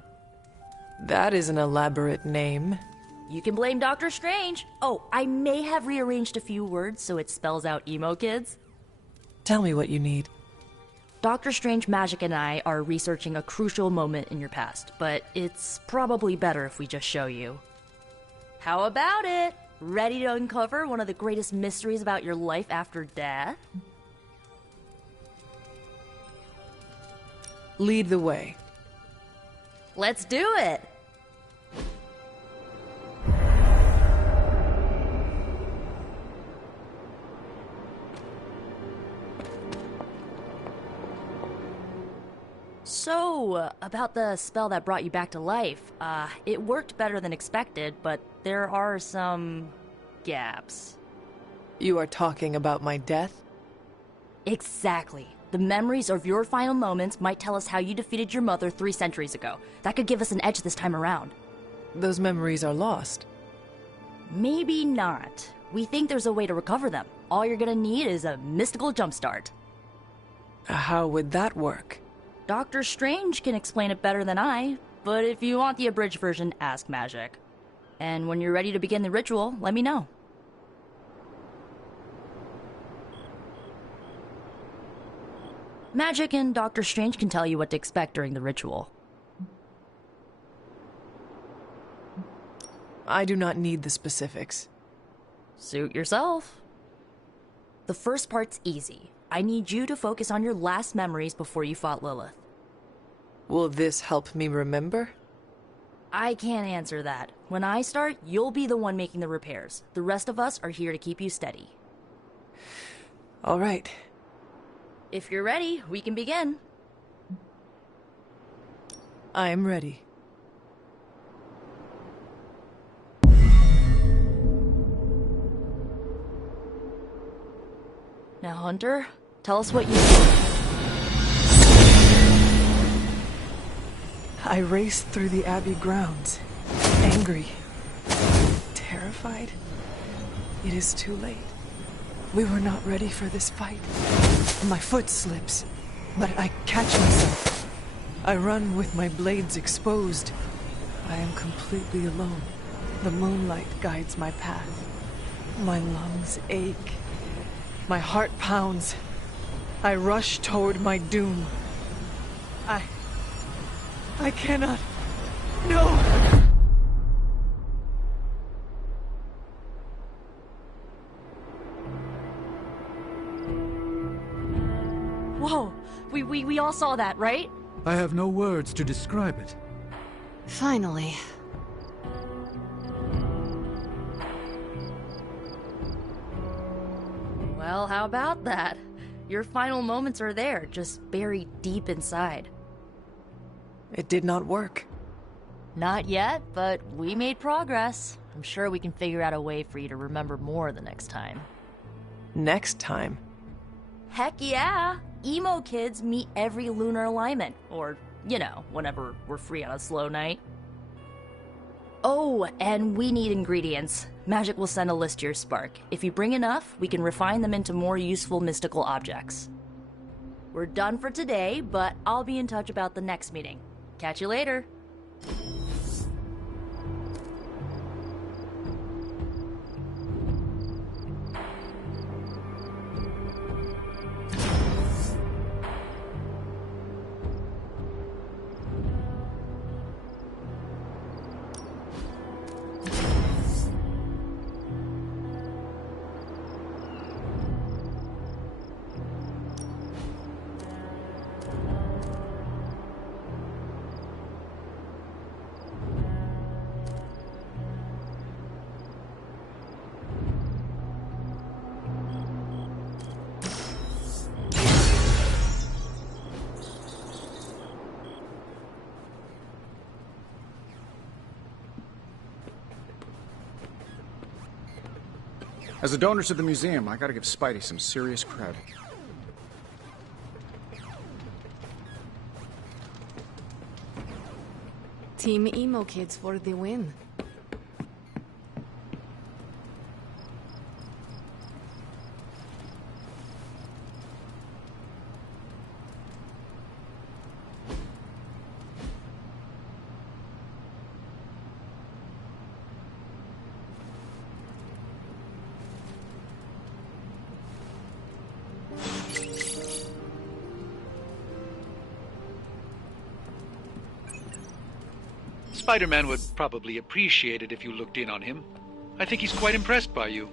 That is an elaborate name. You can blame Dr. Strange. Oh, I may have rearranged a few words so it spells out emo kids. Tell me what you need. Dr. Strange Magic and I are researching a crucial moment in your past, but it's probably better if we just show you. How about it? Ready to uncover one of the greatest mysteries about your life after death? Lead the way. Let's do it! So, about the spell that brought you back to life, it worked better than expected, but there are some gaps. You are talking about my death? Exactly. The memories of your final moments might tell us how you defeated your mother 3 centuries ago. That could give us an edge this time around. Those memories are lost. Maybe not. We think there's a way to recover them. All you're gonna need is a mystical jumpstart. How would that work? Doctor Strange can explain it better than I, but if you want the abridged version, ask Magic. And when you're ready to begin the ritual, let me know. Magic and Doctor Strange can tell you what to expect during the ritual. I do not need the specifics. Suit yourself. The first part's easy. I need you to focus on your last memories before you fought Lilith. Will this help me remember? I can't answer that. When I start, you'll be the one making the repairs. The rest of us are here to keep you steady. All right. If you're ready, we can begin. I am ready. Now, Hunter, tell us what you... I raced through the Abbey grounds, angry, terrified. It is too late. We were not ready for this fight. My foot slips, but I catch myself. I run with my blades exposed. I am completely alone. The moonlight guides my path. My lungs ache. My heart pounds. I rush toward my doom. I cannot. No! Whoa! We all saw that, right? I have no words to describe it. Finally. Well, how about that? Your final moments are there, just buried deep inside. It did not work. Not yet, but we made progress. I'm sure we can figure out a way for you to remember more the next time. Next time? Heck yeah! Emo kids meet every lunar alignment. Or, you know, whenever we're free on a slow night. Oh, and we need ingredients. Magic will send a list to your spark. If you bring enough, we can refine them into more useful mystical objects. We're done for today, but I'll be in touch about the next meeting. Catch you later. As a donor to the museum, I gotta give Spidey some serious cred. Team Emo Kids for the win. Spider-Man would probably appreciate it if you looked in on him. I think he's quite impressed by you.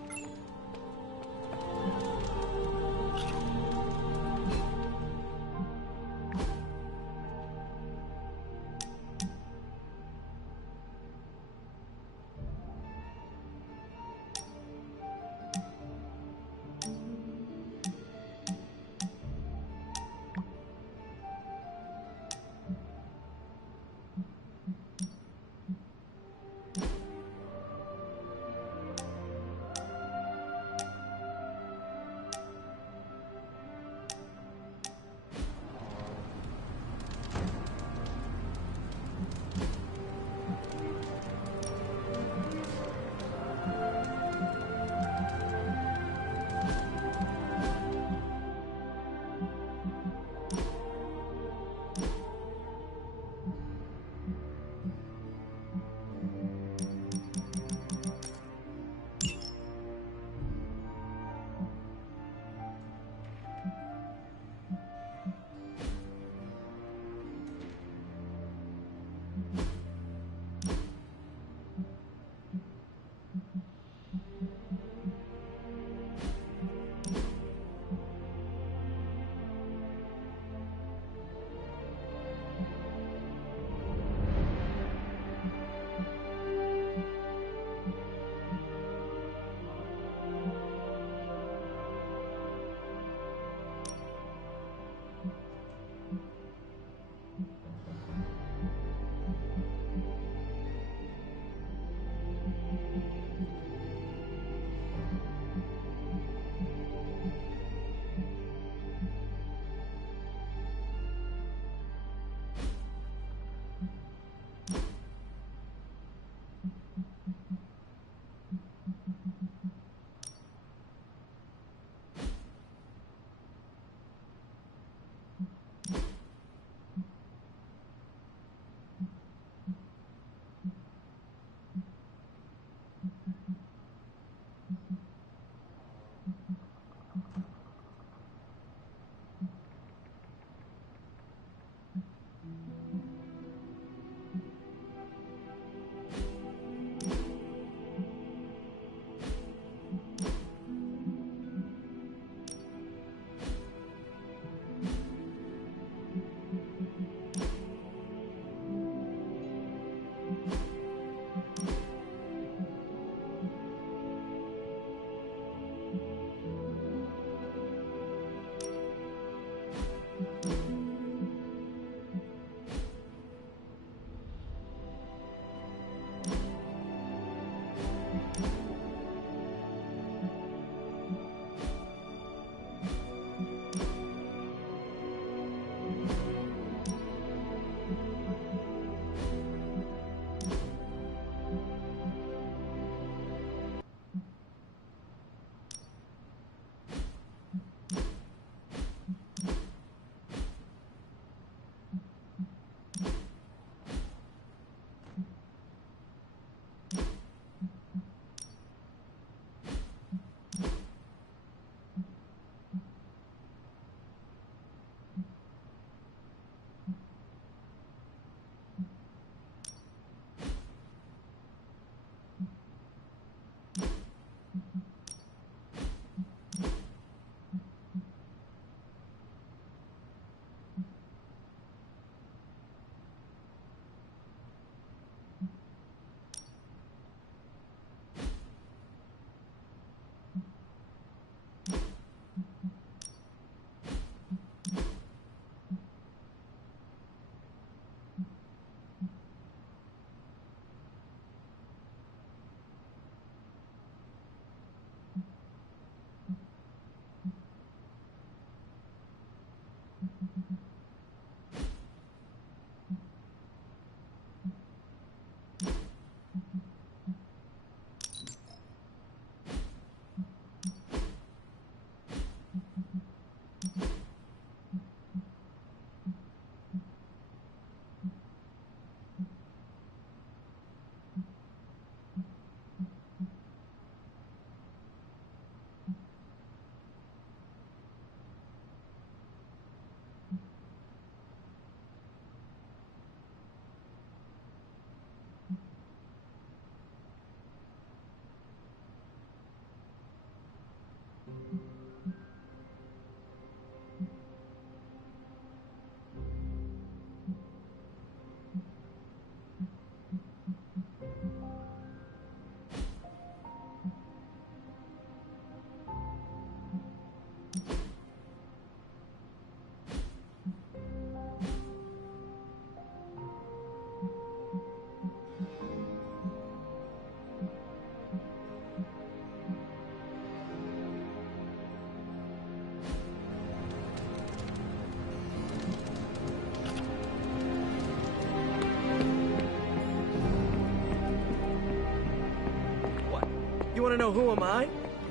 to know who am I?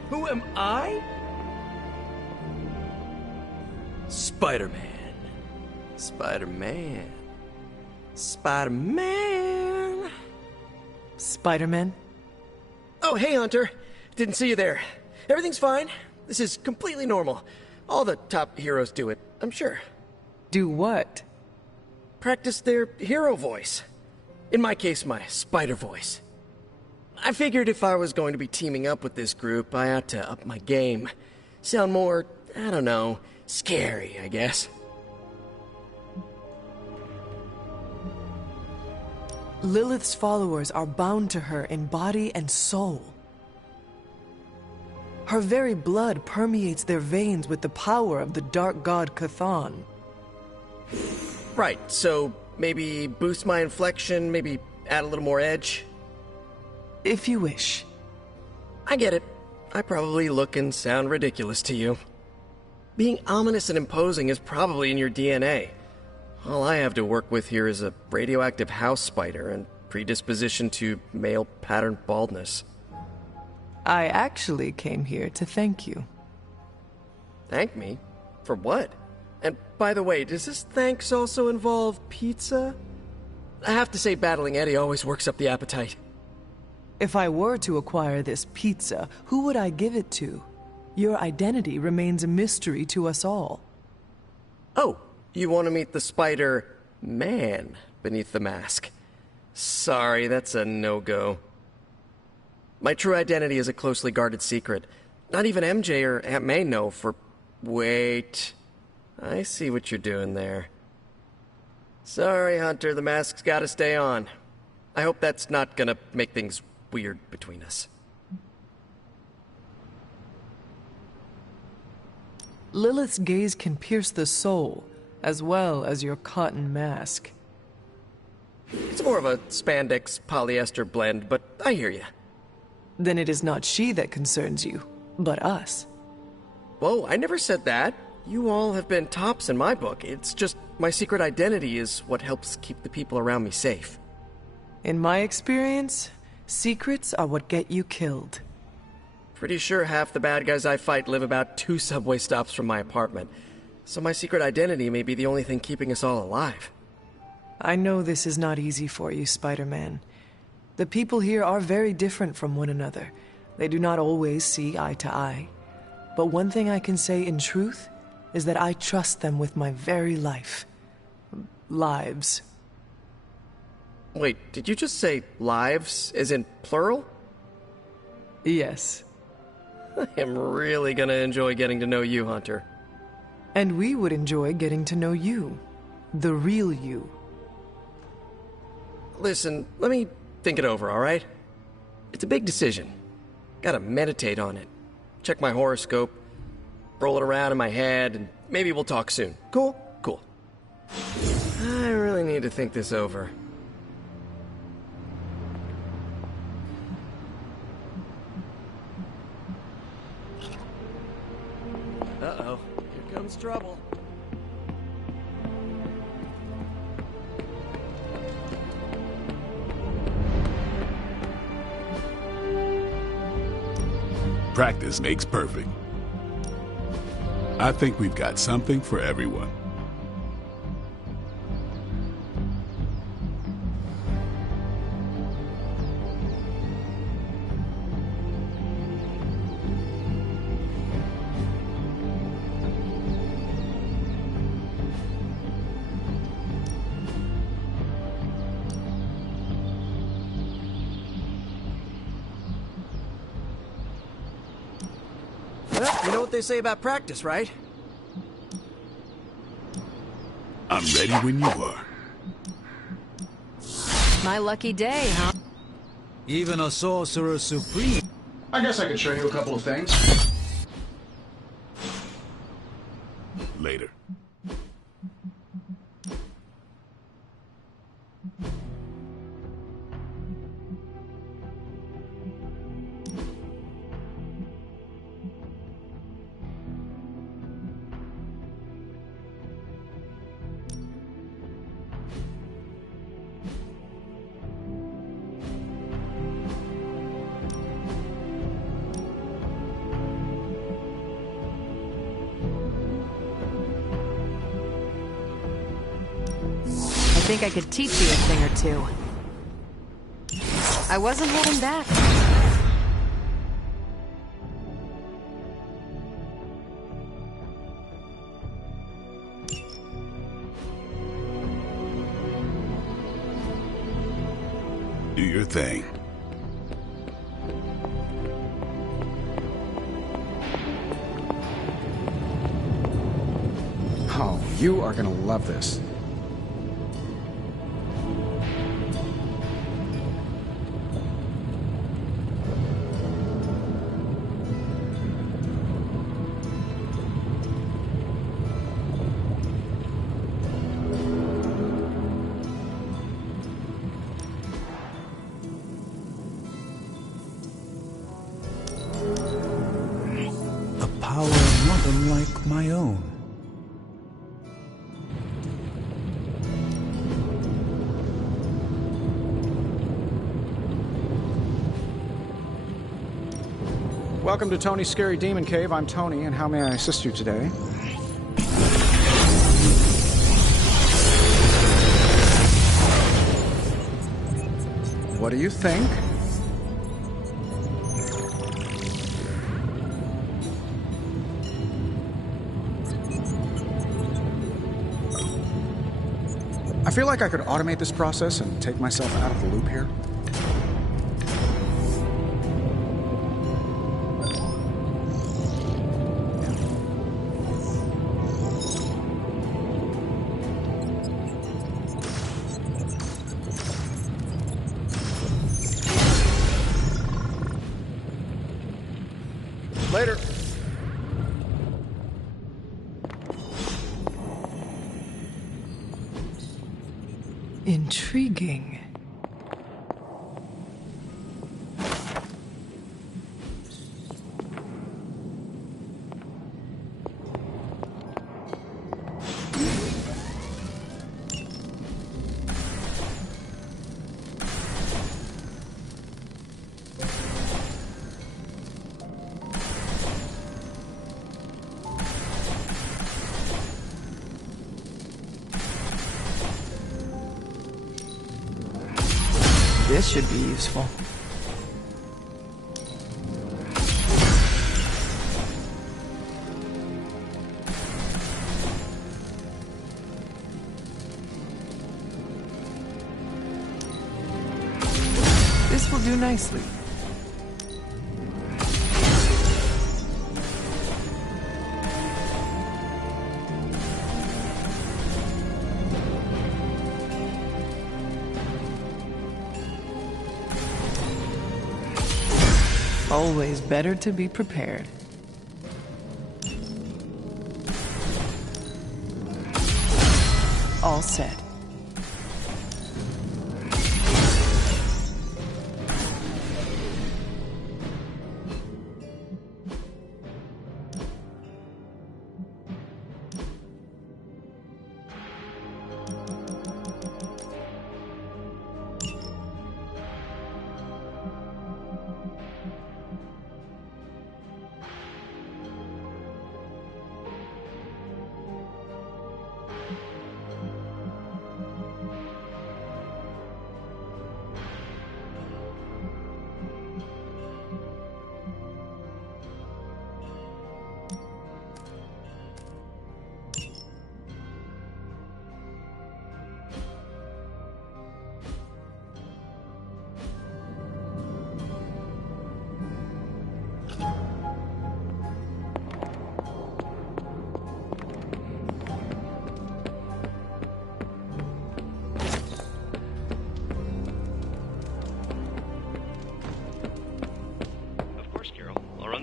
Who am I? Spider-Man. Spider-Man. Spider-Man. Spider-Man? Oh, hey, Hunter. Didn't see you there. Everything's fine. This is completely normal. All the top heroes do it, I'm sure. Do what? Practice their hero voice. In my case, my spider voice. I figured if I was going to be teaming up with this group, I ought to up my game. Sound more, I don't know, scary, I guess. Lilith's followers are bound to her in body and soul. Her very blood permeates their veins with the power of the dark god Cthon. Right, so maybe boost my inflection, maybe add a little more edge? If you wish. I get it. I probably look and sound ridiculous to you. Being ominous and imposing is probably in your DNA. All I have to work with here is a radioactive house spider and predisposition to male pattern baldness. I actually came here to thank you. Thank me? For what? And by the way, does this thanks also involve pizza? I have to say battling Eddie always works up the appetite. If I were to acquire this pizza, who would I give it to? Your identity remains a mystery to us all. Oh, you want to meet the Spider-Man beneath the mask. Sorry, that's a no-go. My true identity is a closely guarded secret. Not even MJ or Aunt May know for... Wait. I see what you're doing there. Sorry, Hunter, the mask's gotta stay on. I hope that's not gonna make things weird between us. Lilith's gaze can pierce the soul, as well as your cotton mask. It's more of a spandex polyester blend, but I hear you. Then it is not she that concerns you, but us. Whoa, I never said that. You all have been tops in my book. It's just my secret identity is what helps keep the people around me safe. In my experience, secrets are what get you killed. Pretty sure half the bad guys I fight live about 2 subway stops from my apartment. So my secret identity may be the only thing keeping us all alive. I know this is not easy for you, Spider-Man. The people here are very different from one another. They do not always see eye to eye. But one thing I can say in truth is that I trust them with my very life. Lives. Wait, did you just say lives, as in plural? Yes. I am really gonna enjoy getting to know you, Hunter. And we would enjoy getting to know you. The real you. Listen, let me think it over, alright? It's a big decision. Gotta meditate on it. Check my horoscope, roll it around in my head, and maybe we'll talk soon. Cool? Cool. I really need to think this over. Uh-oh. Here comes trouble. Practice makes perfect. I think we've got something for everyone. Well, you know what they say about practice, right? I'm ready when you are. My lucky day, huh? Even a sorcerer supreme. I guess I could show you a couple of things. Later. think I could teach you a thing or two. I wasn't holding back. Do your thing. Oh, you are gonna love this. A power not unlike my own. Welcome to Tony's Scary Demon Cave. I'm Tony, and how may I assist you today? What do you think? I feel like I could automate this process and take myself out of the loop here. Later. Intriguing. This should be useful. This will do nicely. Always better to be prepared. All set.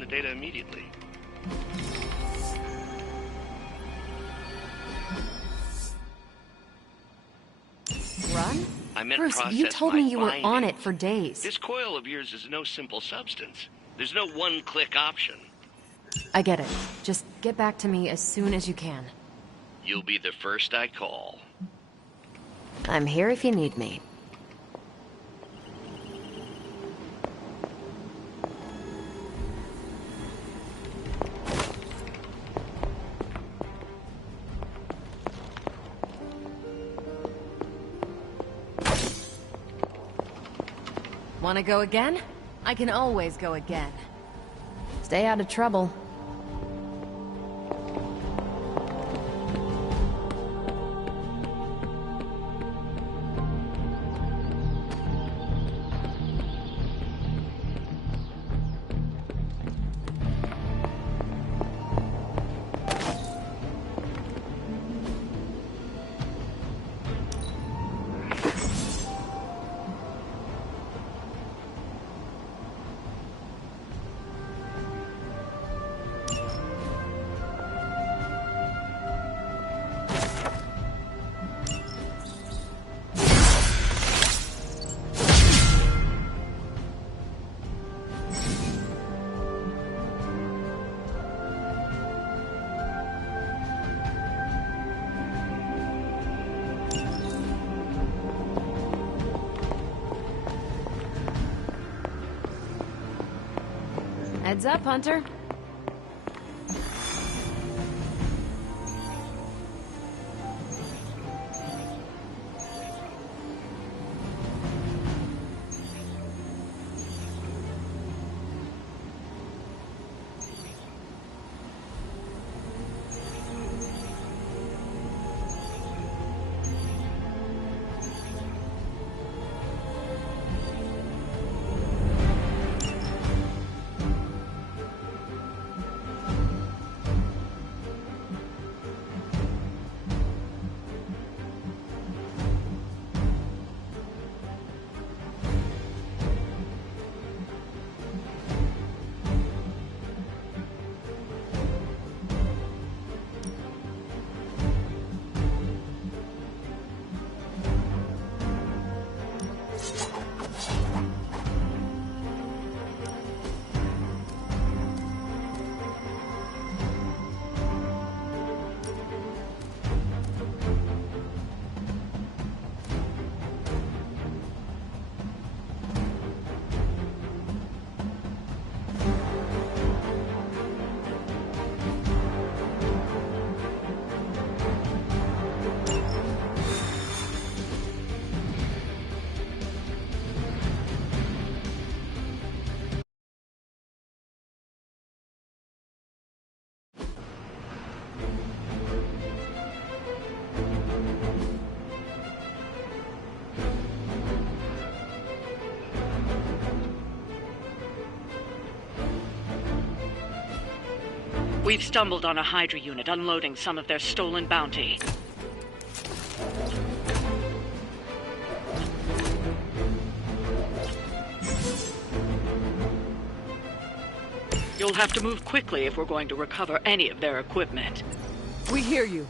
Data immediately. Run? I meant Bruce, process you told my me you were findings. on it for days. This coil of yours is no simple substance. There's no one-click option. I get it. Just get back to me as soon as you can. You'll be the first I call. I'm here if you need me. wanna go again? I can always go again. Stay out of trouble. Heads up, Hunter. We've stumbled on a Hydra unit unloading some of their stolen bounty. You'll have to move quickly if we're going to recover any of their equipment. We hear you.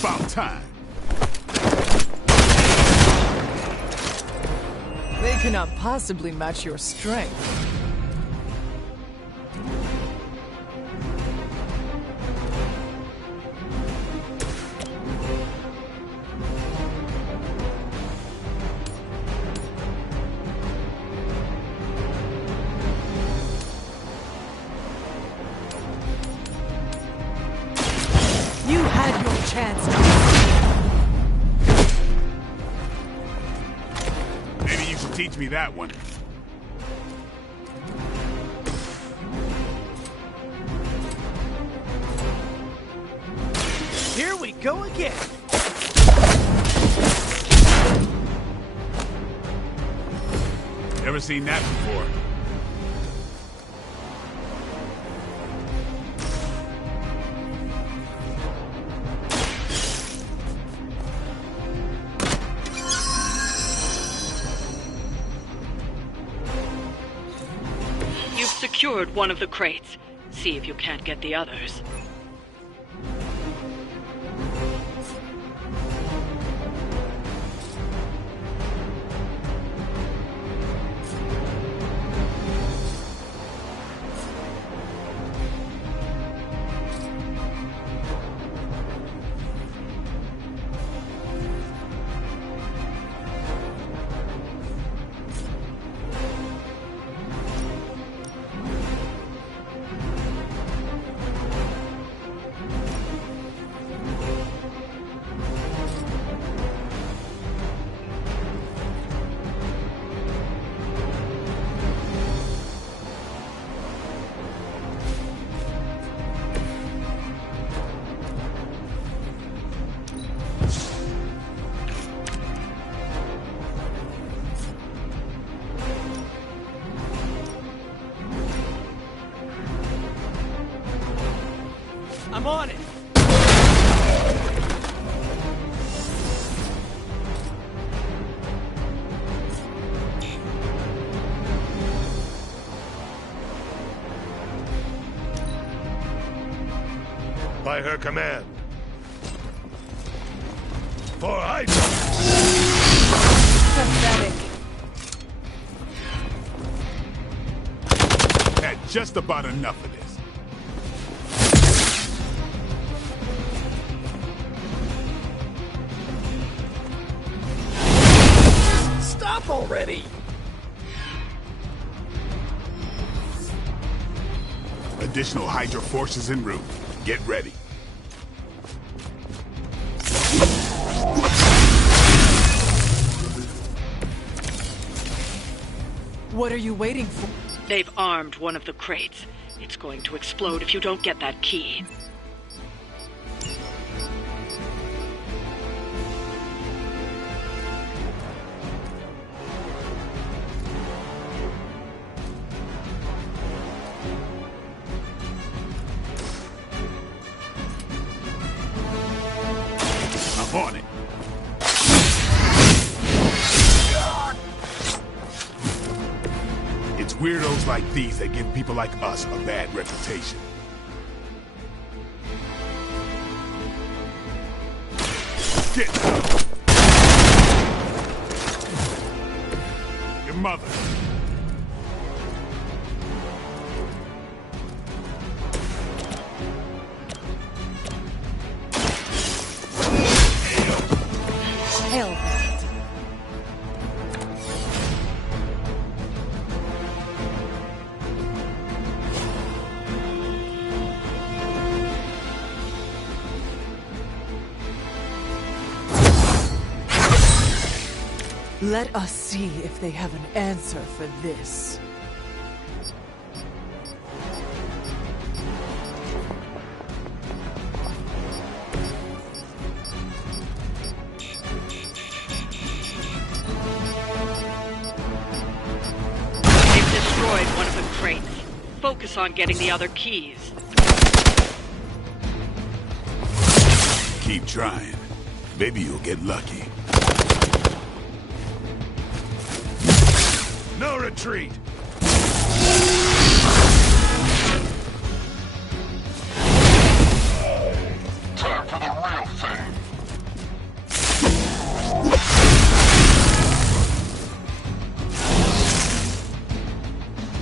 About time. They cannot possibly match your strength. You had your chance. Maybe you should teach me that one. Here we go again. Never seen that before. You've secured one of the crates. See if you can't get the others. I'm on it! By her command. For Hydra! Pathetic. Had just about enough of this. Stop already! Additional Hydra forces en route. Get ready. What are you waiting for? They've armed one of the crates. It's going to explode if you don't get that key. I'm on it. It's weirdos like these that give people like us a bad reputation. Get your mother. Hell that. Let us see if they have an answer for this. They've destroyed one of the crates. Focus on getting the other keys. Keep trying. Maybe you'll get lucky. No retreat! Time for the real thing.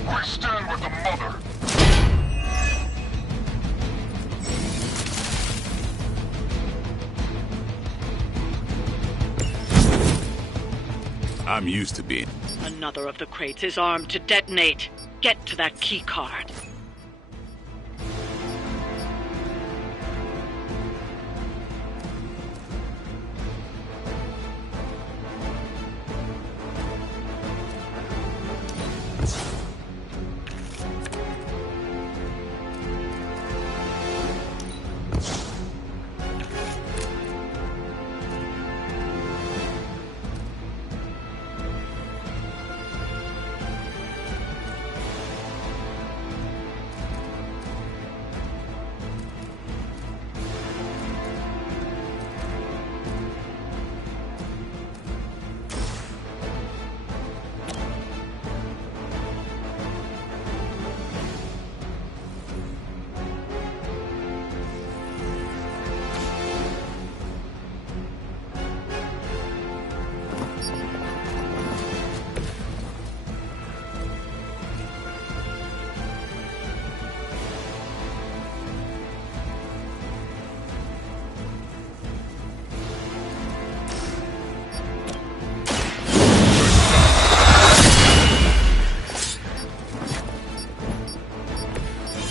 We stand with the mother. I'm used to being... Another of the crates is armed to detonate. Get to that key card.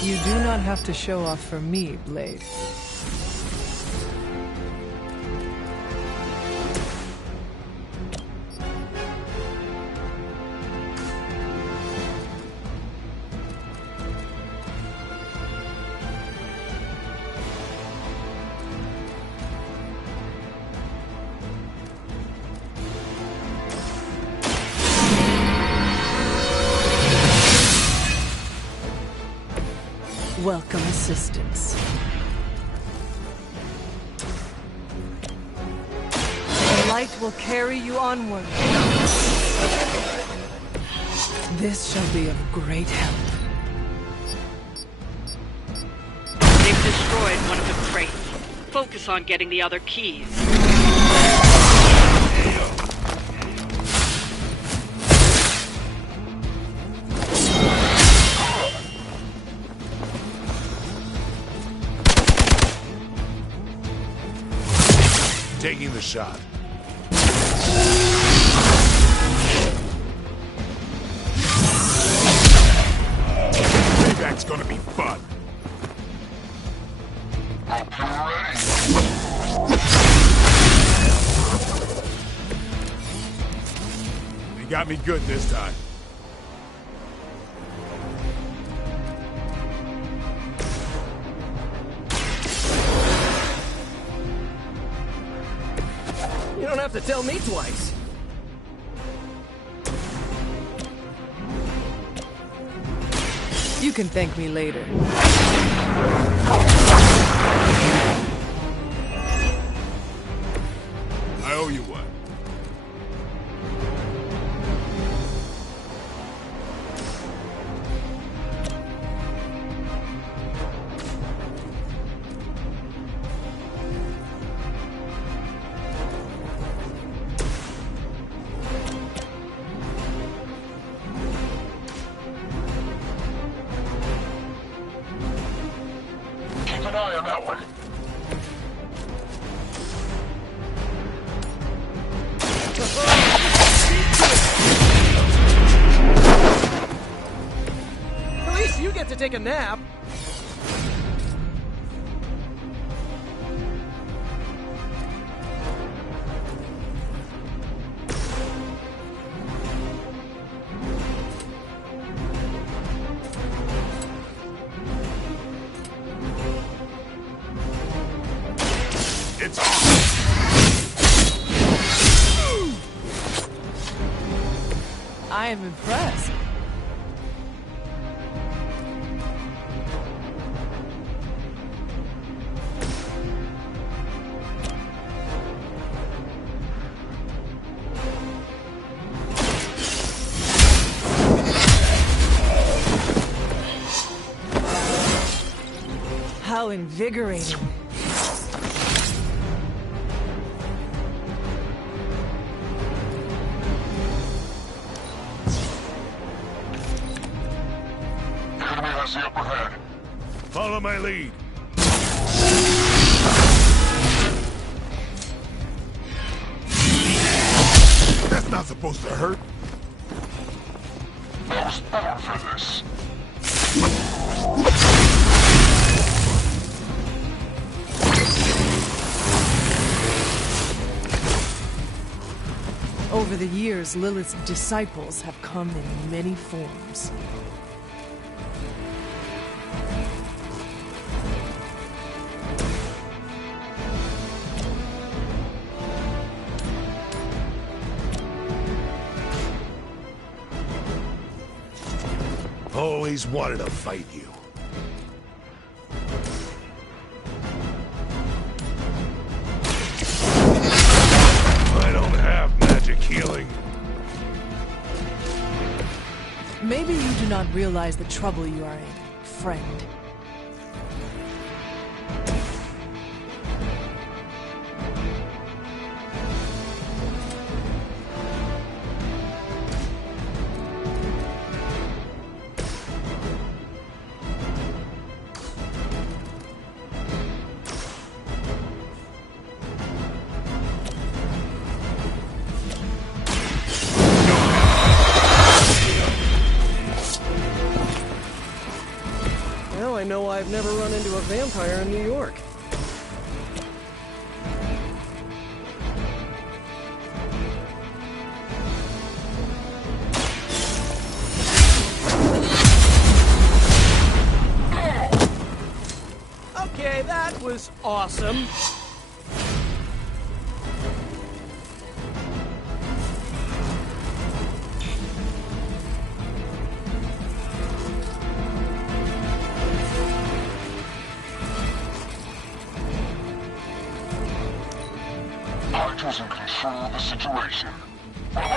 You do not have to show off for me, Blade. Welcome assistance. light will carry you onward. This shall be of great help. They've destroyed one of the crates. Focus on getting the other keys. Taking the shot. Payback's gonna be fun. They got me good this time. You don't have to tell me twice. You can thank me later. I owe you one. Keep an eye on that one. At least you get to take a nap. It's on. I am impressed. How invigorating. The enemy has the upper hand. Follow my lead. That's not supposed to hurt. I was born for this. Over the years, Lilith's disciples have come in many forms. Always wanted to fight you. I don't have magic healing. Maybe you do not realize the trouble you are in, friend. Well, I know I've never run into a vampire in New York. Okay, that was awesome. Hearty was in control. control the situation. Ready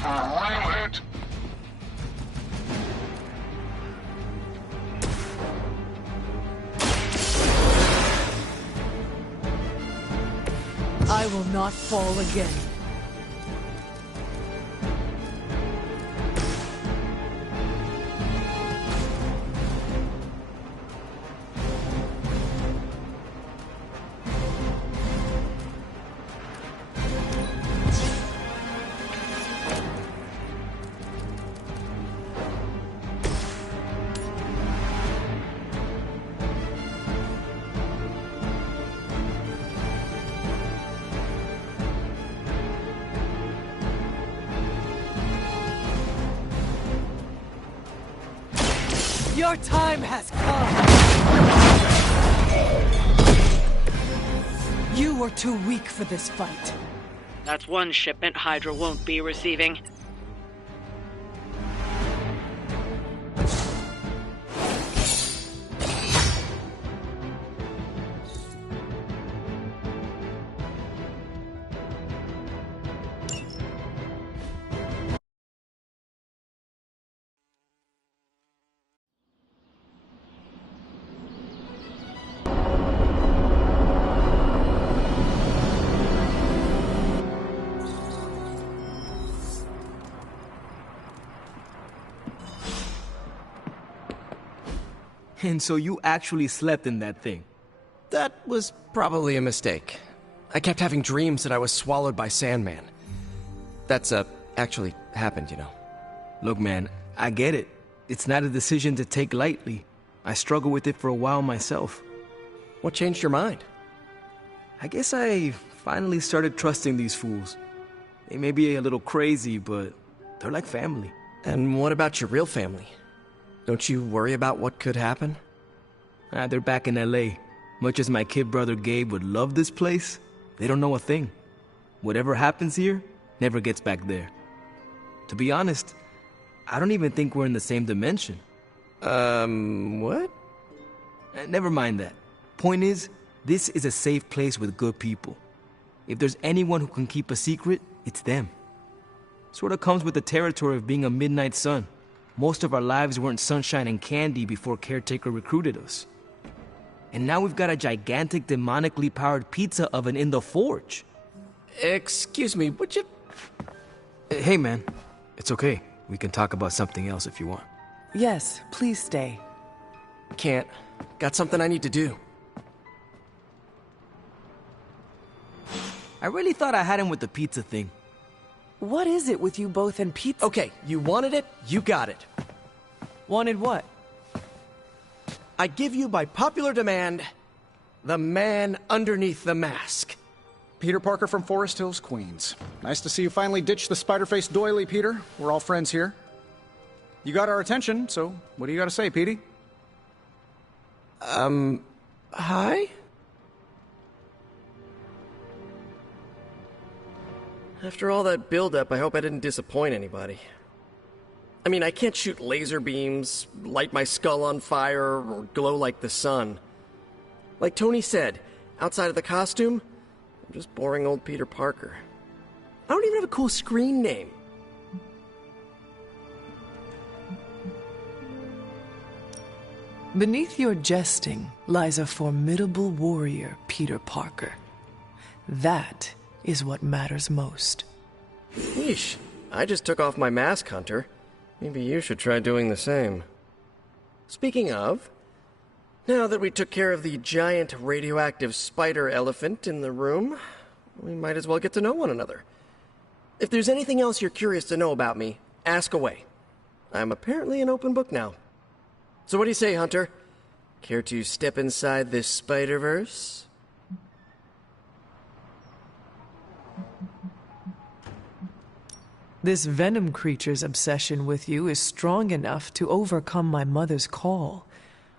for a real hit? I will not fall again. Your time has come! You are too weak for this fight. That's one shipment Hydra won't be receiving. And so you actually slept in that thing? That was probably a mistake. I kept having dreams that I was swallowed by Sandman. That's, actually happened, you know. Look, man, I get it. It's not a decision to take lightly. I struggled with it for a while myself. What changed your mind? I guess I finally started trusting these fools. They may be a little crazy, but they're like family. And what about your real family? Don't you worry about what could happen? They're back in LA. Much as my kid brother Gabe would love this place, they don't know a thing. Whatever happens here never gets back there. To be honest, I don't even think we're in the same dimension. What? Never mind that. Point is, this is a safe place with good people. If there's anyone who can keep a secret, it's them. Sort of comes with the territory of being a midnight sun. Most of our lives weren't sunshine and candy before Caretaker recruited us. And now we've got a gigantic demonically powered pizza oven in the forge. Excuse me, would you... Hey man, it's okay. We can talk about something else if you want. Yes, please stay. Can't. Got something I need to do. I really thought I had him with the pizza thing. What is it with you both and pizza? Okay, you wanted it, you got it. Wanted what? I give you by popular demand, the man underneath the mask. Peter Parker from Forest Hills, Queens. Nice to see you finally ditch the spider-faced doily, Peter. We're all friends here. You got our attention, so what do you got to say, Petey? Hi? After all that build-up, I hope I didn't disappoint anybody. I mean, I can't shoot laser beams, light my skull on fire, or glow like the sun. Like Tony said, outside of the costume, I'm just boring old Peter Parker. I don't even have a cool screen name. Beneath your jesting lies a formidable warrior, Peter Parker. That is what matters most. Yeesh, I just took off my mask, Hunter. Maybe you should try doing the same. Speaking of, now that we took care of the giant radioactive spider elephant in the room, we might as well get to know one another. If there's anything else you're curious to know about me, ask away. I'm apparently an open book now. So what do you say, Hunter? Care to step inside this Spider-Verse? This venom creature's obsession with you is strong enough to overcome my mother's call.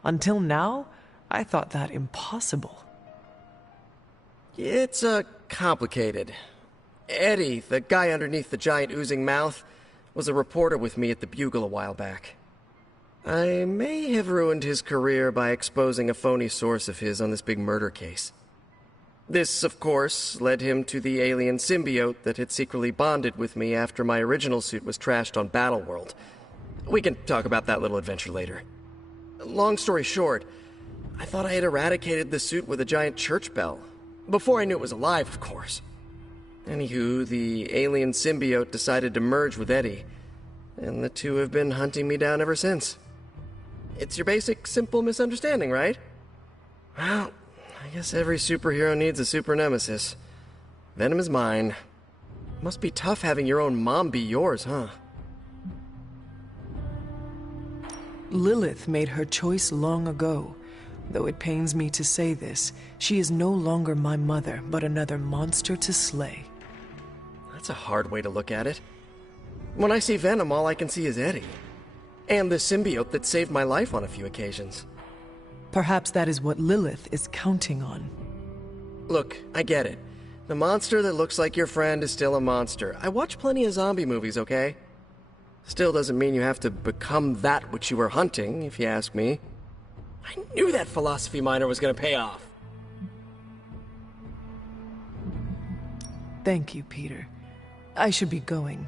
Until now, I thought that impossible. It's, complicated. Eddie, the guy underneath the giant oozing mouth, was a reporter with me at the Bugle a while back. I may have ruined his career by exposing a phony source of his on this big murder case. This, of course, led him to the alien symbiote that had secretly bonded with me after my original suit was trashed on Battleworld. We can talk about that little adventure later. Long story short, I thought I had eradicated the suit with a giant church bell. Before I knew it was alive, of course. Anywho, the alien symbiote decided to merge with Eddie, and the two have been hunting me down ever since. It's your basic, simple misunderstanding, right? Well, I guess every superhero needs a super nemesis. Venom is mine. Must be tough having your own mom be yours, huh? Lilith made her choice long ago. Though it pains me to say this, she is no longer my mother, but another monster to slay. That's a hard way to look at it. When I see Venom, all I can see is Eddie. And the symbiote that saved my life on a few occasions. Perhaps that is what Lilith is counting on. Look, I get it. The monster that looks like your friend is still a monster. I watch plenty of zombie movies, okay? Still doesn't mean you have to become that which you were hunting, if you ask me. I knew that philosophy minor was gonna pay off. Thank you, Peter. I should be going.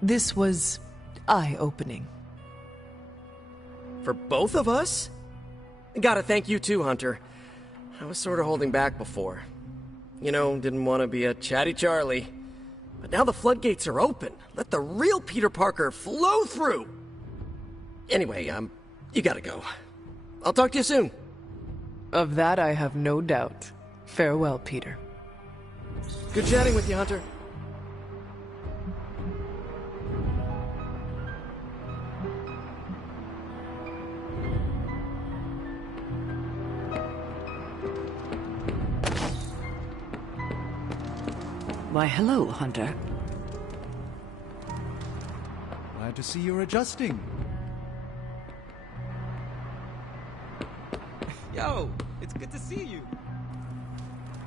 This was eye-opening. For both of us? Gotta thank you too, Hunter. I was sort of holding back before. You know, didn't want to be a chatty Charlie. But now the floodgates are open. Let the real Peter Parker flow through. Anyway, you gotta go. I'll talk to you soon. Of that I have no doubt. Farewell, Peter. Good chatting with you, Hunter. Why, hello, Hunter. Glad to see you're adjusting. Yo, it's good to see you.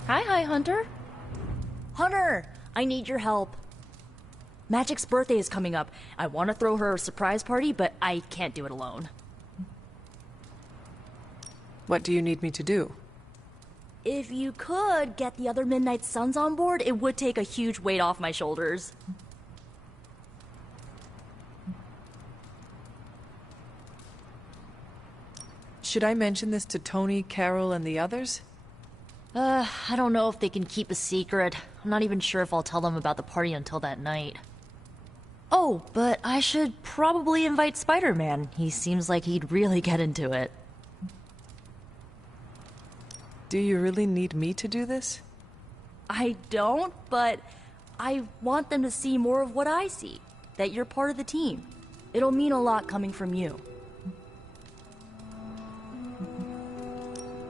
Hi, Hunter. Hunter, I need your help. Magic's birthday is coming up. I want to throw her a surprise party, but I can't do it alone. What do you need me to do? If you could get the other Midnight Suns on board, it would take a huge weight off my shoulders. Should I mention this to Tony, Carol, and the others? I don't know if they can keep a secret. I'm not even sure if I'll tell them about the party until that night. Oh, but I should probably invite Spider-Man. He seems like he'd really get into it. Do you really need me to do this? I don't, but I want them to see more of what I see. That you're part of the team. It'll mean a lot coming from you.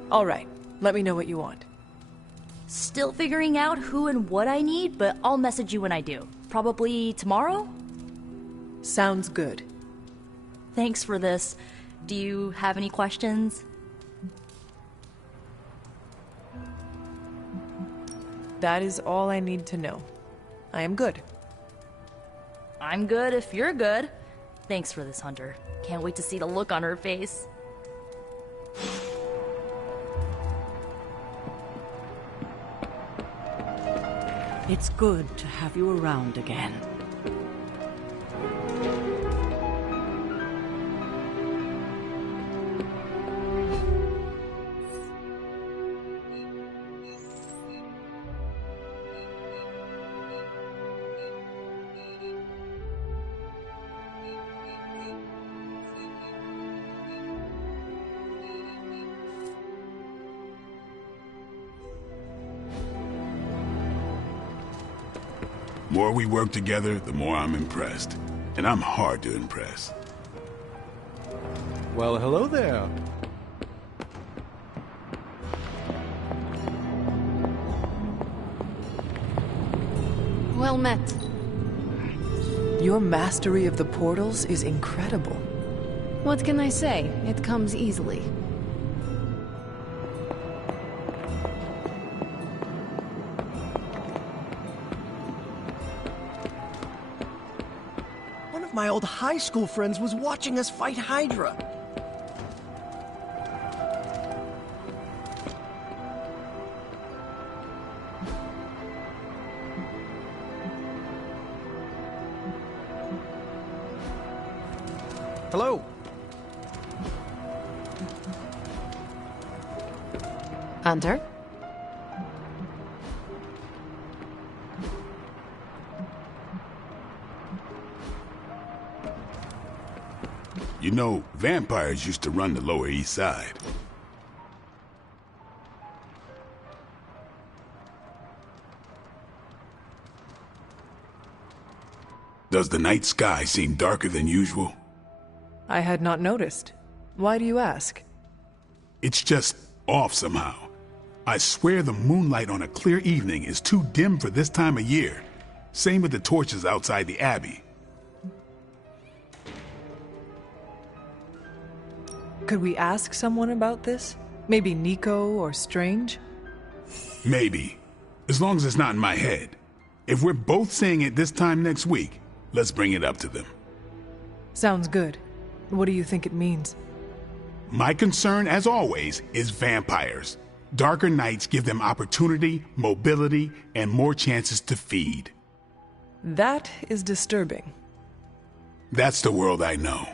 All right, let me know what you want. Still figuring out who and what I need, but I'll message you when I do. Probably tomorrow? Sounds good. Thanks for this. Do you have any questions? That is all I need to know. I am good. I'm good if you're good. Thanks for this, Hunter. Can't wait to see the look on her face. It's good to have you around again. The more we work together, the more I'm impressed. And I'm hard to impress. Well, hello there. Well met. Your mastery of the portals is incredible. What can I say? It comes easily. One of my old high school friends was watching us fight Hydra. Hello. Hunter? You know, vampires used to run the Lower East Side. Does the night sky seem darker than usual? I had not noticed. Why do you ask? It's just off somehow. I swear the moonlight on a clear evening is too dim for this time of year. Same with the torches outside the Abbey. Could we ask someone about this? Maybe Nico or Strange? Maybe. As long as it's not in my head. If we're both saying it this time next week, let's bring it up to them. Sounds good. What do you think it means? My concern, as always, is vampires. Darker nights give them opportunity, mobility, and more chances to feed. That is disturbing. That's the world I know.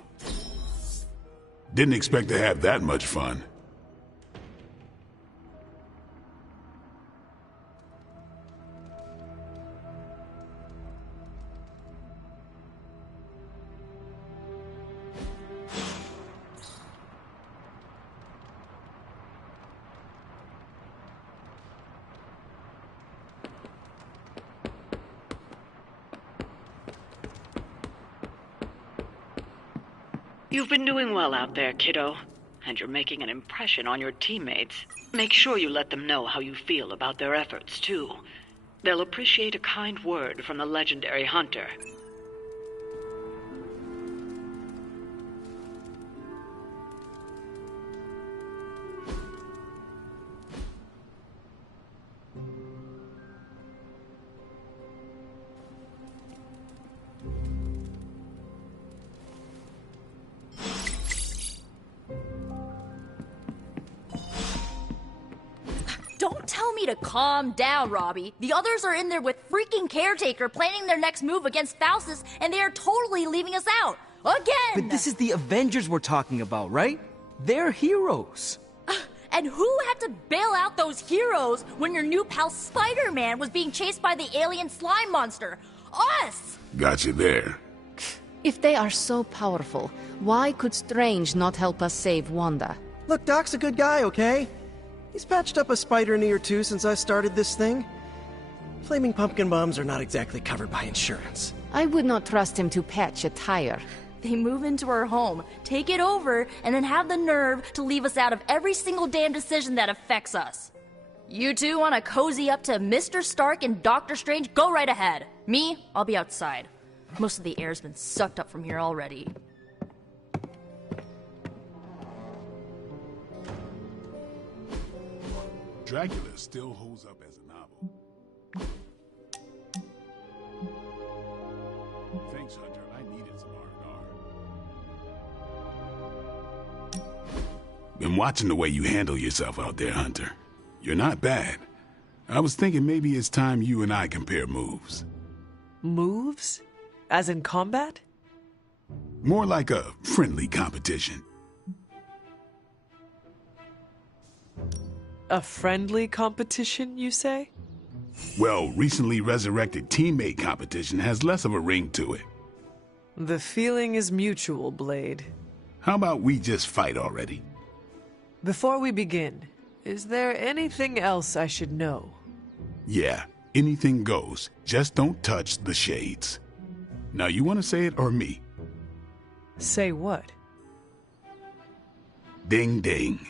Didn't expect to have that much fun. You've been doing well out there, kiddo. And you're making an impression on your teammates. Make sure you let them know how you feel about their efforts, too. They'll appreciate a kind word from the legendary hunter. Don't tell me to calm down, Robbie. The others are in there with freaking Caretaker planning their next move against Faustus, and they are totally leaving us out. Again! But this is the Avengers we're talking about, right? They're heroes. And who had to bail out those heroes when your new pal Spider-Man was being chased by the alien slime monster? Us! Got you there. If they are so powerful, why could Strange not help us save Wanda? Look, Doc's a good guy, okay? He's patched up a spider knee or two since I started this thing. Flaming pumpkin bombs are not exactly covered by insurance. I would not trust him to patch a tire. They move into our home, take it over, and then have the nerve to leave us out of every single damn decision that affects us. You two want to cozy up to Mr. Stark and Doctor Strange? Go right ahead. Me, I'll be outside. Most of the air's been sucked up from here already. Dracula still holds up as a novel. Thanks, Hunter. I needed some R&R. Been watching the way you handle yourself out there, Hunter. You're not bad. I was thinking maybe it's time you and I compare moves. Moves? As in combat? More like a friendly competition. A friendly competition, you say? Well, recently resurrected teammate competition has less of a ring to it. The feeling is mutual, Blade. How about we just fight already? Before we begin, is there anything else I should know? Yeah, anything goes. Just don't touch the shades. Now, you want to say it or me? Say what? Ding ding.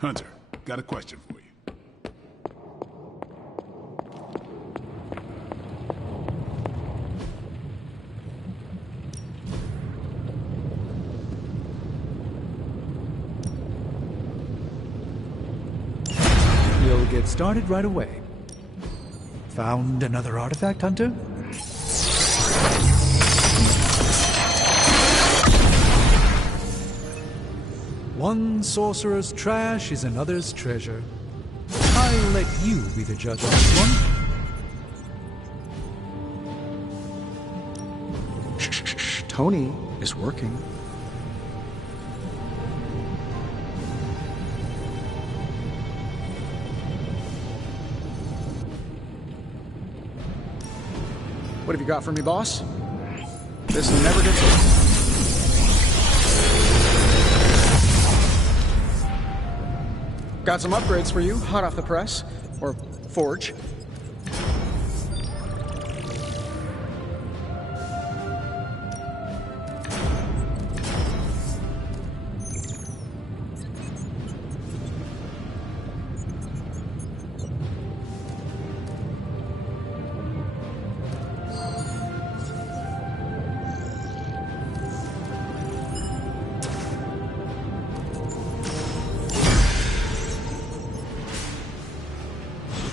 Hunter, got a question for you. We'll get started right away. Found another artifact, Hunter? One sorcerer's trash is another's treasure. I'll let you be the judge on this one. Shh. Tony is working. What have you got for me, boss? This never gets old. Got some upgrades for you, hot off the press. Or forge.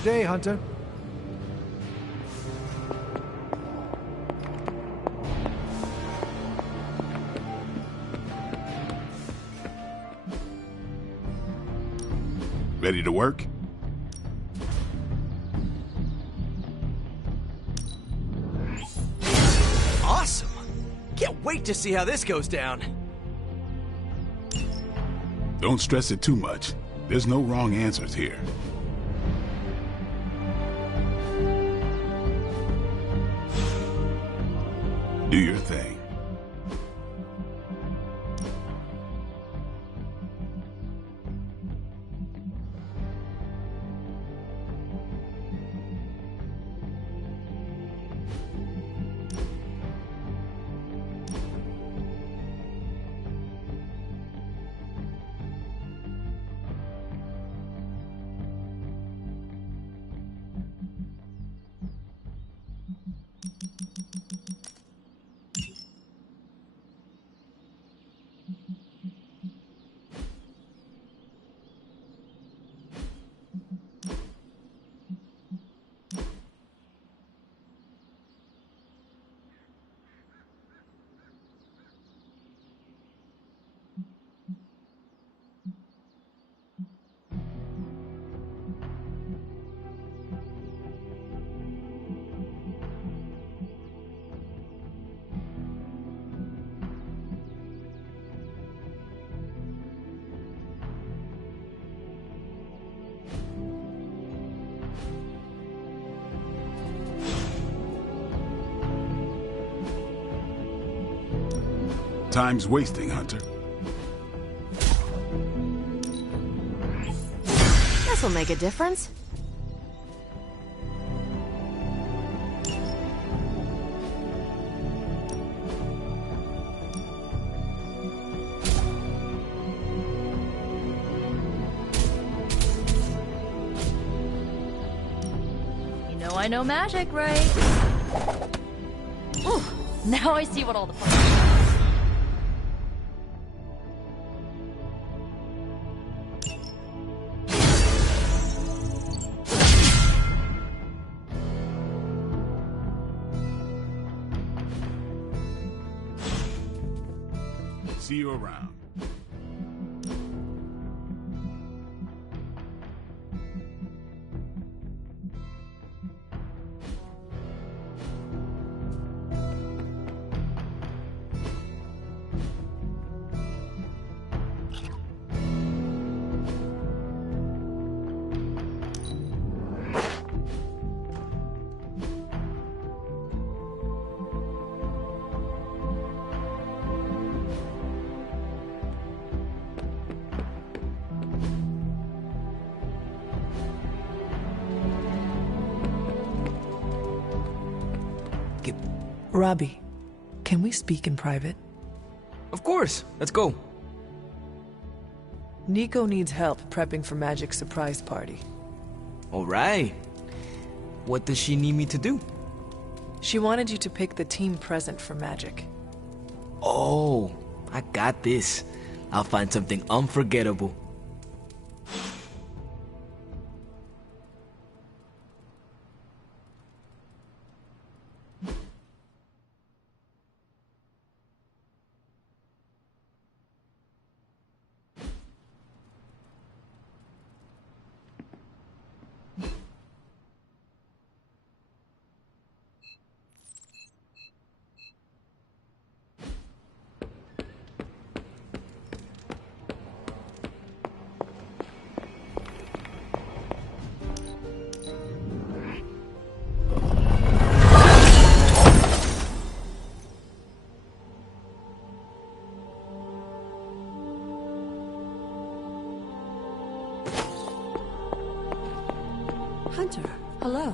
Good day, Hunter. Ready to work? Awesome! Can't wait to see how this goes down. Don't stress it too much. There's no wrong answers here. Do your thing. Time's wasting, Hunter. This'll make a difference. You know I know magic, right? Ooh, now I see what all the fun is. See you around. Robbie, can we speak in private? Of course. Let's go. Nico needs help prepping for Magic's surprise party. Alright. What does she need me to do? She wanted you to pick the team present for Magic. Oh, I got this. I'll find something unforgettable. Hunter, hello.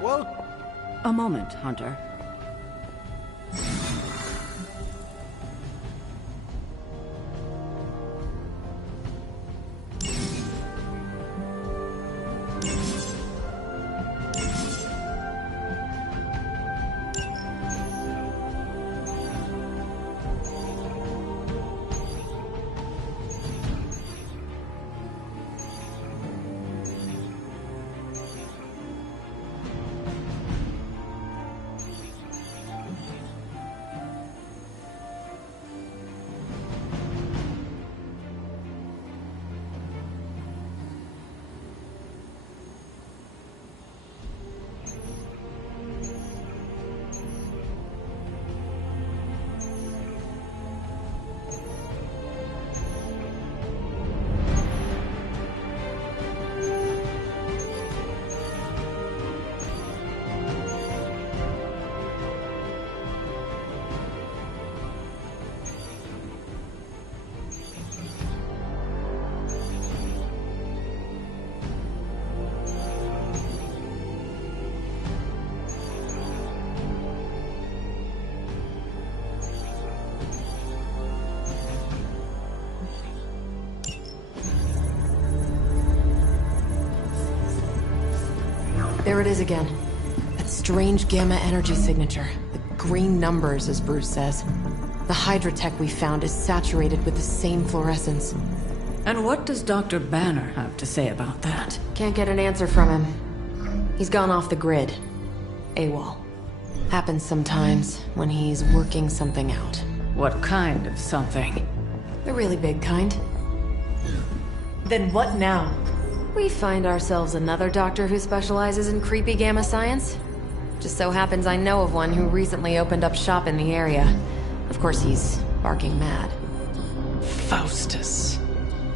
Well, a moment, Hunter. There it is again. That strange gamma energy signature. The green numbers, as Bruce says. The Hydra tech we found is saturated with the same fluorescence. And what does Dr. Banner have to say about that? Can't get an answer from him. He's gone off the grid. AWOL. Happens sometimes when he's working something out. What kind of something? The really big kind. Then what now? We find ourselves another doctor who specializes in creepy gamma science. Just so happens I know of one who recently opened up shop in the area. Of course, he's barking mad. Faustus.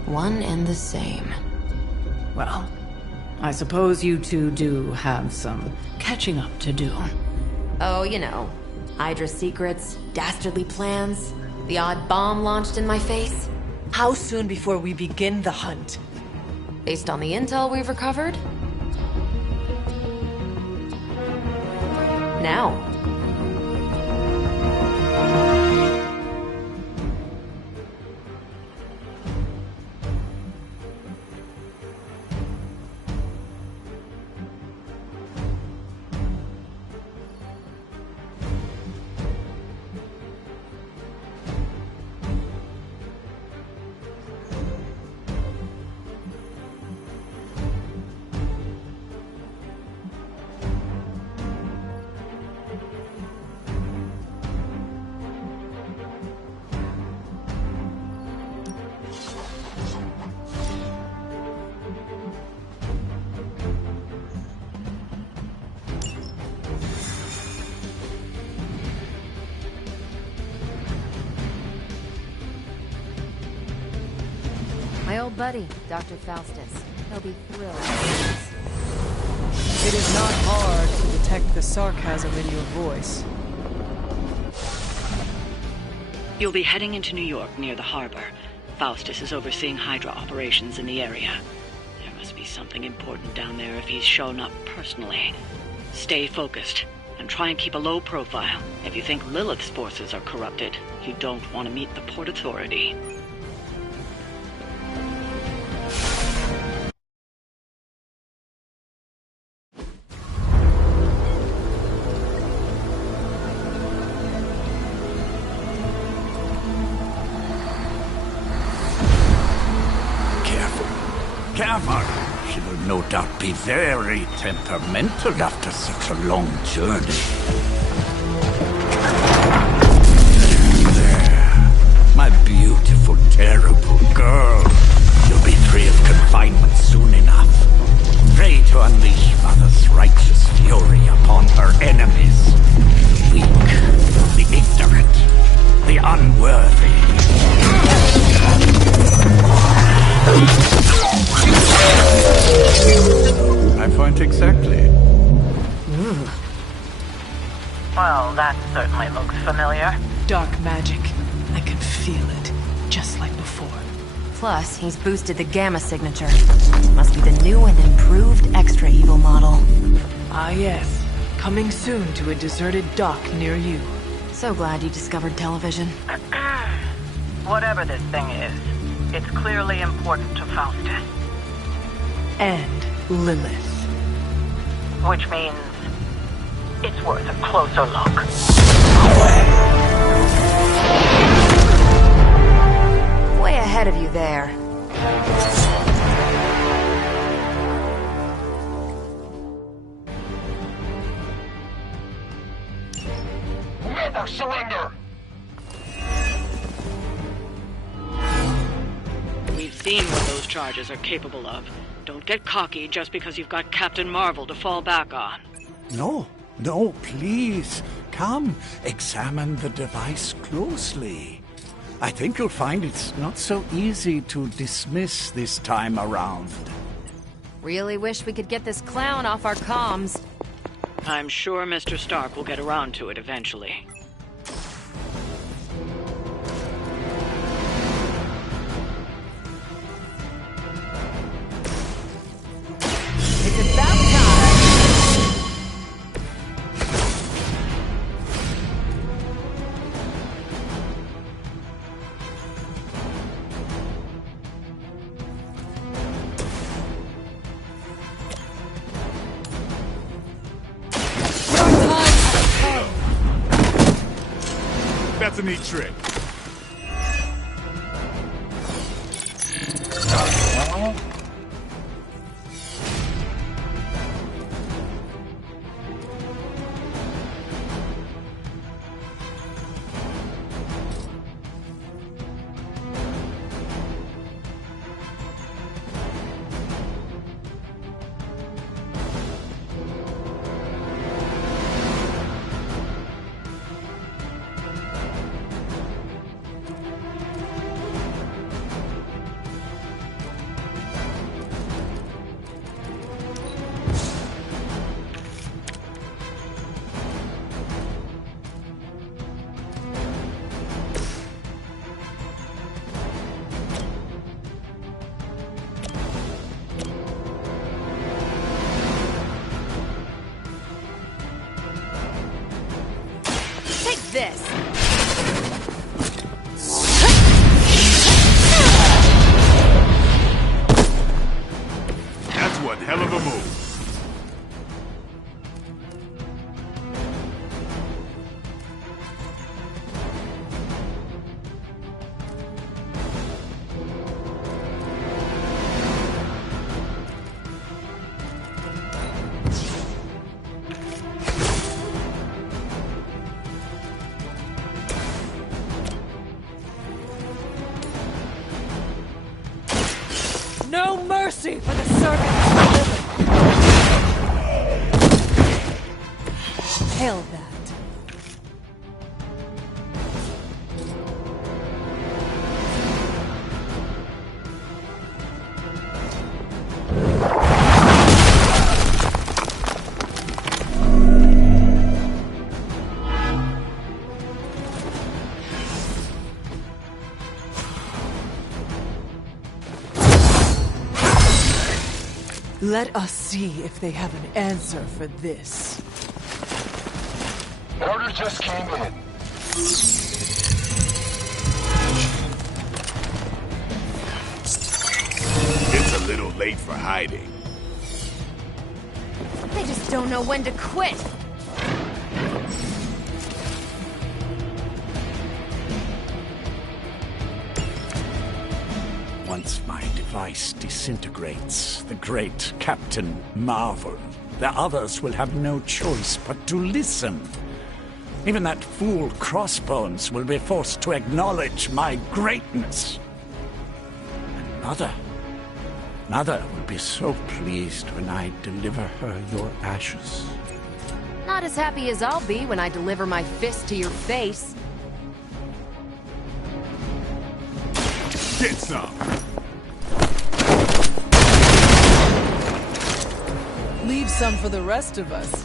One and the same. Well, I suppose you two do have some catching up to do. Oh, you know. Hydra secrets, dastardly plans, the odd bomb launched in my face. How soon before we begin the hunt? Based on the intel we've recovered? Now. My old buddy, Dr. Faustus. He'll be thrilled. It is not hard to detect the sarcasm in your voice. You'll be heading into New York near the harbor. Faustus is overseeing Hydra operations in the area. There must be something important down there if he's shown up personally. Stay focused, and try and keep a low profile. If you think Lilith's forces are corrupted, you don't want to meet the Port Authority. Careful. She will no doubt be very temperamental after such a long journey. There. My beautiful, terrible girl. You'll be free of confinement soon enough. Pray to unleash Mother's righteous fury upon her enemies. The weak, the ignorant, the unworthy. My point exactly. Well, that certainly looks familiar. Dark magic. I can feel it, just like before. Plus, he's boosted the gamma signature. Must be the new and improved extra evil model. Ah yes, coming soon to a deserted dock near you. So glad you discovered television. Whatever this thing is, it's clearly important to Faustus. And Lilith. Which means it's worth a closer look. Way ahead of you there. Never surrender! We've seen what those charges are capable of. Don't get cocky just because you've got Captain Marvel to fall back on. No, please. Come, examine the device closely. I think you'll find it's not so easy to dismiss this time around. Really wish we could get this clown off our comms. I'm sure Mr. Stark will get around to it eventually. It's about time! That's a neat trick. This. That's one hell of a move. No mercy for the servants of Lilith! Hail that. Let us see if they have an answer for this. Order just came in. It's a little late for hiding. They just don't know when to quit. Once my device disintegrates, the great Captain Marvel, the others will have no choice but to listen. Even that fool Crossbones will be forced to acknowledge my greatness. And Mother will be so pleased when I deliver her your ashes. Not as happy as I'll be when I deliver my fist to your face. Get some! Leave some for the rest of us.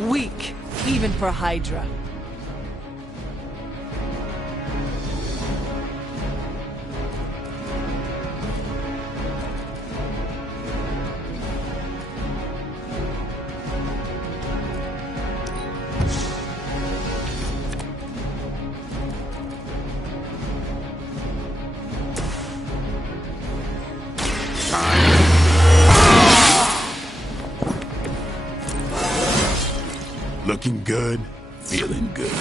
Weak, even for Hydra. Looking good, feeling good.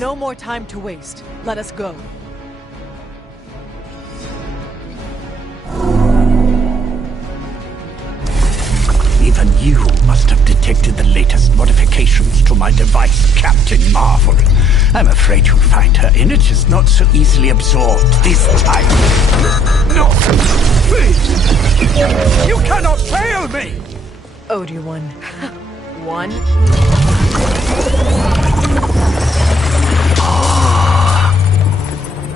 No more time to waste. Let us go. Even you must have detected the latest modifications to my device, Captain Marvel. I'm afraid you'll find her energies not so easily absorbed this time. No! Please! You cannot fail me! Obi-Wan. One.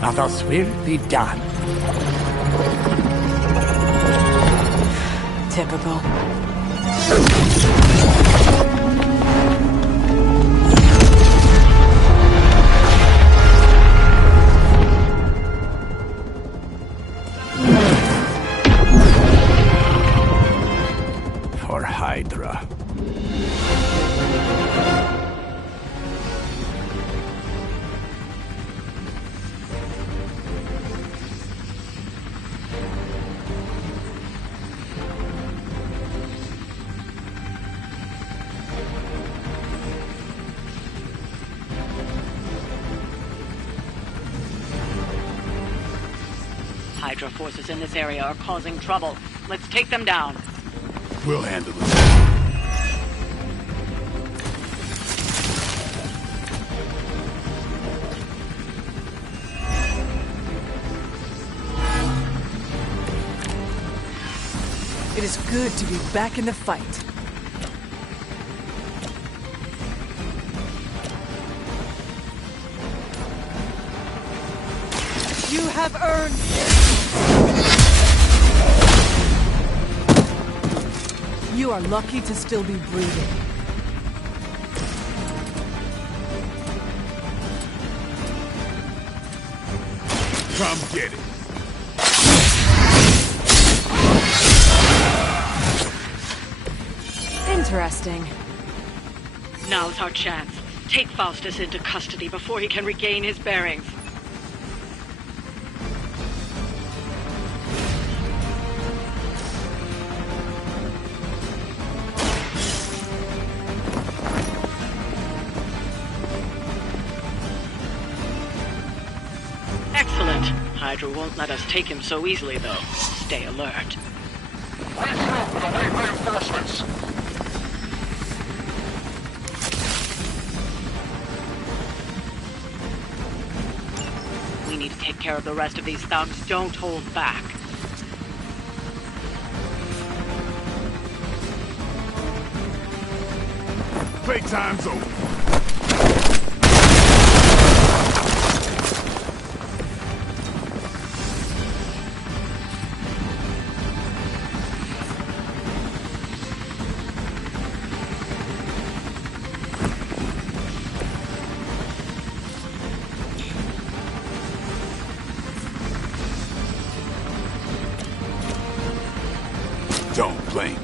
Now thus will be done. Typical. For Hydra. Hydra forces in this area are causing trouble. Let's take them down. We'll handle it. It is good to be back in the fight. You have earned this. You are lucky to still be breathing. Come get it. Interesting. Now's our chance. Take Faustus into custody before he can regain his bearings. Excellent. Hydra won't let us take him so easily, though. Stay alert. Reinforcements. We need to take care of the rest of these thugs. Don't hold back. Playtime's over. Don't blame.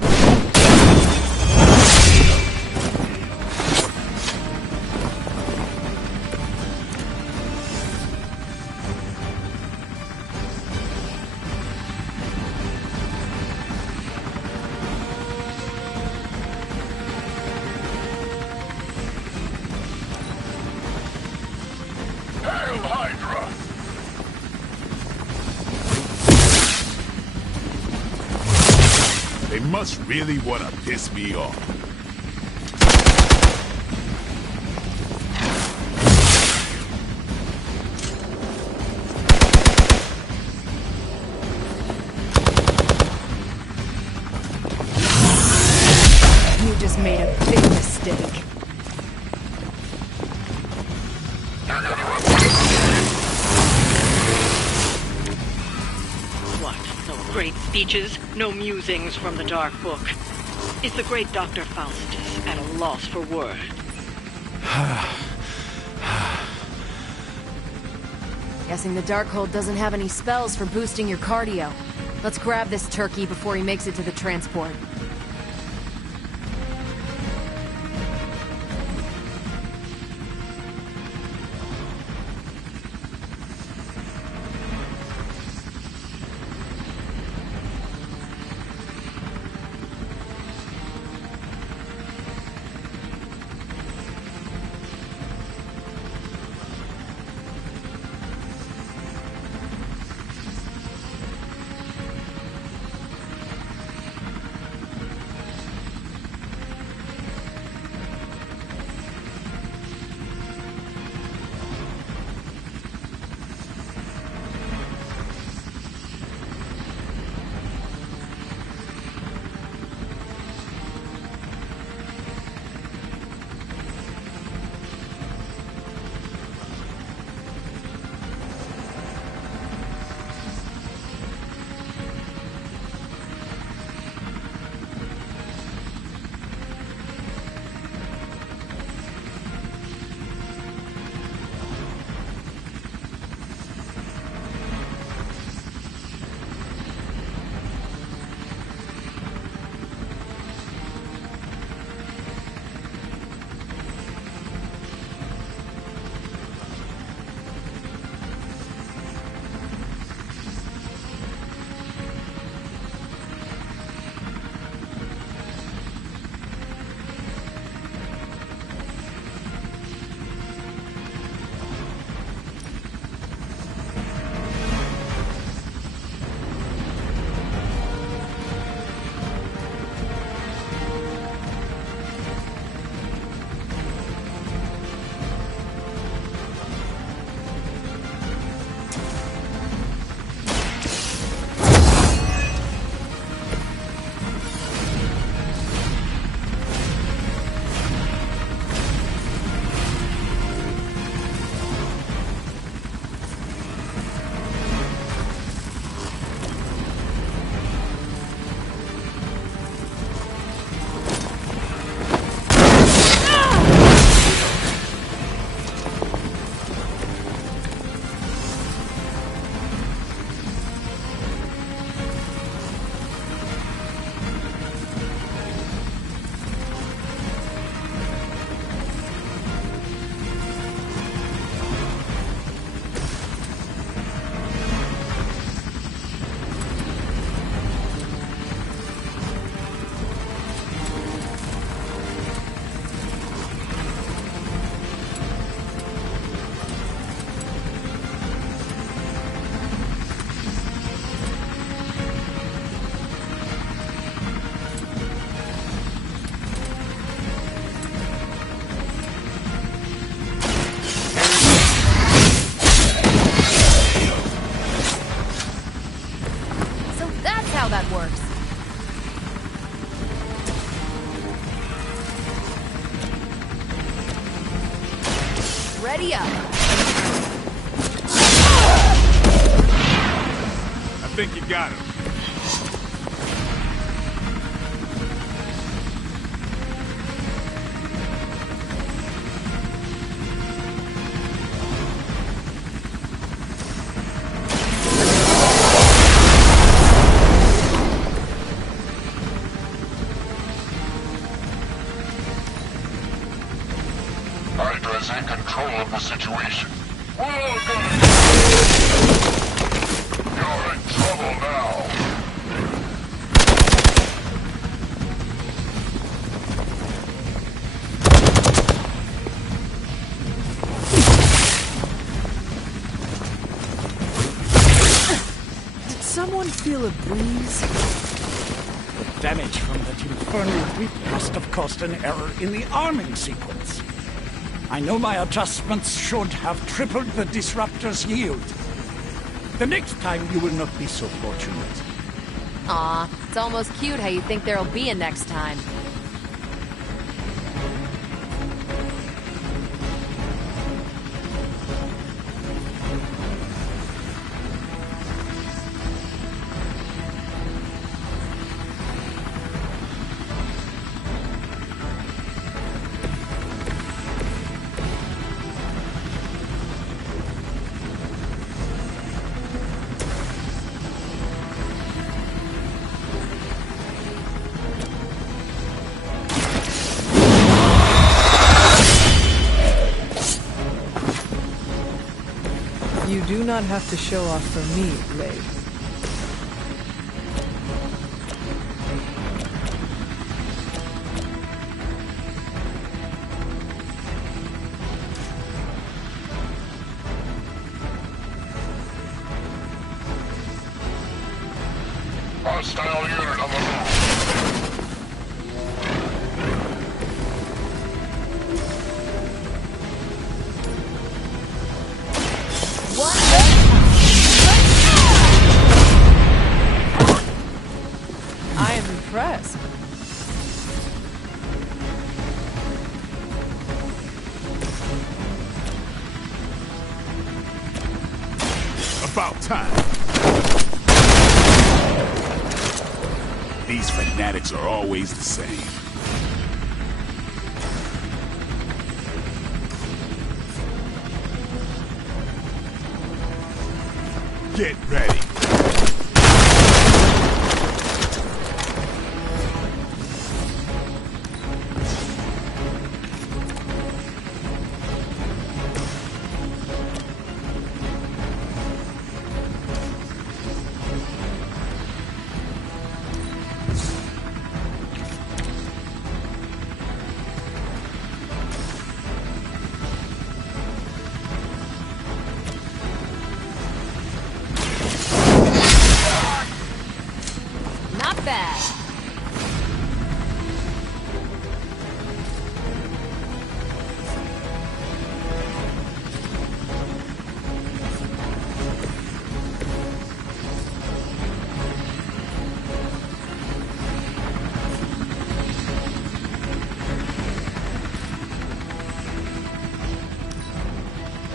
Hail Hydra! They must really want to piss me off. You just made a big mistake. What? No great speeches? No musings from the Dark Book? Is the great Dr. Faustus at a loss for words? Guessing the Darkhold doesn't have any spells for boosting your cardio. Let's grab this turkey before he makes it to the transport. ready up. I think you got him. Hydra's in control of the situation. We're all gonna... You're in trouble now. Did someone feel a breeze? The damage from that infernal whip must have caused an error in the arming sequence. I know my adjustments should have tripled the disruptor's yield. The next time you will not be so fortunate. Aw, it's almost cute how you think there'll be a next time. You do not have to show off for me, Blade. Hostile unit on the move. I am impressed. About time. These fanatics are always the same. Get ready. Not bad.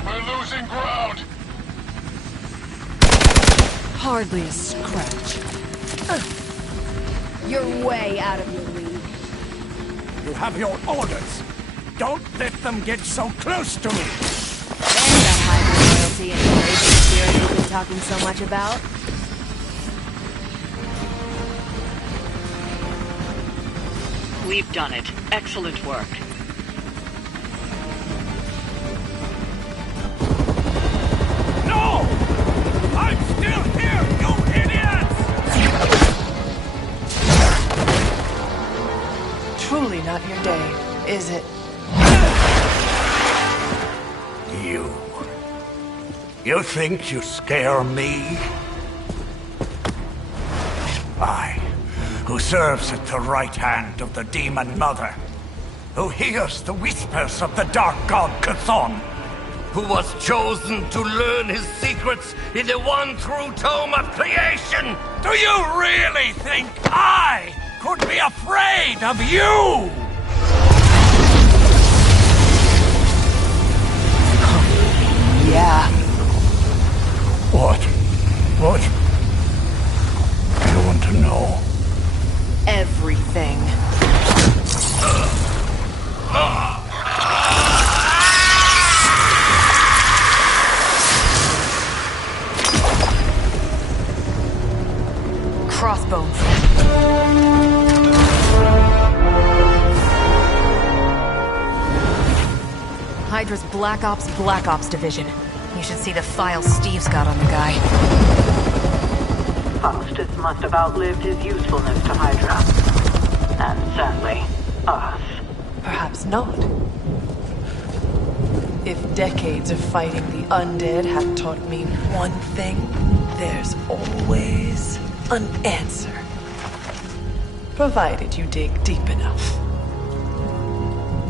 We're losing ground. Hardly a scratch. You're way out of your league. You have your orders. Don't let them get so close to me. There's that high loyalty and courageous spirit you've been talking so much about. We've done it. Excellent work. No! I'm still here, you idiots! Truly not your day, is it? You think you scare me? I, who serves at the right hand of the Demon Mother, who hears the whispers of the Dark God Chthon, who was chosen to learn his secrets in the one true tome of creation! Do you really think I could be afraid of you? Hydra's Black Ops division. You should see the files Steve's got on the guy. Faustus must have outlived his usefulness to Hydra. And sadly, us. Perhaps not. If decades of fighting the undead have taught me one thing, there's always an answer. Provided you dig deep enough.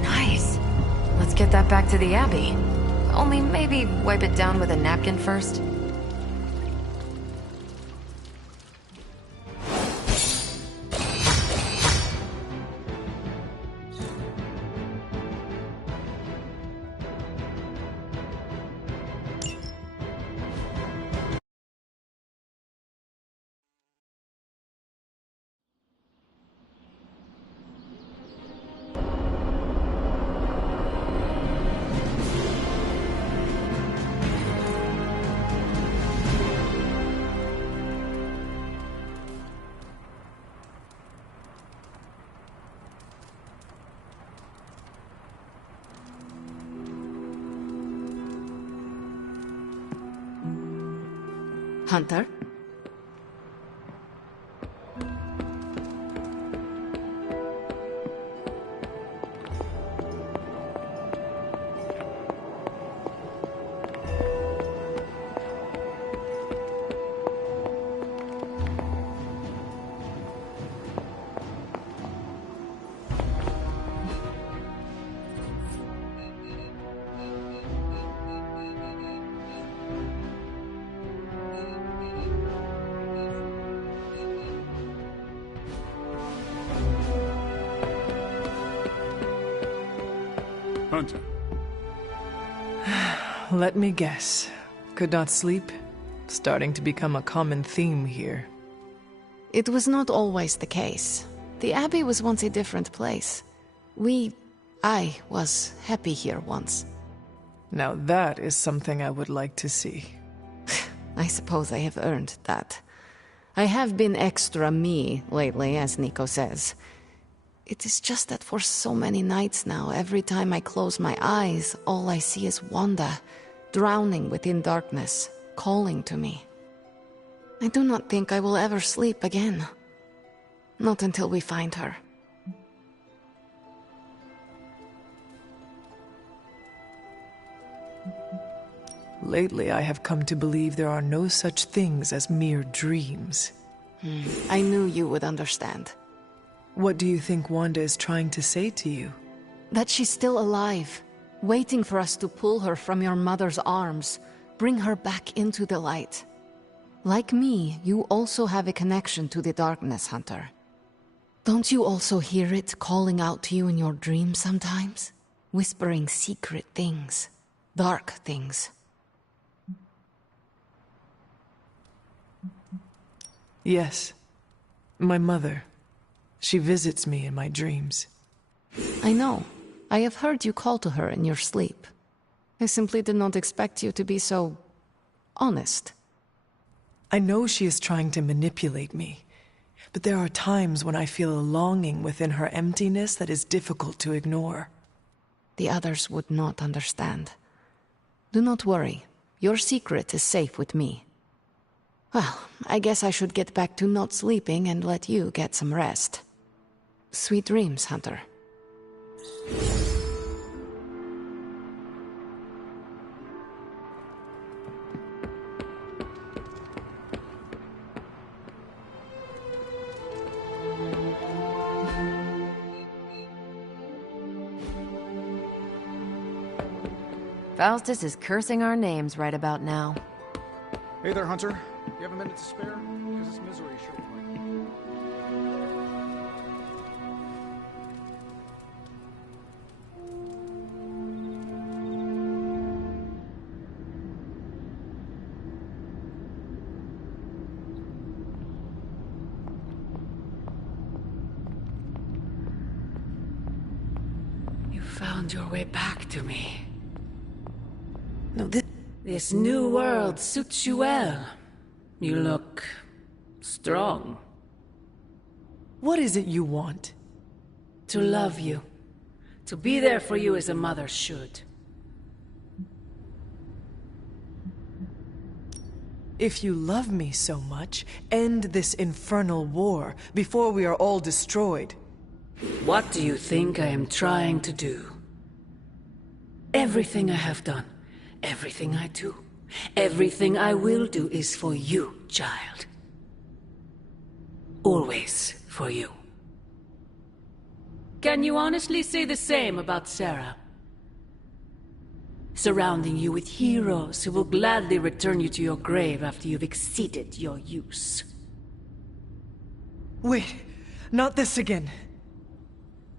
Nice. Let's get that back to the Abbey. Only maybe wipe it down with a napkin first. Hunter? Hunter. Let me guess. Could not sleep? Starting to become a common theme here. It was not always the case. The Abbey was once a different place. I was happy here once. Now that is something I would like to see. I suppose I have earned that. I have been extra me lately, as Nico says. It is just that for so many nights now, every time I close my eyes, all I see is Wanda, drowning within darkness, calling to me. I do not think I will ever sleep again. Not until we find her. Lately, I have come to believe there are no such things as mere dreams. I knew you would understand. What do you think Wanda is trying to say to you? That she's still alive, waiting for us to pull her from your mother's arms, bring her back into the light. Like me, you also have a connection to the darkness, Hunter. Don't you also hear it calling out to you in your dreams sometimes? Whispering secret things, dark things. Yes. My mother. She visits me in my dreams. I know. I have heard you call to her in your sleep. I simply did not expect you to be so honest. I know she is trying to manipulate me, but there are times when I feel a longing within her emptiness that is difficult to ignore. The others would not understand. Do not worry. Your secret is safe with me. Well, I guess I should get back to not sleeping and let you get some rest. Sweet dreams, Hunter. Faustus is cursing our names right about now. Hey there, Hunter. You have a minute to spare? Because this misery sure would like me. You found your way back to me. No, This new world suits you well. You look strong. What is it you want? To love you. To be there for you as a mother should. If you love me so much, end this infernal war before we are all destroyed. What do you think I am trying to do? Everything I have done, everything I do, everything I will do is for you, child. Always for you. Can you honestly say the same about Sarah? Surrounding you with heroes who will gladly return you to your grave after you've exceeded your use. Wait, not this again.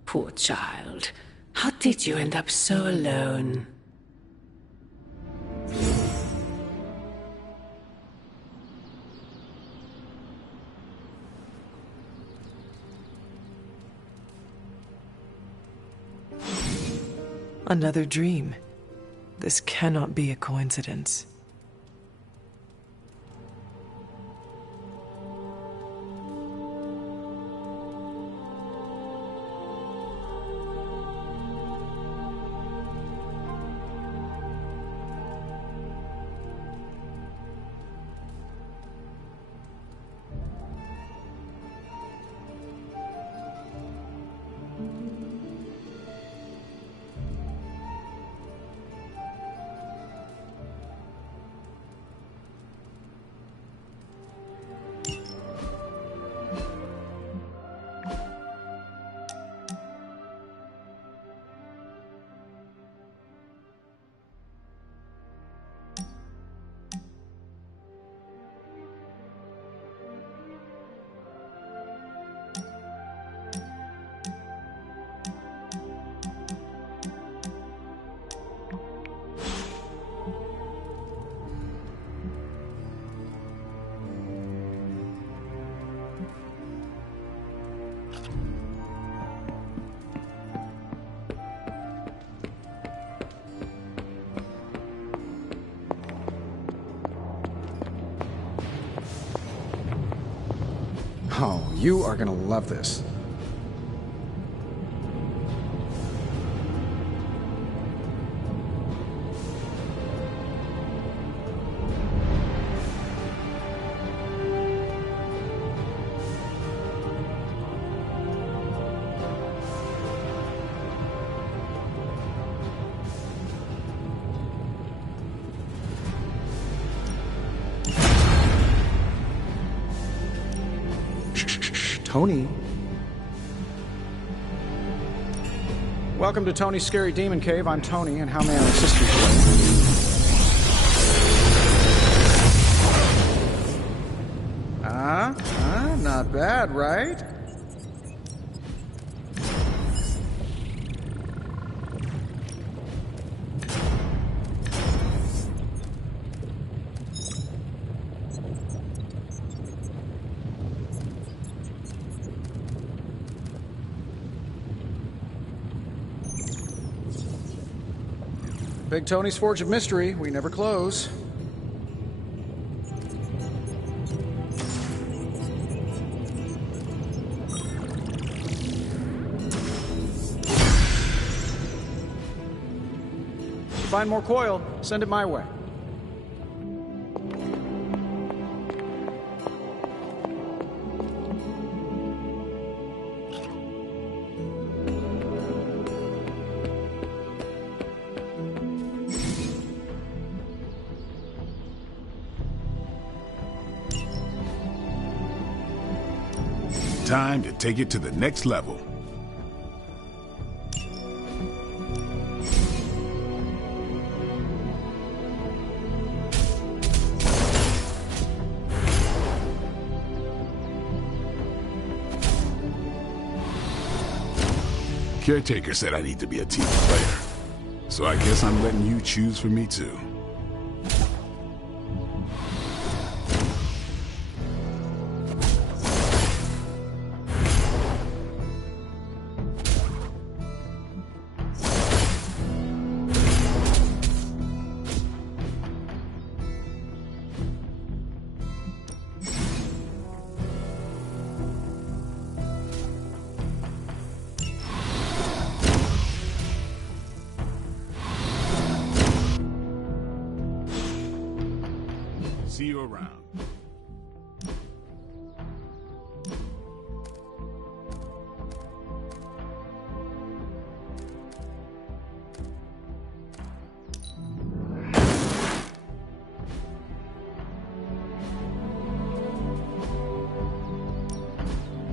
Poor child. How did you end up so alone? Another dream. This cannot be a coincidence. Oh, you are gonna love this. Tony. Welcome to Tony's Scary Demon Cave. I'm Tony, and how may I assist you today? Not bad, right? Big Tony's Forge of Mystery. We never close. Find more coil, send it my way. Time to take it to the next level. Caretaker said I need to be a team player, so I guess I'm letting you choose for me too. See you around.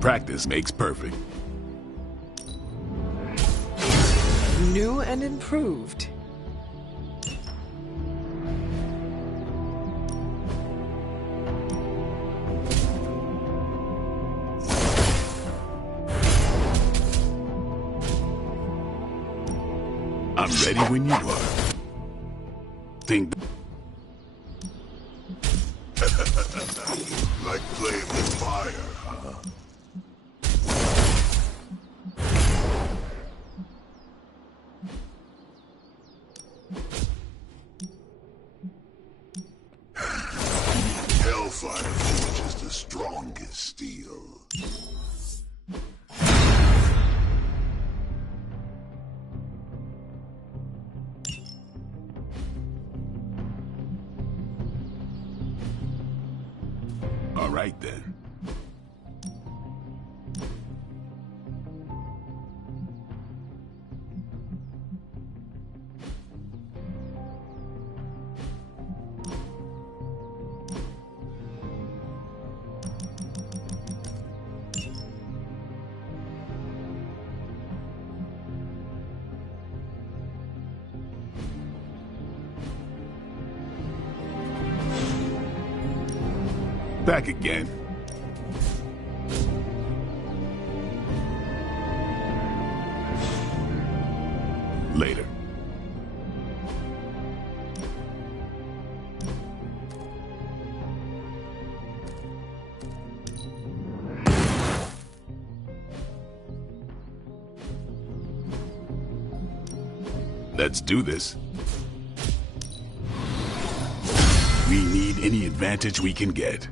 Practice makes perfect. New and improved. I'm ready when you are. Think. Like playing with fire, huh? Hellfire forges the strongest steel. All right then. Back again. Later. Let's do this. We need any advantage we can get.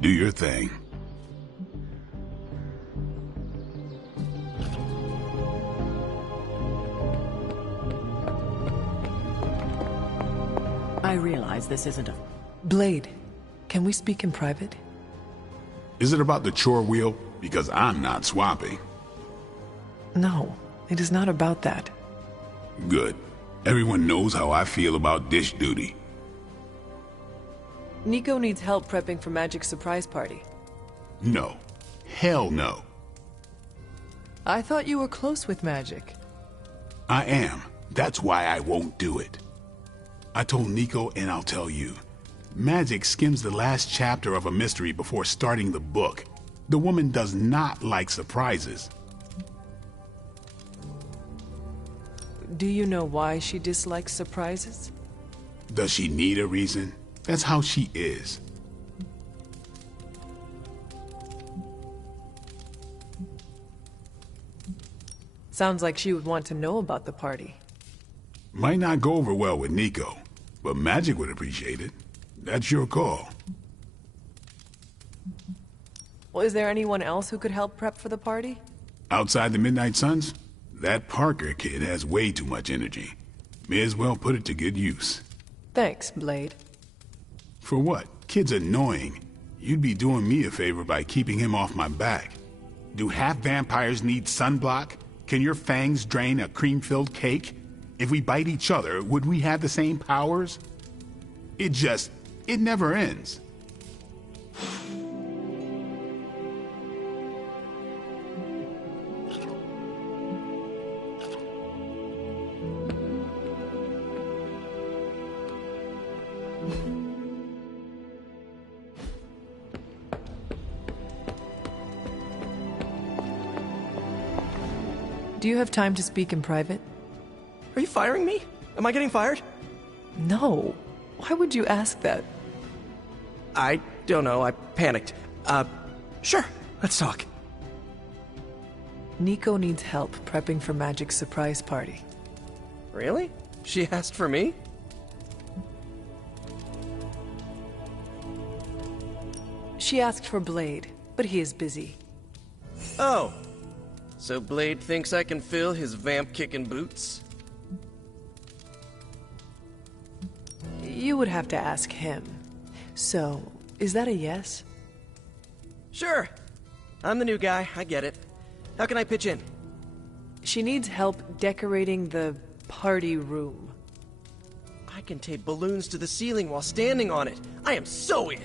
Do your thing. I realize this isn't a... Blade, can we speak in private? Is it about the chore wheel? Because I'm not swapping. No, it is not about that. Good. Everyone knows how I feel about dish duty. Nico needs help prepping for Magic's surprise party. No. Hell no. I thought you were close with Magic. I am. That's why I won't do it. I told Nico, and I'll tell you. Magic skims the last chapter of a mystery before starting the book. The woman does not like surprises. Do you know why she dislikes surprises? Does she need a reason? That's how she is. Sounds like she would want to know about the party. Might not go over well with Nico, but Magic would appreciate it. That's your call. Well, is there anyone else who could help prep for the party? Outside the Midnight Suns? That Parker kid has way too much energy. May as well put it to good use. Thanks, Blade. For what? Kid's annoying. You'd be doing me a favor by keeping him off my back. Do half vampires need sunblock? Can your fangs drain a cream-filled cake? If we bite each other, would we have the same powers? It never ends. Do you have time to speak in private? Are you firing me? Am I getting fired? No. Why would you ask that? I don't know. I panicked. Sure. Let's talk. Nico needs help prepping for Magic's surprise party. Really? She asked for me? She asked for Blade, but he is busy. Oh. So Blade thinks I can fill his vamp-kicking boots? You would have to ask him. So, is that a yes? Sure. I'm the new guy, I get it. How can I pitch in? She needs help decorating the party room. I can tape balloons to the ceiling while standing on it. I am so in!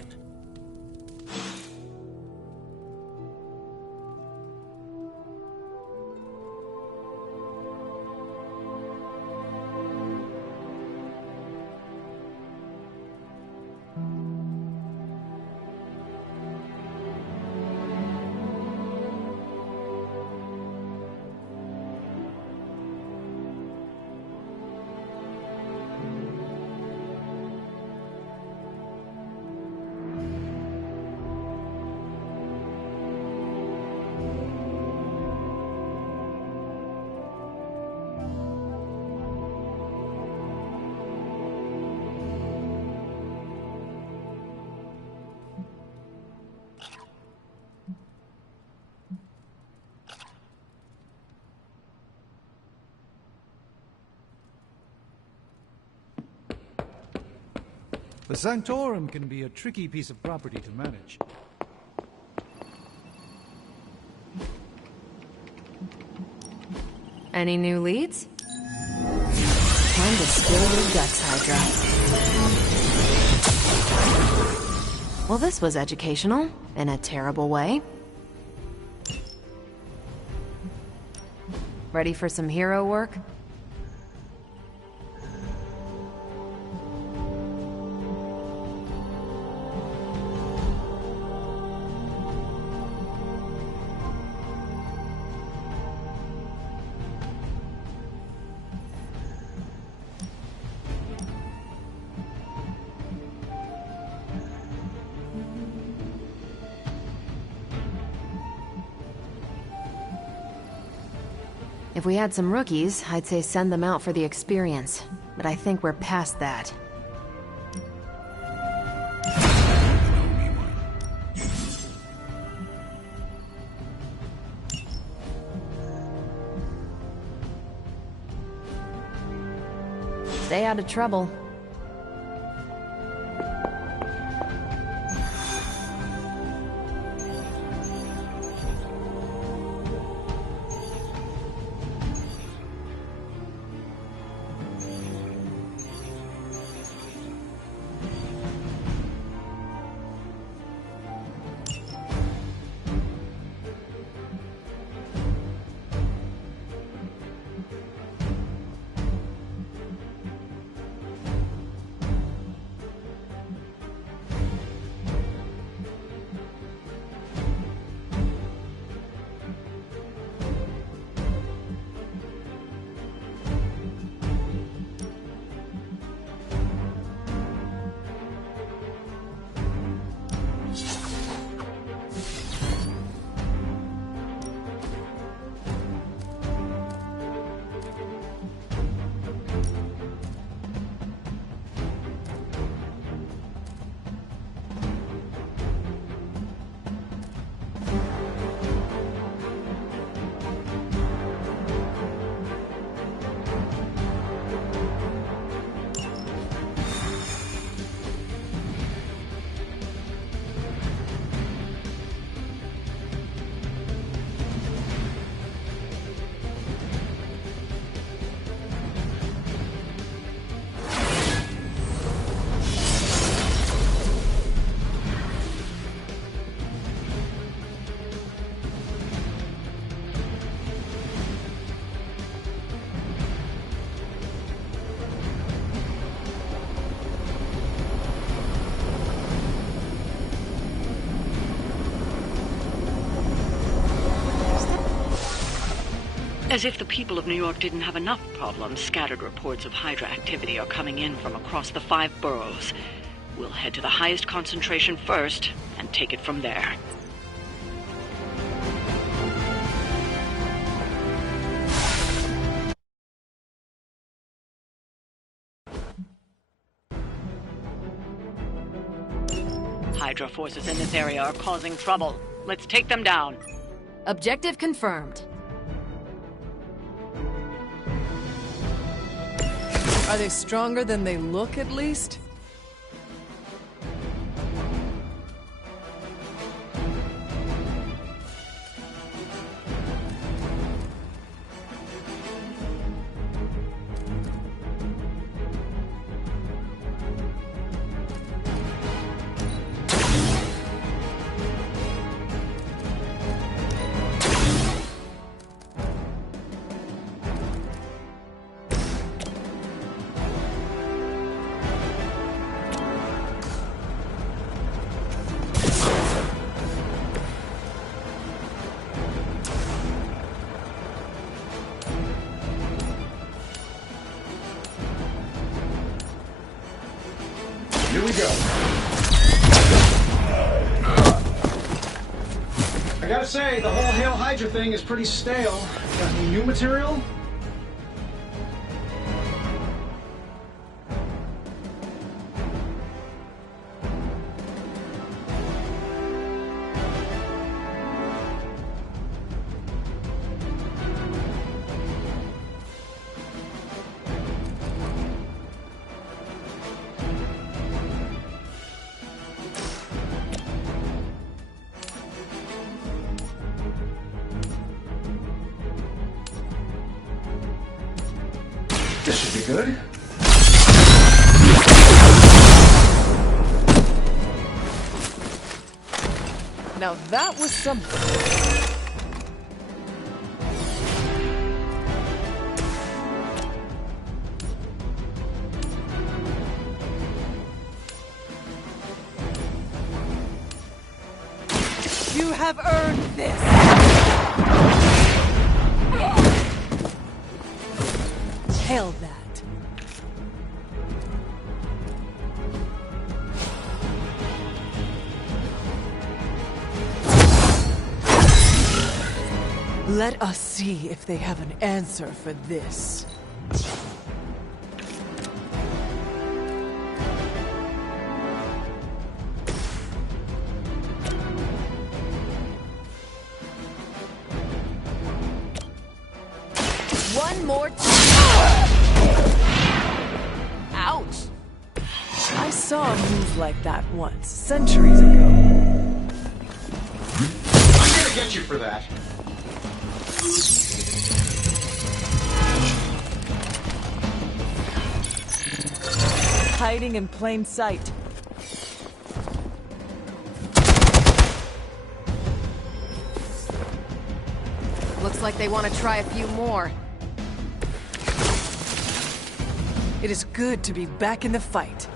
The Sanctorum can be a tricky piece of property to manage. Any new leads? Time to spill your guts, Hydra. Well, this was educational, in a terrible way. Ready for some hero work? If we had some rookies, I'd say send them out for the experience. But I think we're past that. Stay out of trouble. As if the people of New York didn't have enough problems, scattered reports of Hydra activity are coming in from across the 5 boroughs. We'll head to the highest concentration first, and take it from there. Hydra forces in this area are causing trouble. Let's take them down. Objective confirmed. Are they stronger than they look, at least? Here we go. I gotta say, the whole Hail Hydra thing is pretty stale. Got any new material? This should be good. Now that was something. You have earned this! Hell that. Let us see if they have an answer for this. One more time. Ouch! I saw a move like that once, centuries ago. I'm gonna get you for that. Hiding in plain sight. Looks like they want to try a few more. It is good to be back in the fight.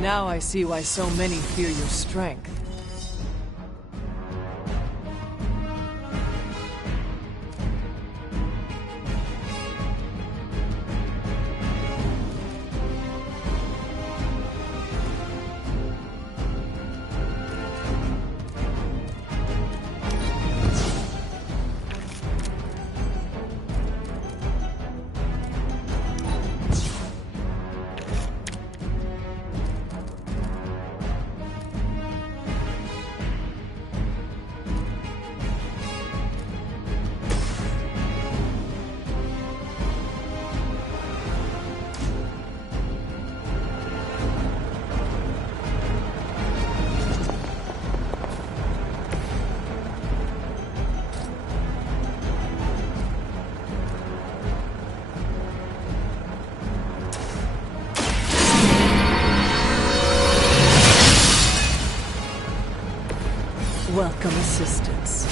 Now I see why so many fear your strength. Welcome assistance.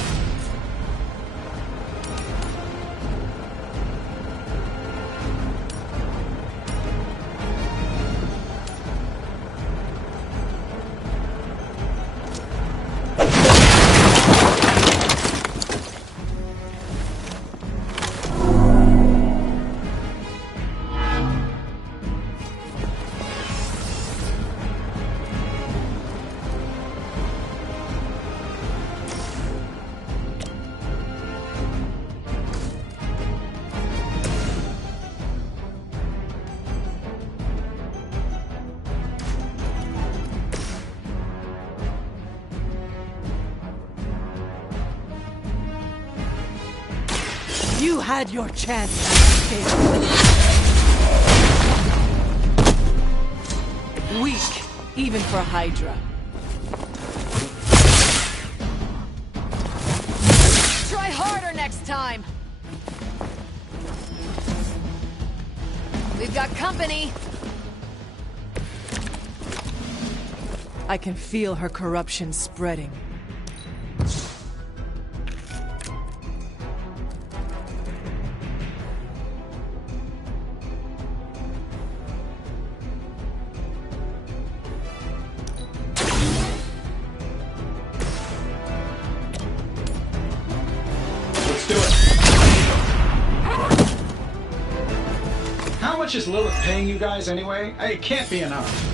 You had your chance to escape. Weak, even for Hydra. Try harder next time. We've got company. I can feel her corruption spreading. much is Lilith paying you guys anyway? It can't be enough.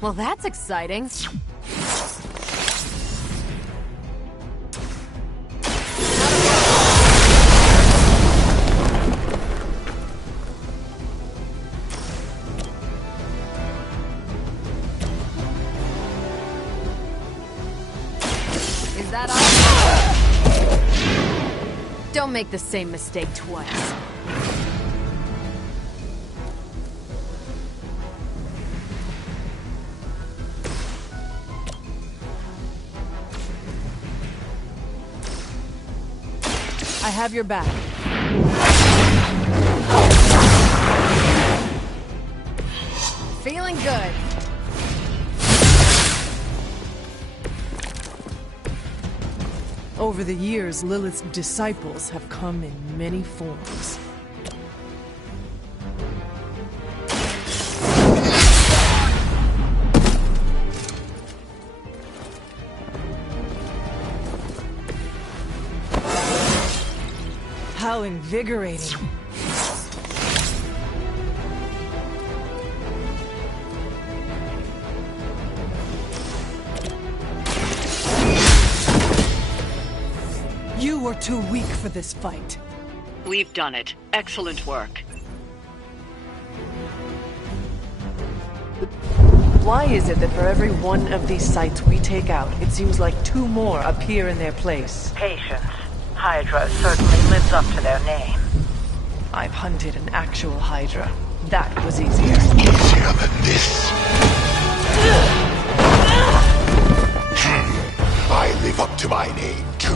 Well, that's exciting. Is that all? Don't make the same mistake twice. I have your back. Feeling good. Over the years, Lilith's disciples have come in many forms. How invigorating. You were too weak for this fight. We've done it. Excellent work. Why is it that for every one of these sites we take out, it seems like two more appear in their place? Patience. Hydra certainly lives up to their name. I've hunted an actual Hydra. That was easier. Easier than this. I live up to my name, too.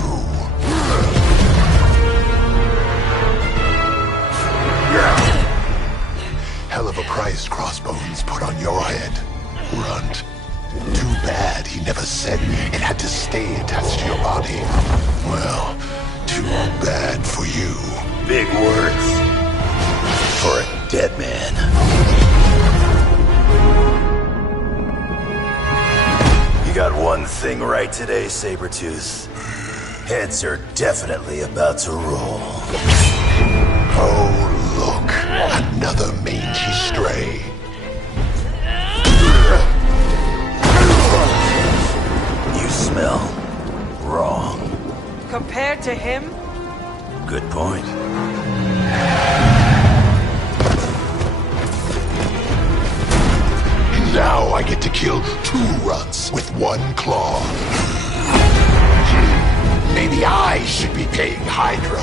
Hell of a price Crossbones put on your head, Runt. Too bad he never said it had to stay attached to your body. Well, too bad for you. Big words for a dead man. You got one thing right today, Sabretooth. Heads are definitely about to roll. Oh, look. Another mangy stray. You smell wrong. Compared to him? Good point. Now I get to kill two runts with one claw. Maybe I should be paying Hydra.